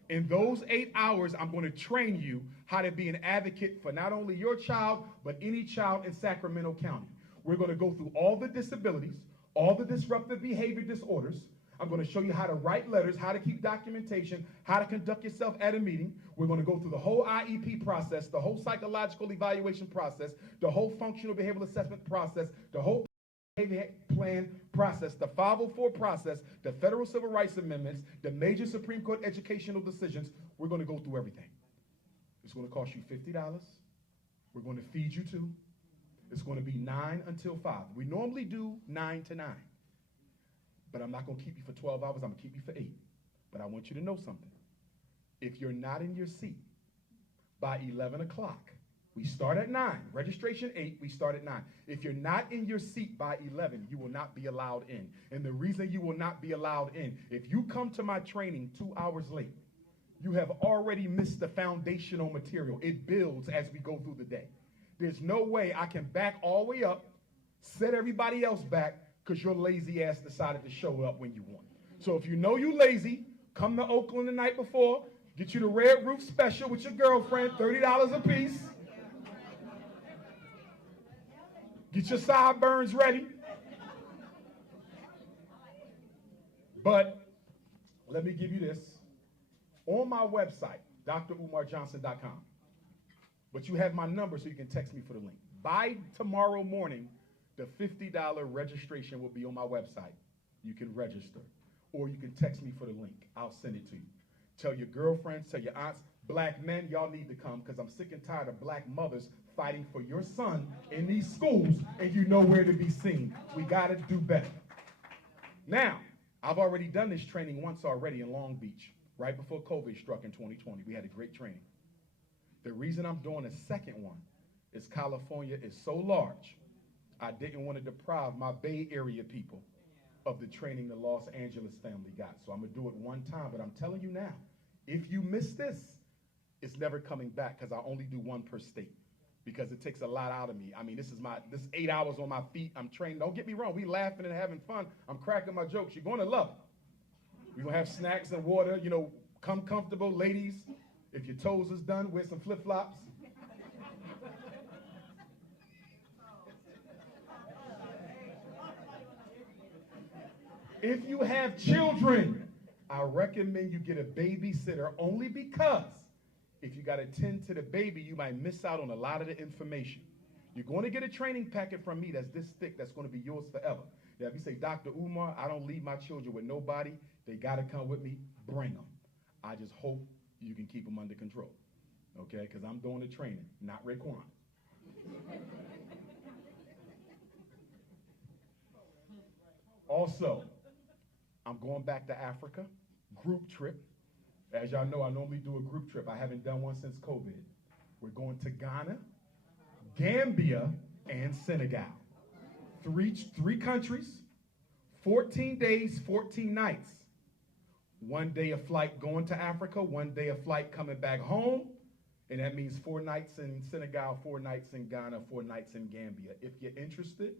In those 8 hours, I'm going to train you how to be an advocate for not only your child, but any child in Sacramento County. We're going to go through all the disabilities, all the disruptive behavior disorders. I'm going to show you how to write letters, how to keep documentation, how to conduct yourself at a meeting. We're going to go through the whole IEP process, the whole psychological evaluation process, the whole functional behavioral assessment process, the whole behavior plan process, the 504 process, the federal civil rights amendments, the major Supreme Court educational decisions. We're going to go through everything. It's going to cost you $50. We're going to feed you too. It's going to be 9 until 5. We normally do 9 to 9. But I'm not going to keep you for 12 hours. I'm going to keep you for 8. But I want you to know something. If you're not in your seat by 11 o'clock, we start at 9. Registration 8, we start at 9. If you're not in your seat by 11, you will not be allowed in. And the reason you will not be allowed in, if you come to my training 2 hours late, you have already missed the foundational material. It builds as we go through the day. There's no way I can back all the way up, set everybody else back, because your lazy ass decided to show up when you want. So if you know you lazy, come to Oakland the night before, get you the Red Roof Special with your girlfriend, $30 a piece. Get your sideburns ready. But let me give you this. On my website, drumarjohnson.com, but you have my number so you can text me for the link. By tomorrow morning, the $50 registration will be on my website. You can register, or you can text me for the link. I'll send it to you. Tell your girlfriends, tell your aunts, black men, y'all need to come because I'm sick and tired of black mothers fighting for your son in these schools and you know where to be seen. We got to do better. Now, I've already done this training once already in Long Beach, right before COVID struck in 2020. We had a great training. The reason I'm doing a second one is California is so large, I didn't want to deprive my Bay Area people of the training the Los Angeles family got. So I'm gonna do it one time, but I'm telling you now, if you miss this, it's never coming back, because I only do one per state, because it takes a lot out of me. I mean, this 8 hours on my feet. I'm trained. Don't get me wrong. We laughing and having fun. I'm cracking my jokes. You're going to love it. We're going to have snacks and water. You know, come comfortable, ladies. If your toes is done, wear some flip-flops. If you have children, I recommend you get a babysitter, only because if you got to tend to the baby, you might miss out on a lot of the information. You're going to get a training packet from me that's this thick, that's going to be yours forever. Now, if you say, Dr. Umar, I don't leave my children with nobody, they got to come with me, bring them. I just hope you can keep them under control, okay? Because I'm doing the training, not Raekwon. Also, I'm going back to Africa, group trip. As y'all know, I normally do a group trip. I haven't done one since COVID. We're going to Ghana, Gambia, and Senegal. Three countries, 14 days, 14 nights. 1 day of flight going to Africa, 1 day of flight coming back home, and that means 4 nights in Senegal, 4 nights in Ghana, 4 nights in Gambia. If you're interested,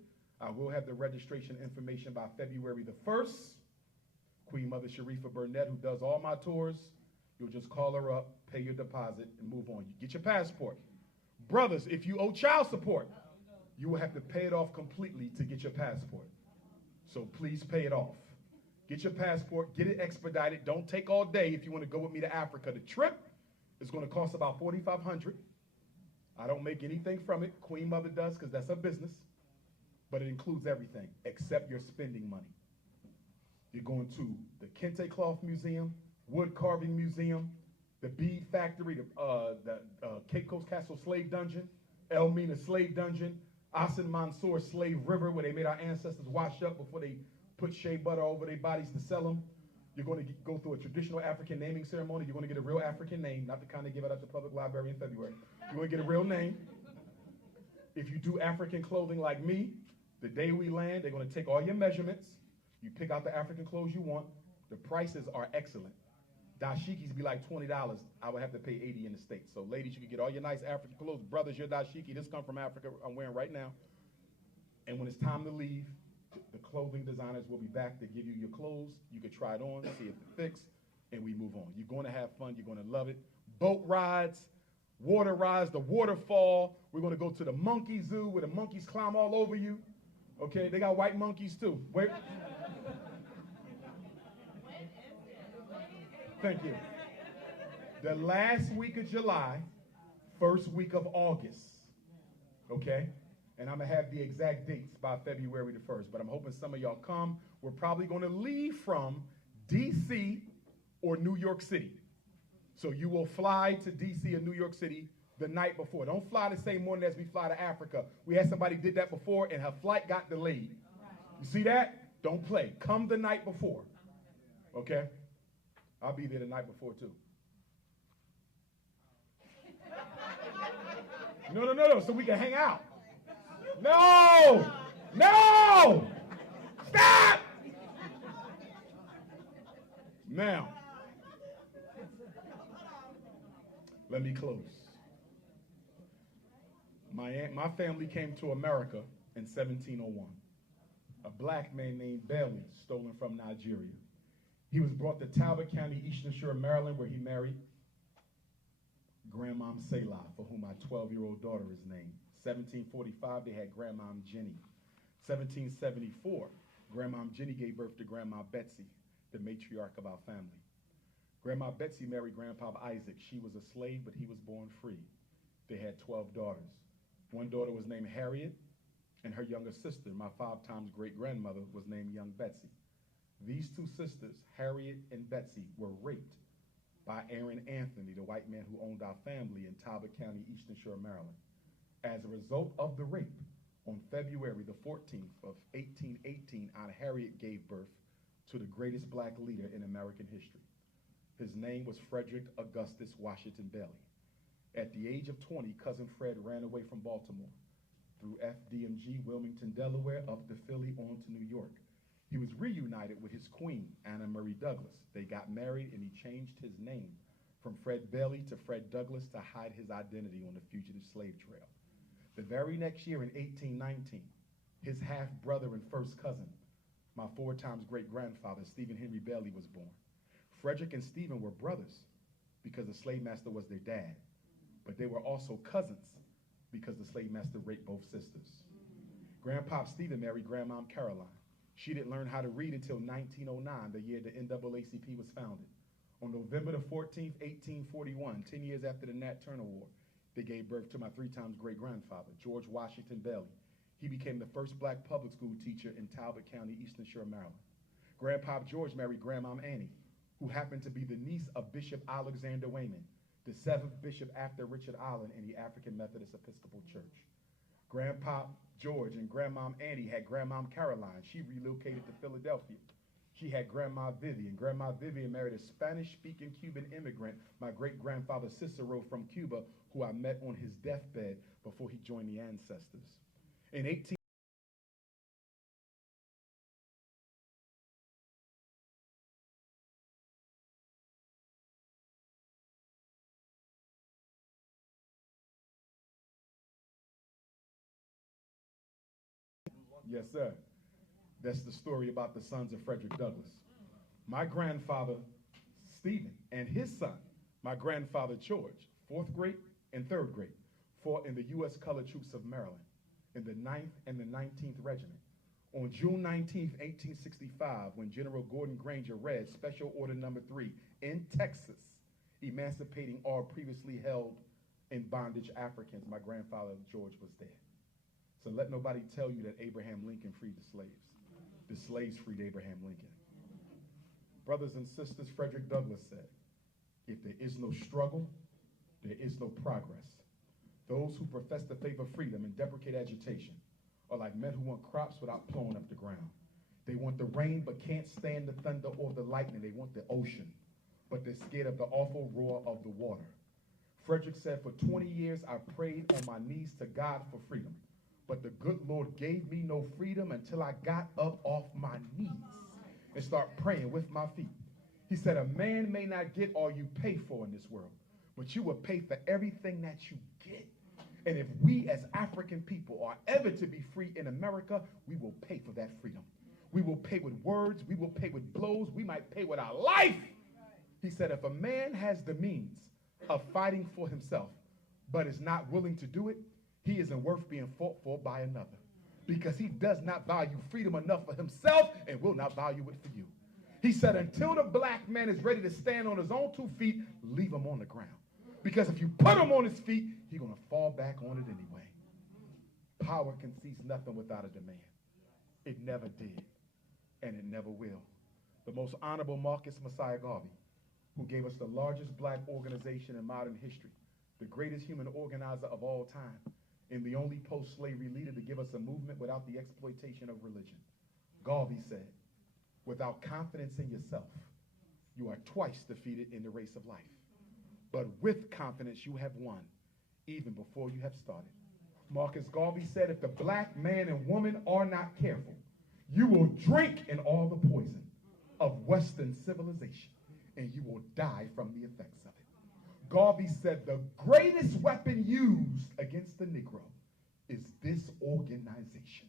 I will have the registration information by February the 1st. Queen Mother Sharifa Burnett, who does all my tours, you'll just call her up, pay your deposit, and move on. You get your passport. Brothers, if you owe child support, you will have to pay it off completely to get your passport. So please pay it off. Get your passport, get it expedited. Don't take all day if you want to go with me to Africa. The trip is going to cost about $4,500. I don't make anything from it. Queen Mother does, because that's her business. But it includes everything except your spending money. You're going to the Kente Cloth Museum, Wood Carving Museum, the Bead Factory, the Cape Coast Castle Slave Dungeon, Elmina Slave Dungeon, Asin Mansour Slave River, where they made our ancestors wash up before they put shea butter over their bodies to sell them. You're going to go through a traditional African naming ceremony. You're going to get a real African name, not the kind they give out at the public library in February. You're going to get a real name. If you do African clothing like me, the day we land, they're going to take all your measurements. You pick out the African clothes you want. The prices are excellent. Dashikis be like $20. I would have to pay $80 in the States. So ladies, you can get all your nice African clothes. Brothers, your dashiki, this come from Africa, I'm wearing right now. And when it's time to leave, the clothing designers will be back to give you your clothes. You can try it on, see if it fits, and we move on. You're going to have fun. You're going to love it. Boat rides, water rides, the waterfall. We're going to go to the monkey zoo where the monkeys climb all over you. Okay, they got white monkeys too. Wait. Thank you. The last week of July, first week of August. Okay? And I'm going to have the exact dates by February the 1st. But I'm hoping some of y'all come. We're probably going to leave from D.C. or New York City. So you will fly to D.C. or New York City the night before. Don't fly the same morning as we fly to Africa. We had somebody did that before, and her flight got delayed. You see that? Don't play. Come the night before. Okay? I'll be there the night before, too. No, so we can hang out. No! No! Stop! Now, let me close. My family came to America in 1701. A black man named Bailey, stolen from Nigeria. He was brought to Talbot County, Eastern Shore, Maryland, where he married Grandmom Selah, for whom my 12-year-old daughter is named. 1745, they had Grandmom Jenny. 1774, Grandmom Jenny gave birth to Grandma Betsy, the matriarch of our family. Grandma Betsy married Grandpa Isaac. She was a slave, but he was born free. They had 12 daughters. One daughter was named Harriet, and her younger sister, my 5 times great-grandmother, was named Young Betsy. These 2 sisters, Harriet and Betsy, were raped by Aaron Anthony, the white man who owned our family in Talbot County, Eastern Shore, Maryland. As a result of the rape, on February the 14th of 1818, Aunt Harriet gave birth to the greatest black leader in American history. His name was Frederick Augustus Washington Bailey. At the age of 20, Cousin Fred ran away from Baltimore through FDMG, Wilmington, Delaware, up to Philly, on to New York. He was reunited with his queen, Anna Marie Douglas. They got married, and he changed his name from Fred Bailey to Fred Douglass to hide his identity on the fugitive slave trail. The very next year, in 1819, his half-brother and first cousin, my 4 times great-grandfather, Stephen Henry Bailey, was born. Frederick and Stephen were brothers because the slave master was their dad, but they were also cousins because the slave master raped both sisters. Grandpop Stephen married Grandmom Caroline. She didn't learn how to read until 1909, the year the NAACP was founded. On November the 14th, 1841, 10 years after the Nat Turner War, they gave birth to my 3 times great-grandfather, George Washington Bailey. He became the first black public school teacher in Talbot County, Eastern Shore, Maryland. Grandpop George married Grandmom Annie, who happened to be the niece of Bishop Alexander Wayman, the 7th bishop after Richard Allen in the African Methodist Episcopal Church. Grandpop George and Grandmom Annie had Grandmom Caroline. She relocated to Philadelphia. She had Grandma Vivian. Grandma Vivian married a Spanish-speaking Cuban immigrant, my great-grandfather Cicero from Cuba, who I met on his deathbed before he joined the ancestors. In 18 Yes, sir. That's the story about the sons of Frederick Douglass. My grandfather, Stephen, and his son, my grandfather, George, 4th grade and 3rd grade, fought in the U.S. Colored Troops of Maryland in the 9th and the 19th Regiment. On June 19, 1865, when General Gordon Granger read Special Order Number 3 in Texas, emancipating all previously held in bondage Africans, my grandfather, George, was there. So let nobody tell you that Abraham Lincoln freed the slaves. The slaves freed Abraham Lincoln. Brothers and sisters, Frederick Douglass said, if there is no struggle, there is no progress. Those who profess the faith of freedom and deprecate agitation are like men who want crops without plowing up the ground. They want the rain but can't stand the thunder or the lightning. They want the ocean, but they're scared of the awful roar of the water. Frederick said, for 20 years I prayed on my knees to God for freedom. But the good Lord gave me no freedom until I got up off my knees and start praying with my feet. He said, a man may not get all you pay for in this world, but you will pay for everything that you get. And if we as African people are ever to be free in America, we will pay for that freedom. We will pay with words. We will pay with blows. We might pay with our life. He said, if a man has the means of fighting for himself, but is not willing to do it, he isn't worth being fought for by another, because he does not value freedom enough for himself and will not value it for you. He said, until the black man is ready to stand on his own 2 feet, leave him on the ground. Because if you put him on his feet, he's going to fall back on it anyway. Power concedes nothing without a demand. It never did, and it never will. The most honorable Marcus Messiah Garvey, who gave us the largest black organization in modern history, the greatest human organizer of all time, and the only post-slavery leader to give us a movement without the exploitation of religion. Garvey said, without confidence in yourself, you are twice defeated in the race of life. But with confidence, you have won, even before you have started. Marcus Garvey said, if the black man and woman are not careful, you will drink in all the poison of Western civilization, and you will die from the effects of it. Garvey said the greatest weapon used against the Negro is this organization.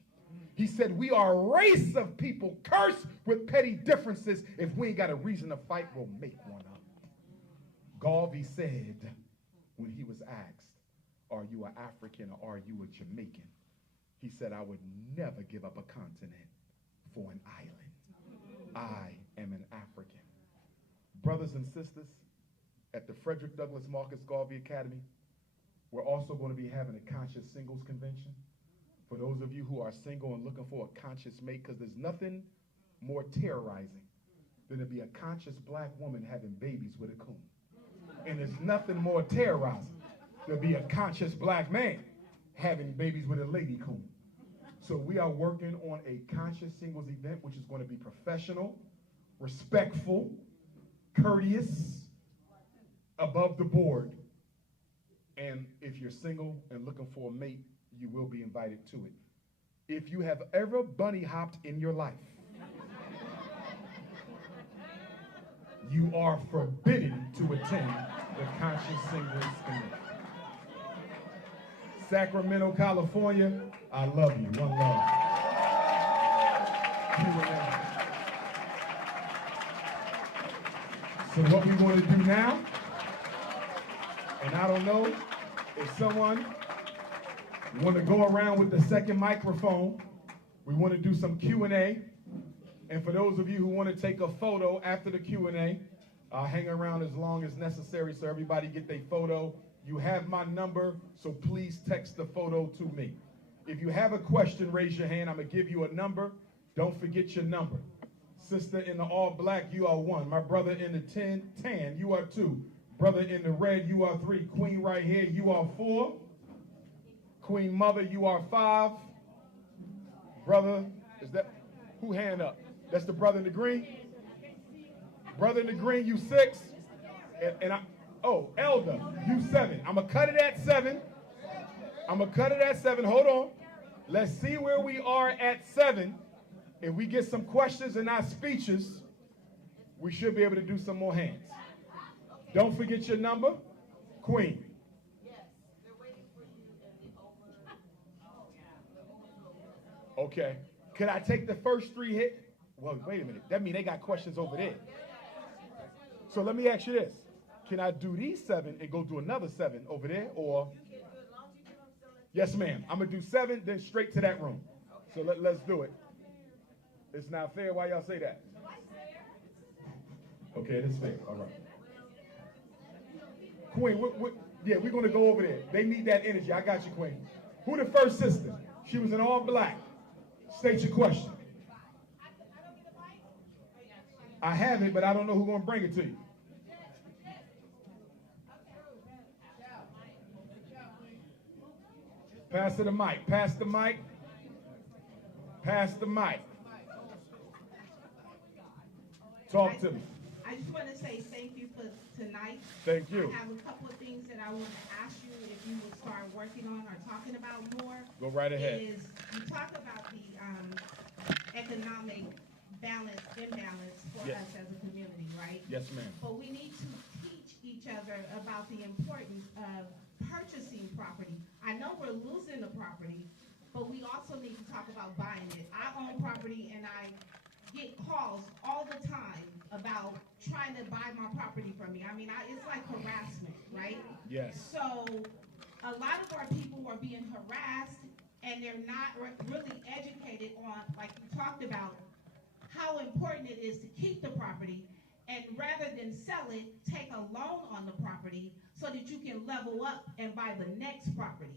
He said we are a race of people cursed with petty differences. If we ain't got a reason to fight, we'll make one up. Garvey said when he was asked, are you an African or are you a Jamaican? He said, I would never give up a continent for an island. I am an African. Brothers and sisters, at the Frederick Douglass Marcus Garvey Academy, we're also going to be having a conscious singles convention. For those of you who are single and looking for a conscious mate, because there's nothing more terrorizing than to be a conscious black woman having babies with a coon. And there's nothing more terrorizing than to be a conscious black man having babies with a lady coon. So we are working on a conscious singles event, which is going to be professional, respectful, courteous, above the board, And if you're single and looking for a mate, you will be invited to it. If you have ever bunny hopped in your life, you are forbidden to attend the Conscious Singles Convention. Sacramento, California, I love you. One love. So what we want to do now, and I don't know if someone want to go around with the second microphone. We want to do some Q&A. And for those of you who want to take a photo after the Q&A, hang around as long as necessary so everybody get their photo. You have my number, so please text the photo to me. If you have a question, raise your hand. I'm going to give you a number. Don't forget your number. Sister in the all black, you are 1. My brother in the tan, you are 2. Brother in the red, you are 3. Queen right here, you are 4. Queen mother, you are 5. Brother, is that, who hand up? That's the brother in the green? Brother in the green, you 6. And I, oh, elder, you 7. I'm going to cut it at 7. I'm going to cut it at 7. Hold on. Let's see where we are at 7. If we get some questions and not speeches, we should be able to do some more hands. Don't forget your number. Queen. Okay. Could I take the first 3 hit? Well, wait a minute. That means they got questions over there. So let me ask you this. Can I do these 7 and go do another 7 over there? Or? Yes, ma'am. I'm going to do 7, then straight to that room. So let's do it. It's not fair. Why y'all say that? Okay, it is fair. All right. Queen, yeah, we're going to go over there. They need that energy. I got you, Queen. Who the first sister? She was in all black. State your question. I have it, but I don't know who's going to bring it to you. Pass the mic. Pass the mic. Pass the mic. Talk to me. I just want to say thank you for tonight. Thank you. I have a couple of things that I want to ask you if you would start working on or talking about more. Go right ahead. Is you talk about the economic imbalance for Yes. us as a community, right? Yes, ma'am. But we need to teach each other about the importance of purchasing property. I know we're losing the property, but we also need to talk about buying it. I own property and I get calls all the time about trying to buy my property from me. I mean, it's like harassment, right? Yes. So a lot of our people are being harassed and they're not really educated on, like you talked about, how important it is to keep the property, and rather than sell it, take a loan on the property so that you can level up and buy the next property.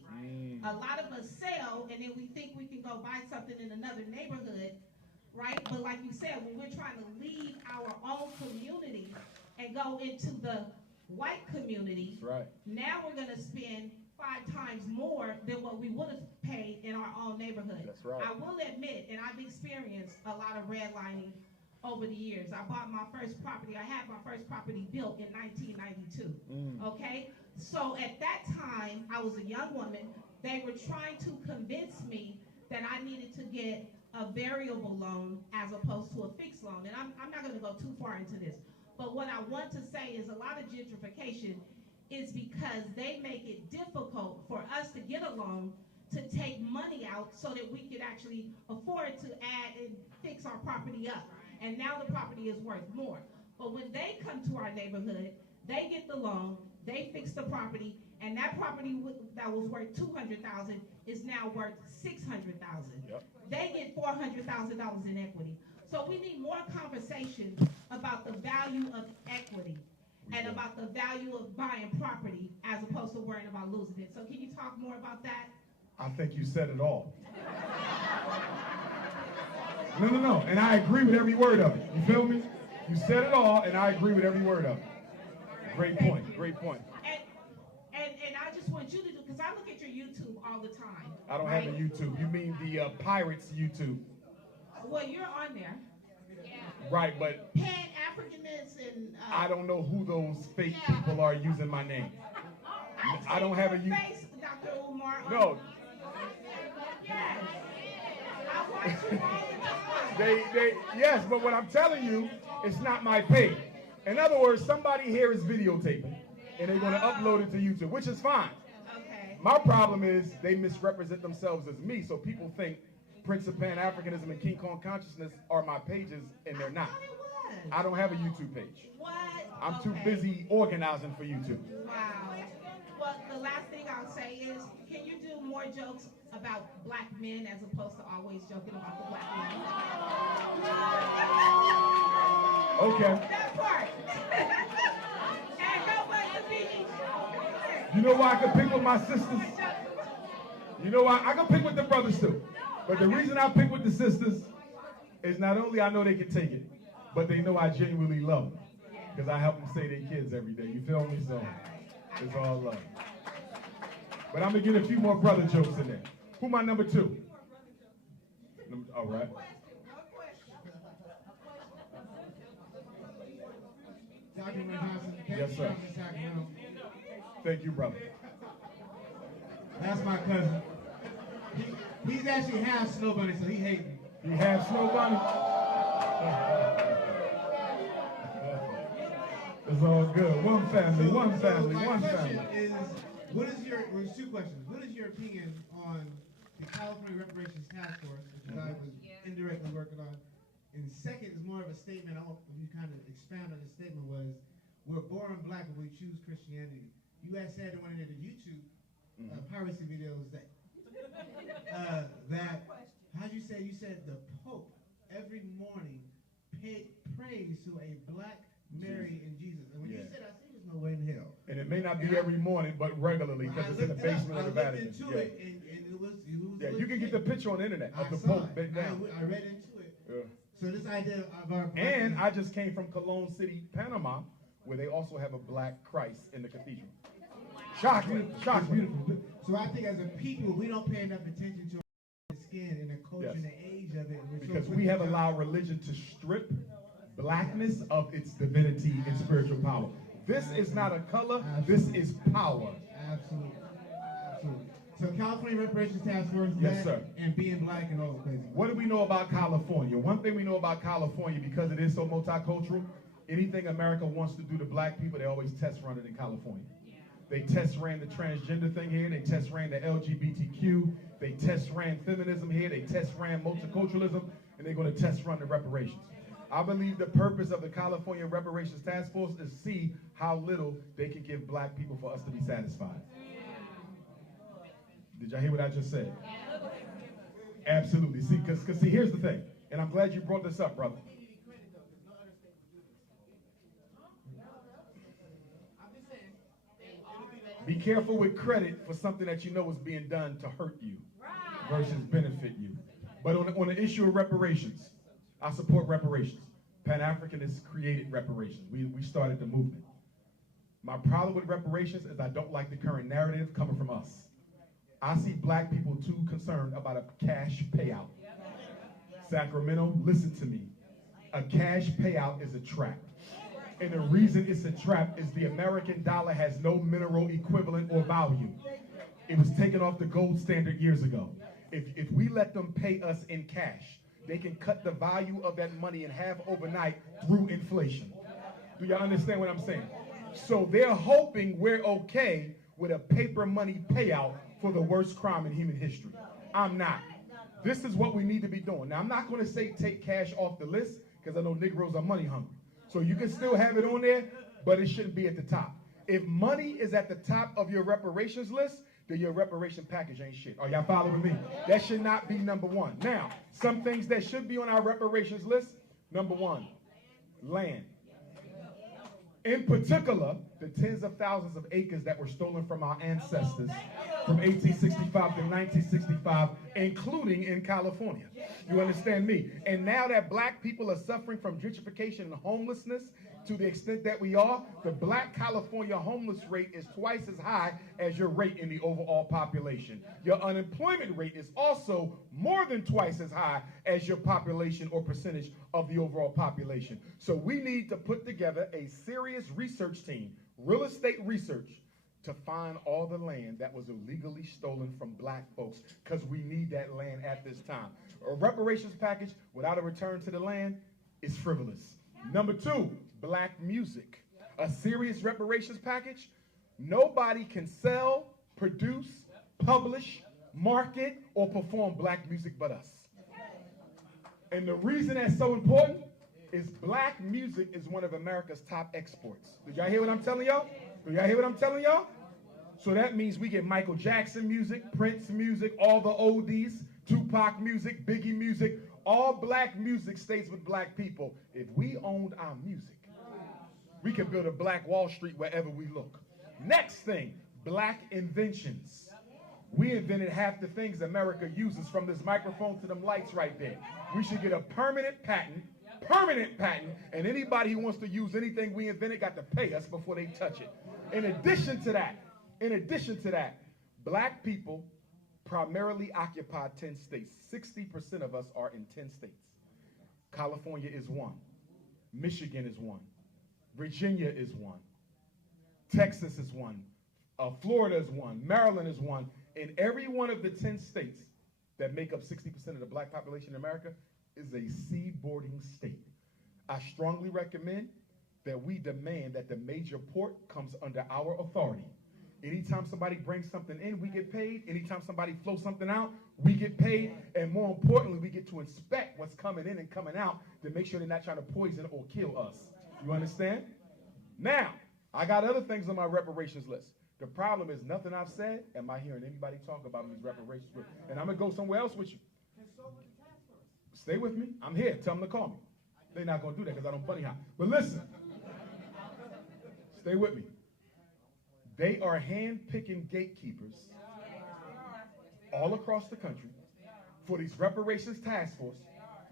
A lot of us sell and then we think we can go buy something in another neighborhood, right? But like you said, when we're trying to leave our own community and go into the white community, That's right. now we're going to spend 5 times more than what we would have paid in our own neighborhood. That's right. I will admit, and I've experienced a lot of redlining over the years. I bought my first property. I had my first property built in 1992. Okay? So at that time, I was a young woman. They were trying to convince me that I needed to get a variable loan as opposed to a fixed loan. And I'm not going to go too far into this. But what I want to say is a lot of gentrification is because they make it difficult for us to get a loan to take money out so that we could actually afford to add and fix our property up. And now the property is worth more. But when they come to our neighborhood, they get the loan, they fix the property, and that property that was worth $200,000 is now worth $600,000. Yep. They get $400,000 in equity. So we need more conversation about the value of equity and about the value of buying property as opposed to worrying about losing it. So can you talk more about that? I think you said it all. No. And I agree with every word of it. You feel me? You said it all, and I agree with every word of it. Great point. Great point. And I just want you to do, because I look at your YouTube all the time. I don't have a YouTube. You mean the Pirates YouTube? Well, you're on there. Right, but Pan-Africanness and... I don't know who those fake people are using my name. I don't have a your YouTube. face, Dr. Umar. No, Yes. I watch you all the time. yes, but what I'm telling you, it's not my page. In other words, somebody here is videotaping, and they're going to upload it to YouTube, which is fine. Okay. My problem is they misrepresent themselves as me, so people think Prince of Pan-Africanism and King Kong Consciousness are my pages, and they're not. I thought it was. I don't have a YouTube page. What? I'm too Okay. busy organizing for YouTube. Wow. Well, the last thing I'll say is, can you do more jokes about black men as opposed to always joking about the black men? Okay. That part. And help us to be. You know why I can pick with my sisters? You know why? I can pick with the brothers too. But the reason I pick with the sisters is not only I know they can take it, but they know I genuinely love them. Because I help them say their kids every day. You feel me? So it's all love. But I'm going to get a few more brother jokes in there. Who my number two? All right. Dr. Johnson, Yes, sir. Sacramento. Thank you, brother. That's my cousin. He's actually half snow bunny, so he hates me. You have Snow Bunny? It's all good. One family, one family, my one question family. is, there's two questions. What is your opinion on the California Reparations Task Force, which I was indirectly working on? And second is more of a statement. I want you to kind of expand on the statement was, we're born black and we choose Christianity. You had said in one of the YouTube piracy videos that, how'd you say? You said the Pope every morning prays to a black Mary and Jesus. And when you said, I see there's no way in hell. And it may not be every morning, but regularly, because it's in the basement of the Vatican. I looked into it, and it was Yeah, you can get the picture on the internet of I the saw Pope it. bent down. I read into it. Yeah. So this idea of our And I just came from Cologne City, Panama, where they also have a black Christ in the cathedral. Shocking, it's shocking. beautiful. So I think as a people, we don't pay enough attention to our skin and the culture and the age of it. We're so Because quick we to have jump. allowed religion to strip blackness of its divinity and spiritual power. This is not a color, this is power. Absolutely. Absolutely. So California Reparations Task Force, Yes, that, sir. and being black and all the crazy. What do we know about California? One thing we know about California, because it is so multicultural, anything America wants to do to black people, they always test run it in California. They test ran the transgender thing here, they test ran the LGBTQ, they test ran feminism here, they test ran multiculturalism, and they're going to test run the reparations. I believe the purpose of the California Reparations Task Force is see how little they can give black people for us to be satisfied. Did y'all hear what I just said? Absolutely. See, because see, here's the thing, and I'm glad you brought this up, brother. Be careful with credit for something that you know is being done to hurt you versus benefit you. But on the issue of reparations, I support reparations. Pan-Africanists created reparations. We started the movement. My problem with reparations is I don't like the current narrative coming from us. I see black people too concerned about a cash payout. Sacramento, listen to me. A cash payout is a trap. And the reason it's a trap is the American dollar has no mineral equivalent or value. It was taken off the gold standard years ago. If we let them pay us in cash, they can cut the value of that money in half overnight through inflation. Do y'all understand what I'm saying? So they're hoping we're okay with a paper money payout for the worst crime in human history. I'm not. This is what we need to be doing. Now, I'm not going to say take cash off the list, because I know Negroes are money hungry. So you can still have it on there, but it shouldn't be at the top. If money is at the top of your reparations list, then your reparation package ain't shit. Are y'all following me? That should not be number one. Now, some things that should be on our reparations list, number one, land. In particular, the tens of thousands of acres that were stolen from our ancestors from 1865 to 1965, including in California. You understand me? And now that black people are suffering from gentrification and homelessness to the extent that we are, the black California homeless rate is twice as high as your rate in the overall population. Your unemployment rate is also more than twice as high as your population or percentage of the overall population. So we need to put together a serious research team, real estate research, to find all the land that was illegally stolen from black folks, because we need that land at this time. A reparations package without a return to the land is frivolous. Number two, black music. A serious reparations package, nobody can sell, produce, publish, market, or perform black music but us. And the reason that's so important is black music is one of America's top exports. Did y'all hear what I'm telling y'all? Do y'all hear what I'm telling y'all? So that means we get Michael Jackson music, Prince music, all the oldies, Tupac music, Biggie music, all black music stays with black people. If we owned our music, we could build a black Wall Street wherever we look. Next thing, black inventions. We invented half the things America uses, from this microphone to them lights right there. We should get a permanent patent, and anybody who wants to use anything we invented got to pay us before they touch it. In addition to that, black people primarily occupy 10 states. 60% of us are in 10 states. California is one. Michigan is one. Virginia is one. Texas is one. Florida is one. Maryland is one. In every one of the 10 states that make up 60% of the black population in America is a seaboarding state. I strongly recommend that we demand that the major port comes under our authority. Anytime somebody brings something in, we get paid. Anytime somebody flows something out, we get paid. And more importantly, we get to inspect what's coming in and coming out to make sure they're not trying to poison or kill us. You understand? Now, I got other things on my reparations list. The problem is nothing I've said am I hearing anybody talk about in these reparations. And I'm going to go somewhere else with you. Stay with me. I'm here. Tell them to call me. They're not going to do that because I don't bunny hop. But listen. Stay with me. They are hand-picking gatekeepers all across the country for these reparations task force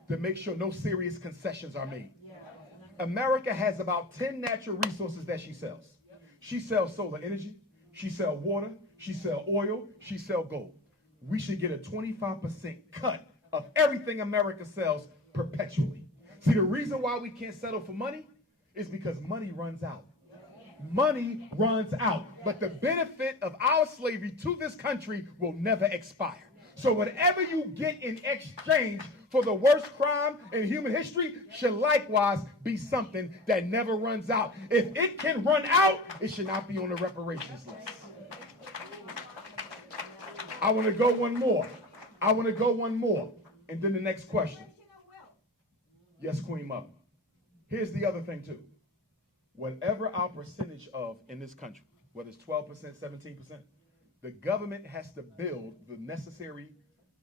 to make sure no serious concessions are made. America has about 10 natural resources that she sells. She sells solar energy, she sells water, she sells oil, she sells gold. We should get a 25% cut of everything America sells perpetually. See, the reason why we can't settle for money is because money runs out. Money runs out, but the benefit of our slavery to this country will never expire. So whatever you get in exchange for the worst crime in human history should likewise be something that never runs out. If it can run out, it should not be on the reparations list. I want to go one more. And then the next question. Yes, Queen Mother. Here's the other thing too. Whatever our percentage of in this country, whether it's 12%, 17%, the government has to build the necessary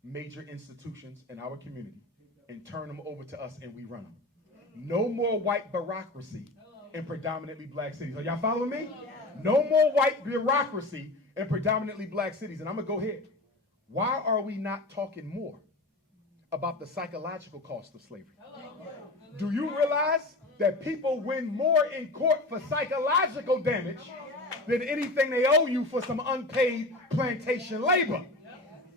major institutions in our community and turn them over to us and we run them. No more white bureaucracy in predominantly black cities. Are y'all following me? No more white bureaucracy in predominantly black cities. And I'm going to go here. Why are we not talking more about the psychological cost of slavery? Do you realize that people win more in court for psychological damage than anything they owe you for some unpaid plantation labor?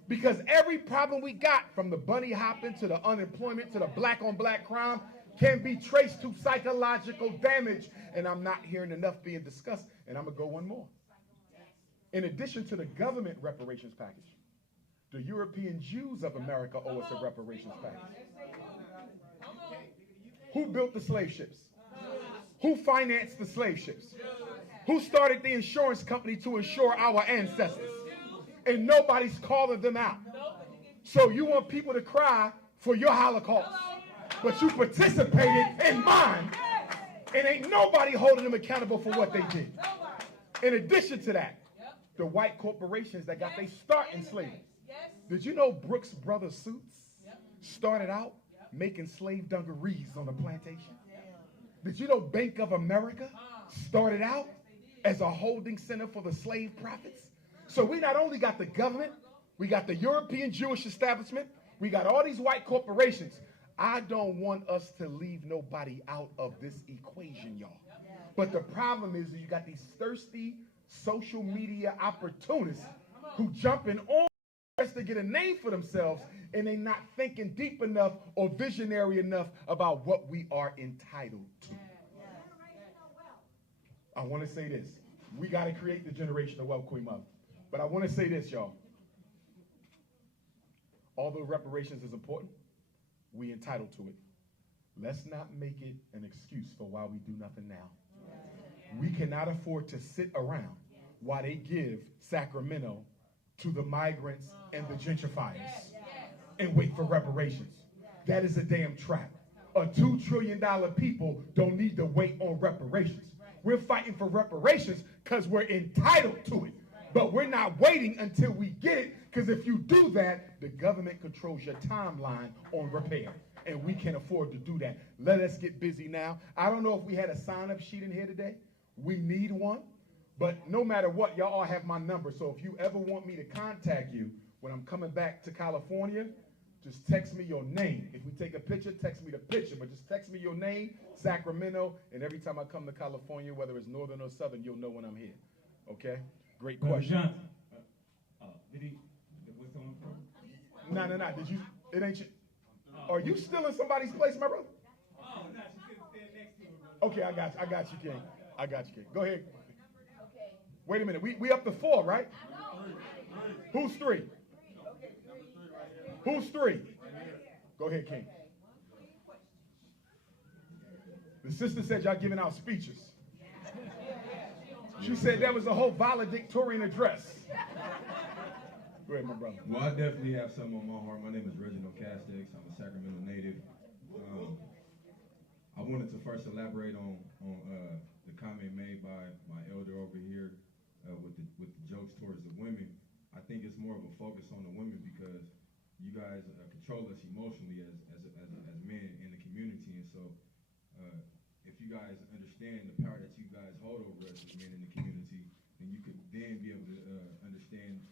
Because every problem we got, from the bunny hopping to the unemployment to the black on black crime, can be traced to psychological damage. And I'm not hearing enough being discussed. And I'm going to go one more. In addition to the government reparations package, the European Jews of America owe us a reparations package. Who built the slave ships? Who financed the slave ships? Who started the insurance company to insure our ancestors? And nobody's calling them out. So you want people to cry for your Holocaust, but you participated in mine, and ain't nobody holding them accountable for what they did. In addition to that, the white corporations that got their start in slavery. Did you know Brooks Brothers Suits started out making slave dungarees on a plantation? Did you know Bank of America started out as a holding center for the slave profits? So we not only got the government, we got the European Jewish establishment, we got all these white corporations. I don't want us to leave nobody out of this equation, y'all. But the problem is that you got these thirsty social media opportunists who jumping on to get a name for themselves, and they not thinking deep enough or visionary enough about what we are entitled to. I want to say this. We got to create the generational wealth, Queen Mother. But I want to say this, y'all. Although reparations is important, we entitled to it. Let's not make it an excuse for why we do nothing now. We cannot afford to sit around while they give Sacramento to the migrants and the gentrifiers and wait for reparations. That is a damn trap. A $2 trillion people don't need to wait on reparations. We're fighting for reparations because we're entitled to it. But we're not waiting until we get it, because if you do that, the government controls your timeline on repair. And we can't afford to do that. Let us get busy now. I don't know if we had a sign-up sheet in here today. We need one. But no matter what, y'all all have my number. So if you ever want me to contact you when I'm coming back to California, just text me your name. If we take a picture, text me the picture. But just text me your name, Sacramento, and every time I come to California, whether it's northern or southern, you'll know when I'm here. Okay? Great question. Johnson. Did he? Was someone from? No. Did you? It ain't you. Are you still in somebody's place, my brother? Oh, no, she couldn't stand next to him, brother. Okay, I got you, King. I got you, King. Go ahead. Wait a minute. We up to 4, right? Who's 3? Who's 3? Go ahead, King. The sister said y'all giving out speeches. She said that was a whole valedictorian address. Go ahead, my brother. Well, I definitely have something on my heart. My name is Reginald Castex. I'm a Sacramento native. I wanted to first elaborate on the comment made by my elder over here with the jokes towards the women. I think it's more of a focus on the women because you guys control us emotionally as men in the community, and so if you guys understand the power that you guys hold over us as men in the community, then you could then be able to understand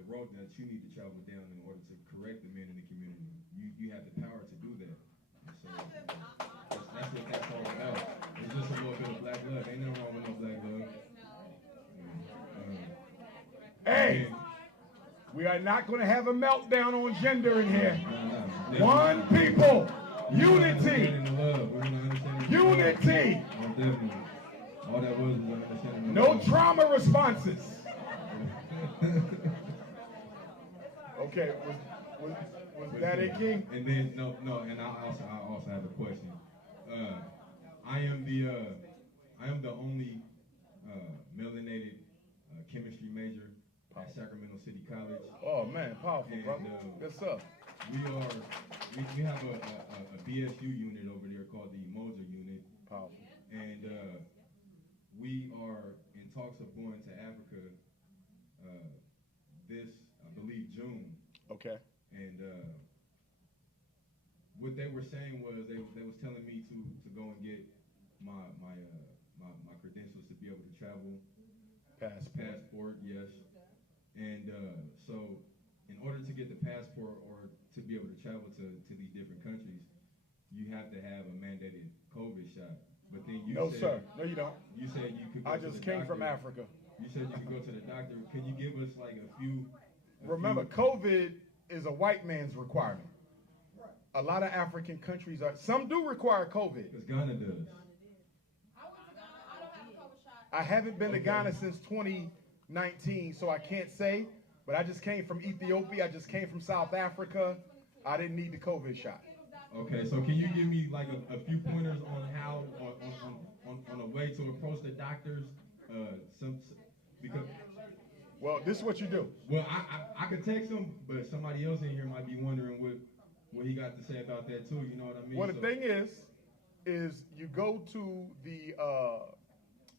the road that you need to travel down in order to correct the men in the community. You have the power to do that. And so that's what that's all about. It's just a little bit of black love. Ain't nothing wrong with no black love. Hey, we are not going to have a meltdown on gender in here. One people, unity, unity. All that was understanding. No trauma responses. Okay, was that it, King? And then no, and I also have a question. I am the only melanated chemistry major at Sacramento City College. Oh man, powerful, and, brother. Yes, sir. We have a BSU unit over there called the Moser unit. Powerful. And we are in talks of going to Africa this, I believe, June. Okay. And what they were saying was they was telling me to go and get my credentials to be able to travel. Passport, yes. And so in order to get the passport or to be able to travel to these different countries, you have to have a mandated COVID shot. But then you No, said, sir. No, you don't. You said you could go I to just the came doctor. from Africa. You said you could go to the doctor. Can you give us like a few? Remember, COVID is a white man's requirement. A lot of African countries some do require COVID. Because Ghana does. I went to Ghana. I don't have a COVID shot. I haven't been to Ghana since 2019, so I can't say. But I just came from Ethiopia. I just came from South Africa. I didn't need the COVID shot. Okay, so can you give me like a few pointers on how on a way to approach the doctors? Because Well, this is what you do. well, I could text him, but somebody else in here might be wondering what he got to say about that too. You know what I mean? Well, the thing is you go to the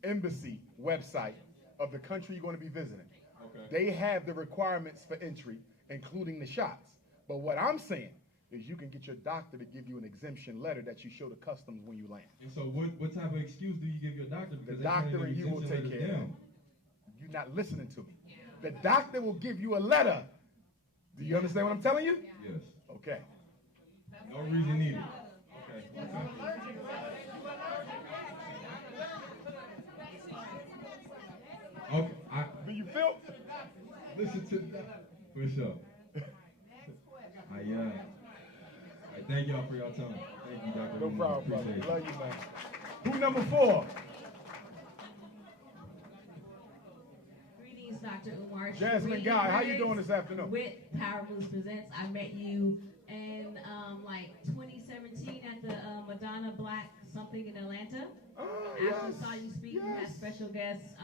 embassy website of the country you're going to be visiting. Okay. They have the requirements for entry, including the shots. But what I'm saying is you can get your doctor to give you an exemption letter that you show to customs when you land. And so what type of excuse do you give your doctor? The Because they're trying to doctor get and you will exemption take letters care of it. down. You're not listening to me. The doctor will give you a letter. Do you understand what I'm telling you? Yes. Okay. No reason needed. Okay. Okay. Do you feel? Listen to that. For sure. I thank y'all for y'all time. Thank you, Dr. No Umar. problem, brother. Appreciate it. Love you, man. Who number 4? Dr. Umar. Jasmine Guy, how you doing this afternoon? With Power Moves Presents. I met you in like 2017 at the Madonna Black something in Atlanta. I actually saw you speak. You had special guests,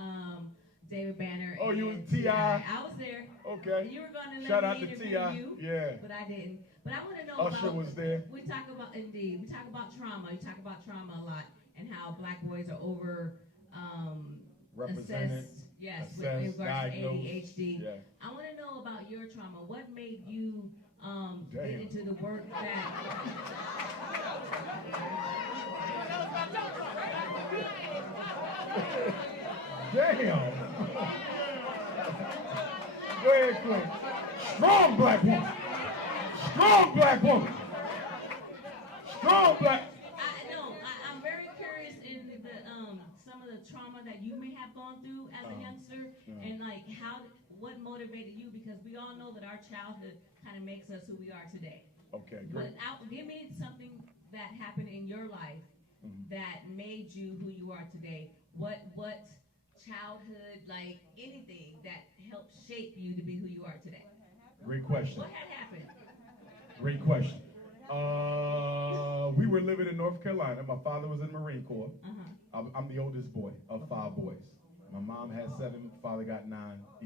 David Banner. Oh, you was T.I. T.I.? I was there. Okay. You were going to Shout let out me to interview T.I. you. Yeah. But I didn't. But I want to know Usher about. was there. We talk about indeed. We talk about trauma. You talk about trauma a lot and how Black boys are over Represented. assessed. Yes, assessed, with regards to diagnosed. ADHD. Yeah. I want to know about your trauma. What made you get Damn. into the work that? Damn. Go ahead, Queen. Strong black woman. Strong black woman. Strong black. I'm very curious in the some of the trauma that you may have gone through as a youngster, and like what motivated you, because we all know that our childhood kind of makes us who we are today. Okay, great. But give me something that happened in your life that made you who you are today. What childhood, like anything that helped shape you to be who you are today? Great question. What had happened? Great question. We were living in North Carolina. My father was in the Marine Corps. I'm the oldest boy of 5 boys. My mom had 7, father got 9,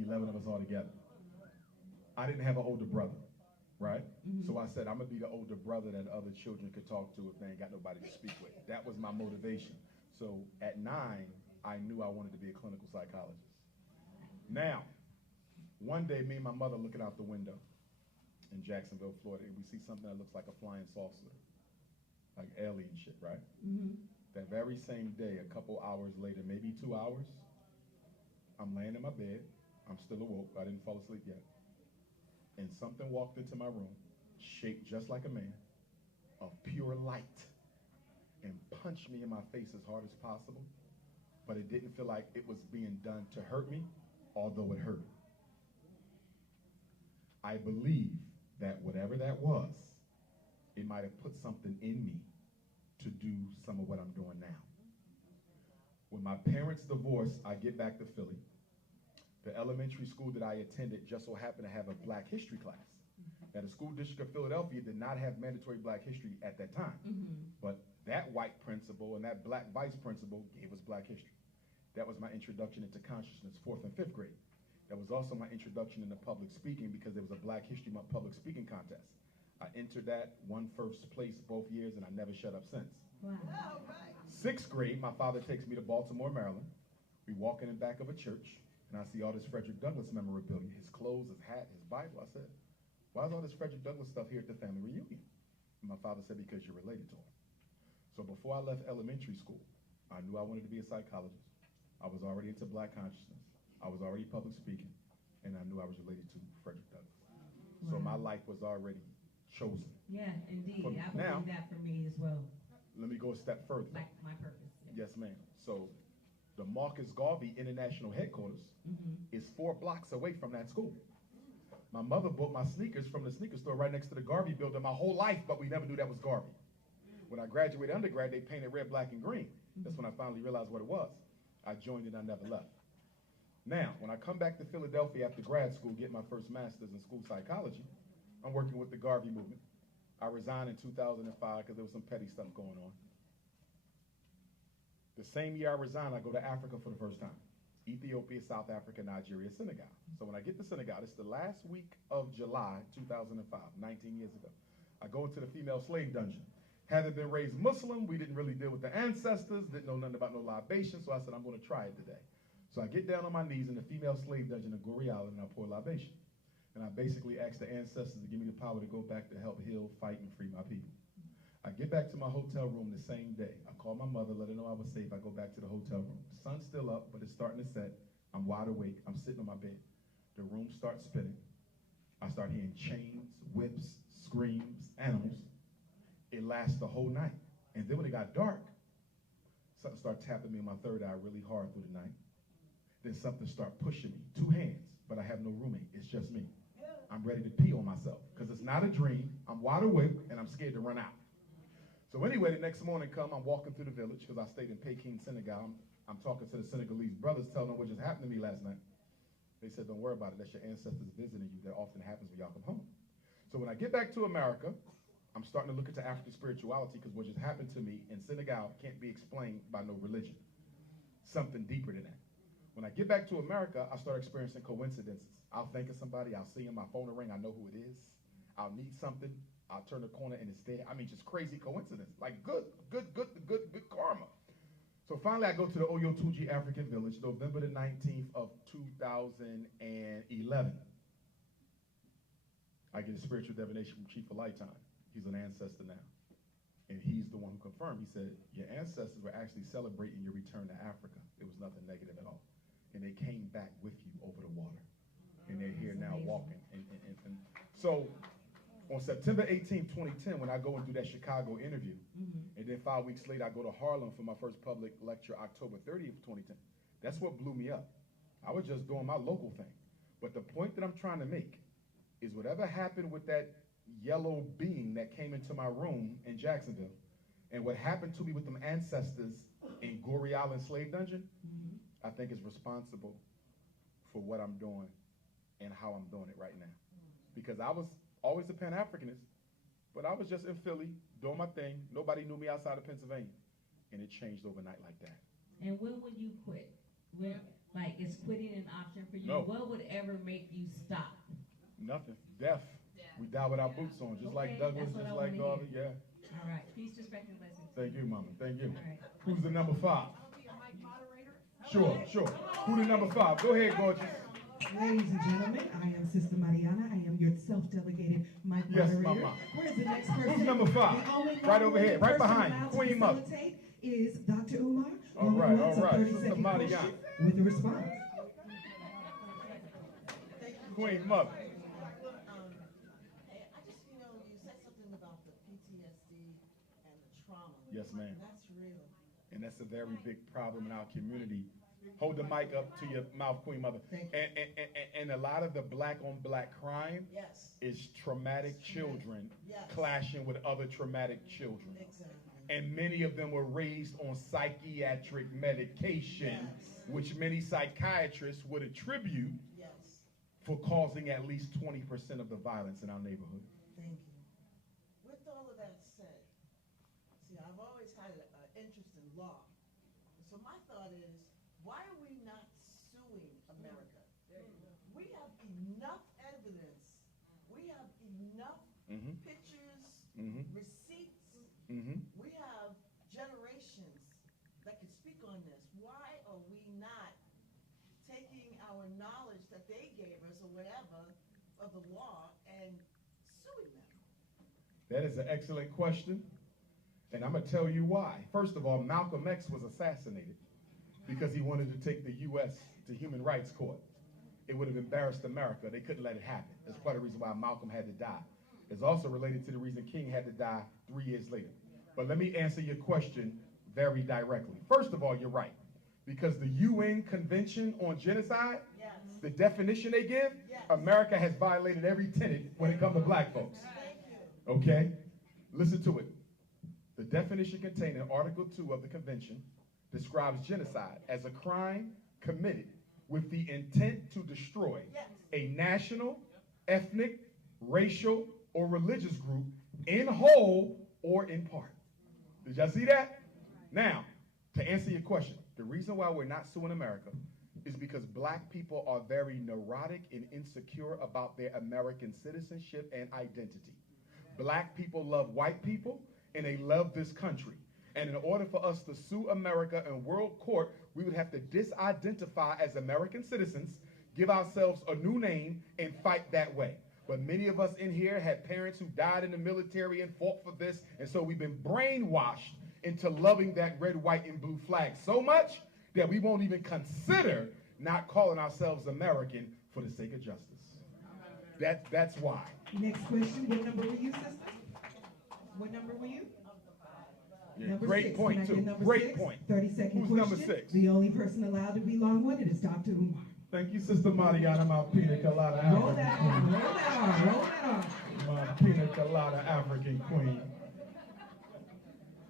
11 of us all together. I didn't have an older brother, right? So I said, I'm gonna be the older brother that other children could talk to if they ain't got nobody to speak with. That was my motivation. So at 9, I knew I wanted to be a clinical psychologist. Now, one day, me and my mother looking out the window in Jacksonville, Florida, and we see something that looks like a flying saucer, like alien shit, right? That very same day, a couple hours later, maybe 2 hours, I'm laying in my bed. I'm still awoke. I didn't fall asleep yet. And something walked into my room, shaped just like a man, of pure light, and punched me in my face as hard as possible. But it didn't feel like it was being done to hurt me, although it hurt. I believe that whatever that was, it might have put something in me to do some of what I'm doing now. When my parents divorced, I get back to Philly. The elementary school that I attended just so happened to have a Black history class. Now, the school district of Philadelphia did not have mandatory Black history at that time. But that white principal and that Black vice principal gave us Black history. That was my introduction into consciousness, 4th and 5th grade. That was also my introduction into public speaking, because there was a Black History Month public speaking contest. I entered that, won first place both years, and I never shut up since. Wow. 6th grade, my father takes me to Baltimore, Maryland. We walk in the back of a church, and I see all this Frederick Douglass memorabilia, his clothes, his hat, his Bible. I said, why is all this Frederick Douglass stuff here at the family reunion? And my father said, because you're related to him. So before I left elementary school, I knew I wanted to be a psychologist. I was already into Black consciousness. I was already public speaking, and I knew I was related to Frederick Douglass. So my life was already chosen. Yeah, indeed. I believe Now, that for me as well. Let me go a step further. Like my purpose. Yeah. Yes, ma'am. So the Marcus Garvey International Headquarters is 4 blocks away from that school. My mother bought my sneakers from the sneaker store right next to the Garvey building my whole life, but we never knew that was Garvey. When I graduated undergrad, they painted red, black, and green. That's when I finally realized what it was. I joined it, I never left. Now, when I come back to Philadelphia after grad school, get my first master's in school psychology, I'm working with the Garvey movement. I resigned in 2005 because there was some petty stuff going on. The same year I resigned, I go to Africa for the first time. Ethiopia, South Africa, Nigeria, Senegal. So when I get to Senegal, it's the last week of July 2005, 19 years ago. I go into the female slave dungeon. Having been raised Muslim, we didn't really deal with the ancestors, didn't know nothing about no libation, so I said, I'm going to try it today. So I get down on my knees in the female slave dungeon in Goree Island, and I pour libation. And I basically ask the ancestors to give me the power to go back to help heal, fight, and free my people. I get back to my hotel room the same day. I call my mother, let her know I was safe. I go back to the hotel room. The sun's still up, but it's starting to set. I'm wide awake. I'm sitting on my bed. The room starts spinning. I start hearing chains, whips, screams, animals. It lasts the whole night. And then when it got dark, something started tapping me in my third eye really hard through the night. Then something started pushing me. 2 hands, but I have no roommate. It's just me. I'm ready to pee on myself because it's not a dream. I'm wide awake and I'm scared to run out. So anyway, the next morning I'm walking through the village because I stayed in Peking, Senegal. I'm talking to the Senegalese brothers, telling them what just happened to me last night. They said, don't worry about it. That's your ancestors visiting you. That often happens when y'all come home. So when I get back to America, I'm starting to look into African spirituality because what just happened to me in Senegal can't be explained by no religion. Something deeper than that. When I get back to America, I start experiencing coincidences. I'll think of somebody, I'll see him, my phone will ring, I know who it is. I'll need something, I'll turn the corner and it's there. I mean, just crazy coincidence. Like good karma. So finally, I go to the Oyotuji African Village, November the 19th of 2011. I get a spiritual divination from Chief of Lifetime. He's an ancestor now. And he's the one who confirmed. He said, your ancestors were actually celebrating your return to Africa. It was nothing negative at all. And they came back with you over the water. And they're here now walking. And so on September 18, 2010, when I go and do that Chicago interview, and then 5 weeks later, I go to Harlem for my first public lecture, October 30th, 2010. That's what blew me up. I was just doing my local thing. But the point that I'm trying to make is whatever happened with that yellow being that came into my room in Jacksonville, and what happened to me with them ancestors in Goree Island slave dungeon, I think is responsible for what I'm doing and how I'm doing it right now. Because I was always a Pan-Africanist, but I was just in Philly doing my thing. Nobody knew me outside of Pennsylvania, and it changed overnight like that. And when would you quit? When, like, is quitting an option for you? No. What would ever make you stop? Nothing. Death. We die with our boots on, just like Douglas, just like Garvey. Yeah. All right. Peace, respect, and blessings. Thank you, Mama. Thank you. All right. Who's the number 5? Sure. Who the number 5? Go ahead, gorgeous. Ladies and gentlemen, I am Sister Mariana. I am your self-delegated mic Yes, moderator. Mama. Where's the next person? Who's number 5? The only Right over here, right person behind. allowed to Queen Mother. facilitate is Dr. Umar. All who right, wants all a right. 30-second Sister Mariana. question with a response. Queen Mother. I just, you said something about the PTSD and the trauma. Yes, ma'am. That's real. And that's a very big problem in our community. Hold the mic up to your mouth, Queen Mother. And a lot of the black on black crime is traumatic children clashing with other traumatic children. Exactly. And many of them were raised on psychiatric medication, which many psychiatrists would attribute for causing at least 20% of the violence in our neighborhood. Thank you. With all of that said, see, I've always had an interest in law. So my thought is, why are we not suing America? We have enough evidence. We have enough pictures, receipts. We have generations that can speak on this. Why are we not taking our knowledge that they gave us or whatever of the law and suing them? That is an excellent question. And I'm going to tell you why. First of all, Malcolm X was assassinated because he wanted to take the U.S. to Human Rights Court. It would have embarrassed America. They couldn't let it happen. That's part of the reason why Malcolm had to die. It's also related to the reason King had to die 3 years later. But let me answer your question very directly. First of all, you're right. Because the UN Convention on Genocide, the definition they give, America has violated every tenet when it comes to black folks. Okay? Listen to it. The definition contained in Article 2 of the Convention describes genocide as a crime committed with the intent to destroy a national, ethnic, racial, or religious group in whole or in part. Did y'all see that? Now, to answer your question, the reason why we're not suing America is because black people are very neurotic and insecure about their American citizenship and identity. Black people love white people, and they love this country. And in order for us to sue America in world court, we would have to disidentify as American citizens, give ourselves a new name, and fight that way. But many of us in here had parents who died in the military and fought for this, and so we've been brainwashed into loving that red, white, and blue flag so much that we won't even consider not calling ourselves American for the sake of justice. That's why. Next question. What number were you, sister? What number were you? Yeah, Number great 6. point, Can I too. get number Great 6? point. 30-second Who's question. number 6? The only person allowed to be long-winded is Dr. Umar. Thank you, Sister Mariana, my pina colada Roll that on, roll that on, roll that on. My pina colada African queen.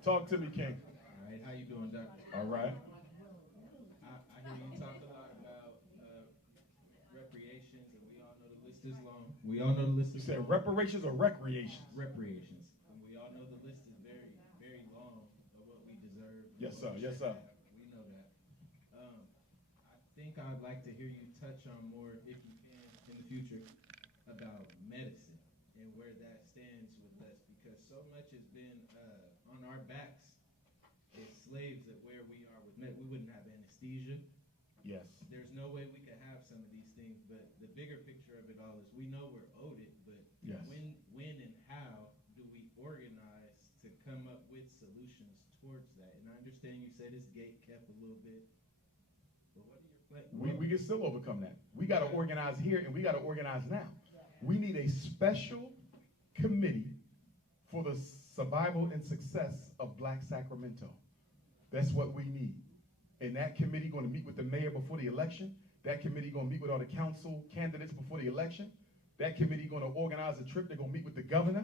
Talk to me, King. All right, how you doing, Doctor? All right. I hear you talk a lot about reparations, and we all know the list is long. We all know the list You is said long. reparations or recreations? Reparations. And we all know the list is very, very long of what we deserve. Yes, sir. Yes, sir. We know that. I think I'd like to hear you touch on more, if you can, in the future, about medicine and where that stands with us, because so much has been on our backs as slaves at where we are with med. We wouldn't have anesthesia. Yes. There's no way we could have some of these things, but the bigger picture of it all is we know we're owed it, but Yes. when and how do we organize to come up with solutions towards that? And I understand you said it's gate kept a little bit, but what are your plans? We can still overcome that. We got to organize here, and we got to organize now. We need a special committee for the survival and success of Black Sacramento. That's what we need. And that committee going to meet with the mayor before the election. That committee going to meet with all the council candidates before the election. That committee going to organize a trip. They're going to meet with the governor.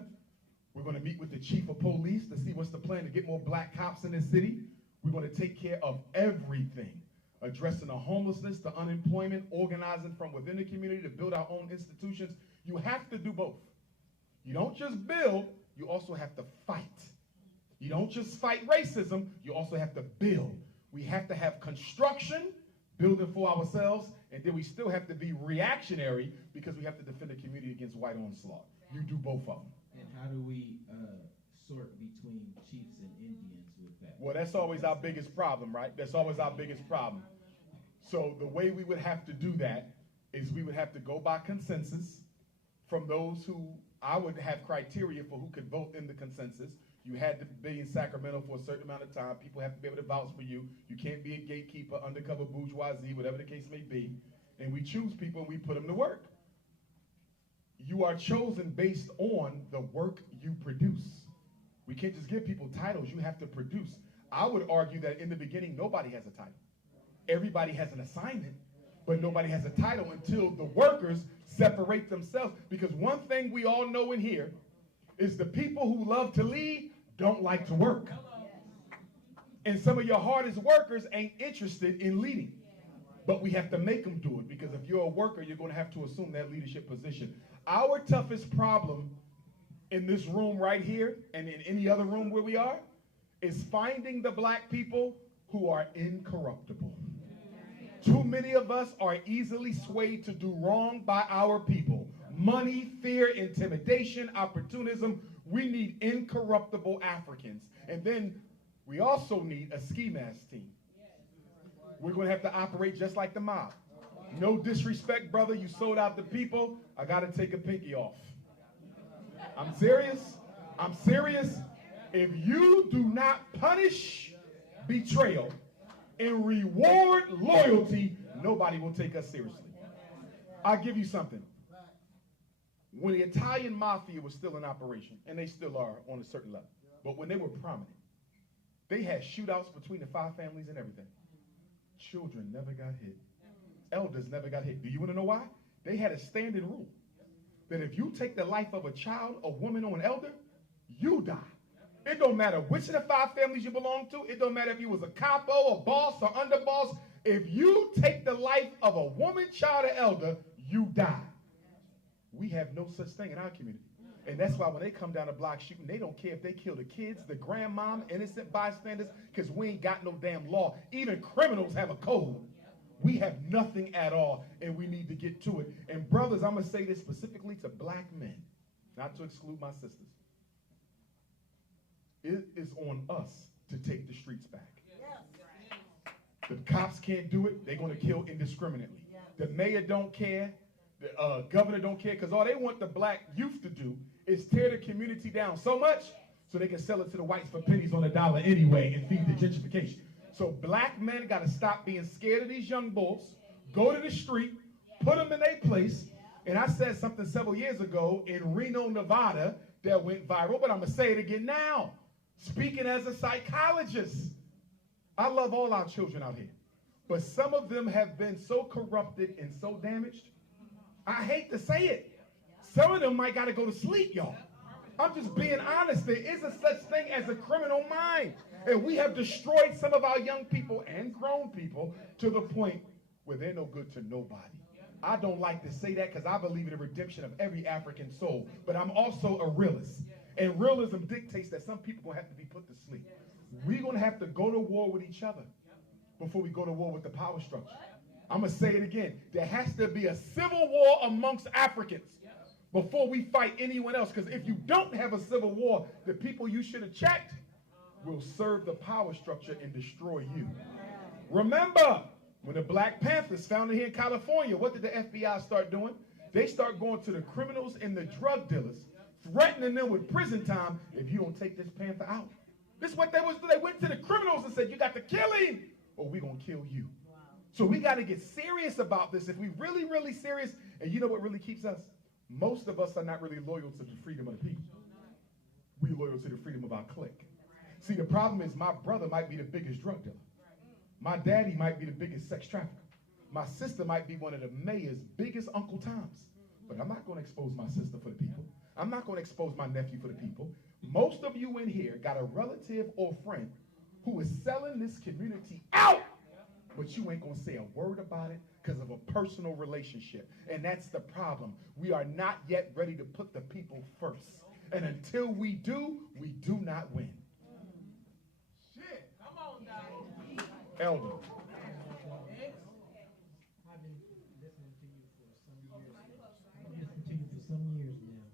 We're going to meet with the chief of police to see what's the plan to get more black cops in this city. We're going to take care of everything, addressing the homelessness, the unemployment, organizing from within the community to build our own institutions. You have to do both. You don't just build, you also have to fight. You don't just fight racism, you also have to build. We have to have construction, building for ourselves, and then we still have to be reactionary because we have to defend the community against white onslaught. You do both of them. And how do we sort between chiefs and Indians with that? Well, that's always our biggest problem, right? That's always our biggest problem. So the way we would have to do that is we would have to go by consensus from those who, I would have criteria for who could vote in the consensus. You had to be in Sacramento for a certain amount of time. People have to be able to vouch for you. You can't be a gatekeeper, undercover bourgeoisie, whatever the case may be. And we choose people and we put them to work. You are chosen based on the work you produce. We can't just give people titles. You have to produce. I would argue that in the beginning, nobody has a title. Everybody has an assignment, but nobody has a title until the workers separate themselves. Because one thing we all know in here is the people who love to lead don't like to work. And some of your hardest workers ain't interested in leading. But we have to make them do it, because if you're a worker, you're going to have to assume that leadership position. Our toughest problem in this room right here and in any other room where we are is finding the black people who are incorruptible. Too many of us are easily swayed to do wrong by our people. Money, fear, intimidation, opportunism. We need incorruptible Africans. And then we also need a ski mask team. We're going to have to operate just like the mob. No disrespect, brother. You sold out the people. I got to take a pinky off. I'm serious. I'm serious. If you do not punish betrayal and reward loyalty, nobody will take us seriously. I'll give you something. When the Italian mafia was still in operation, and they still are on a certain level, but when they were prominent, they had shootouts between the 5 families and everything. Children never got hit. Elders never got hit. Do you want to know why? They had a standing rule that if you take the life of a child, a woman, or an elder, you die. It don't matter which of the 5 families you belong to. It don't matter if you was a capo, a boss, or underboss. If you take the life of a woman, child, or elder, you die. We have no such thing in our community. And that's why when they come down the block shooting, they don't care if they kill the kids, the grandmom, innocent bystanders, because we ain't got no damn law. Even criminals have a code. We have nothing at all, and we need to get to it. And brothers, I'm going to say this specifically to black men, not to exclude my sisters. It is on us to take the streets back. The cops can't do it. They're going to kill indiscriminately. The mayor don't care. The governor don't care, because all they want the black youth to do is tear the community down so much so they can sell it to the whites for pennies on the dollar anyway and feed the gentrification. So black men got to stop being scared of these young bulls, go to the street, put them in their place. And I said something several years ago in Reno, Nevada that went viral, but I'm going to say it again now. Speaking as a psychologist, I love all our children out here, but some of them have been so corrupted and so damaged. I hate to say it. Some of them might got to go to sleep, y'all. I'm just being honest. There isn't such thing as a criminal mind. And we have destroyed some of our young people and grown people to the point where they're no good to nobody. I don't like to say that because I believe in the redemption of every African soul, but I'm also a realist. And realism dictates that some people are going to have to be put to sleep. We're going to have to go to war with each other before we go to war with the power structure. I'm going to say it again. There has to be a civil war amongst Africans before we fight anyone else. Because if you don't have a civil war, the people you should have checked will serve the power structure and destroy you. Remember, when the Black Panthers founded here in California, what did the FBI start doing? They start going to the criminals and the drug dealers, threatening them with prison time if you don't take this Panther out. This is what they was doing. They went to the criminals and said, you got to kill him or we're going to kill you. So we got to get serious about this. If we really, really serious, and you know what really keeps us? Most of us are not really loyal to the freedom of the people. We're loyal to the freedom of our clique. See, the problem is my brother might be the biggest drug dealer. My daddy might be the biggest sex trafficker. My sister might be one of the mayor's biggest Uncle Toms. But I'm not going to expose my sister for the people. I'm not going to expose my nephew for the people. Most of you in here got a relative or friend who is selling this community out, but you ain't going to say a word about it because of a personal relationship. And that's the problem. We are not yet ready to put the people first. And until we do not win. Shit, come on, dog. Elder. I've been listening to you for some years. I've been listening to you for some years now.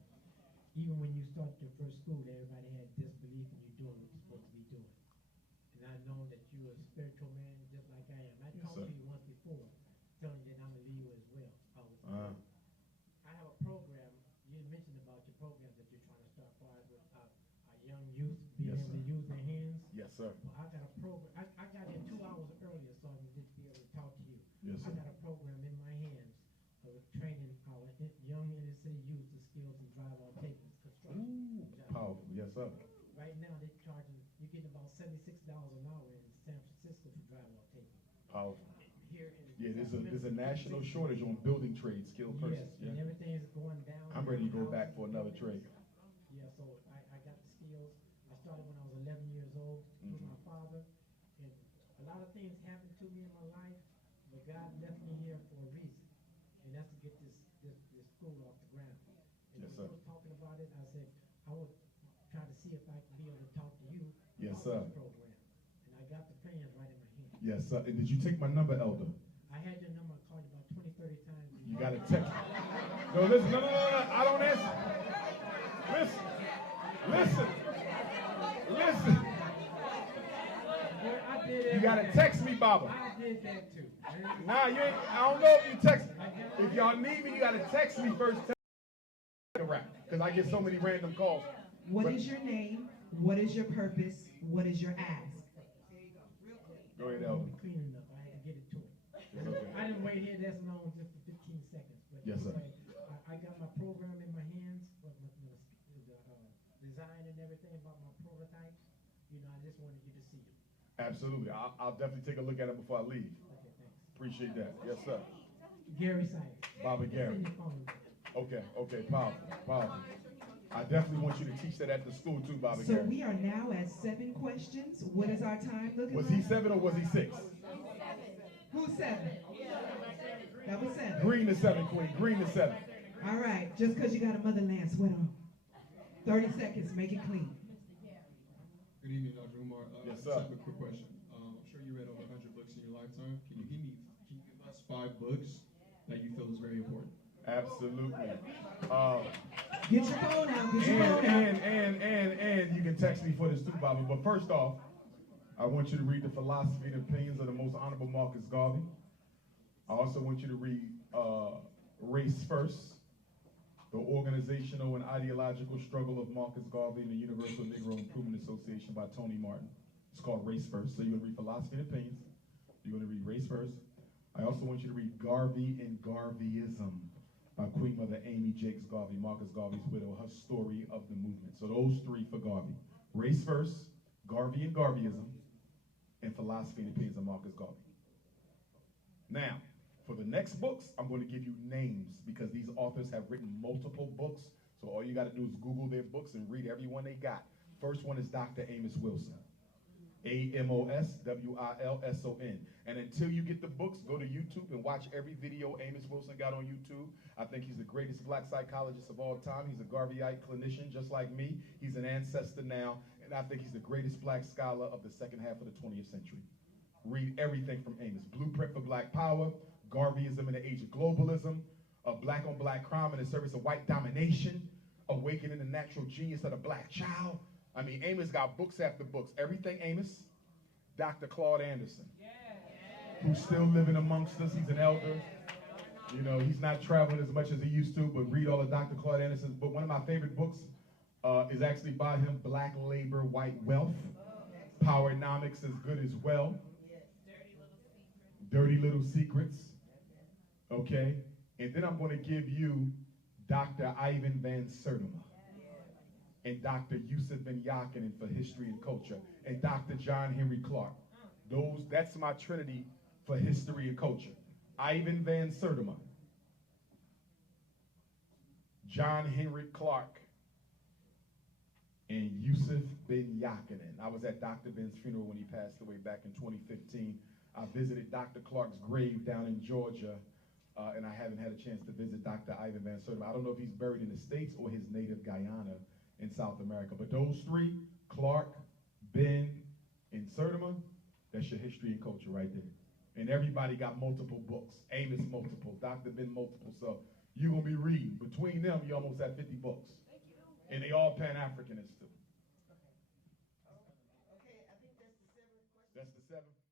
Even when you started your first school, everybody had disbelief in you doing what you're supposed to be doing. And I know that you're a spiritual man just like I am. I talked to you once before, telling you that I'm a Leo as well. I have a program. You mentioned about your programs that you're trying to start for us with our young youth being able to use their hands. Yes, sir. Well, I got a program. I got here 2 hours earlier so I can just be able to talk to you. Yes, sir. I got a program in my hands of training our young inner city youth the skills and drywall taping construction. Powerful. Yes, sir. Right now they're charging, you're getting about $76 an hour in San Francisco for drywall taping. Powerful. Here in There's a national shortage on building trade skilled persons. Yes, and everything is going down. I'm ready to go back for another trade. Yeah, so I got the skills. I started when I was 11 years old with my father, and a lot of things happened to me in my life, but God left me here for a reason, and that's to get this school off the ground. And Yes, when sir. I was talking about it, I said I would try to see if I could be able to talk to you Yes, about sir. this program, and I got the plans right in my hand. Yes, sir. And did you take my number, Elder? I had your number. I called you about 20, 30 times. You got to text. No, listen. No. I don't answer. Listen. I did You got to text me, Baba. I did that too. Nah, you ain't. I don't know if you text. If y'all need me, you got to text me first. Because I get so many random calls. What is your name? What is your purpose? What is your ask? Go ahead, Elder. Clean enough. I had to get it to him. It's okay. I didn't wait here this long just for 15 seconds. But Yes, sir. anyway, I got my program in my hands, with the design and everything about my prototypes. I just wanted you to see it. Absolutely. I'll definitely take a look at it before I leave. Okay, thanks. Appreciate that. Yes, sir. Gary Sykes. Baba Gary. Send your phone. Okay. Powerful. I definitely want you to teach that at the school too, Baba So Gary. we are now at 7 questions. What is our time looking Was like? he 7 or was he 6? Who's 7? That was 7. Green to 7, Queen. Green to 7. All right, just because you got a motherland sweat on. 30 seconds, make it clean. Good evening, Dr. Umar. Yes, I sir. just have a quick question. I'm sure you read over 100 books in your lifetime. Can you give us 5 books that you feel is very important? Absolutely. Get your phone out. Get your phone out. And you can text me for this too, Bobby. But first off, I want you to read The Philosophy and Opinions of the Most Honorable Marcus Garvey. I also want you to read Race First, The Organizational and Ideological Struggle of Marcus Garvey and the Universal Negro Improvement Association by Tony Martin. It's called Race First. So you're going to read Philosophy and Opinions. You're going to read Race First. I also want you to read Garvey and Garveyism by Queen Mother Amy Jakes Garvey, Marcus Garvey's widow, her story of the movement. So those 3 for Garvey. Race First, Garvey and Garveyism, and Philosophy and Opinions of Marcus Garvey. Now, for the next books, I'm going to give you names because these authors have written multiple books. So all you got to do is Google their books and read every one they got. First one is Dr. Amos Wilson. AmosWilson. And until you get the books, go to YouTube and watch every video Amos Wilson got on YouTube. I think he's the greatest black psychologist of all time. He's a Garveyite clinician just like me. He's an ancestor now, and I think he's the greatest black scholar of the second half of the 20th century. Read everything from Amos. Blueprint for Black Power, Garveyism in the Age of Globalism, Black on Black Crime in the Service of White Domination, Awakening the Natural Genius of the Black Child. I mean, Amos got books after books. Everything Amos. Dr. Claude Anderson, who's still living amongst us. He's an elder. You know, he's not traveling as much as he used to, but read all of Dr. Claude Anderson's book. One of my favorite books is actually by him, Black Labor, White Wealth. Powernomics is good as well. Dirty Little Secrets. Okay? And then I'm going to give you Dr. Ivan Van Sertima and Dr. Yusuf Ben Yakinen for history and culture, and Dr. John Henry Clark. That's my trinity for history and culture. Ivan Van Sertima, John Henry Clark, and Yusuf Ben Yakinen. I was at Dr. Ben's funeral when he passed away back in 2015. I visited Dr. Clark's grave down in Georgia, and I haven't had a chance to visit Dr. Ivan Van Sertima. I don't know if he's buried in the States or his native Guyana in South America. But those three, Clark, Ben, and Sertima, that's your history and culture right there. And everybody got multiple books. Amos multiple, Dr. Ben multiple. So you're going to be reading. Between them, you almost have 50 books. And they all Pan-Africanists too. Okay, I think that's the seventh question. That's the seventh.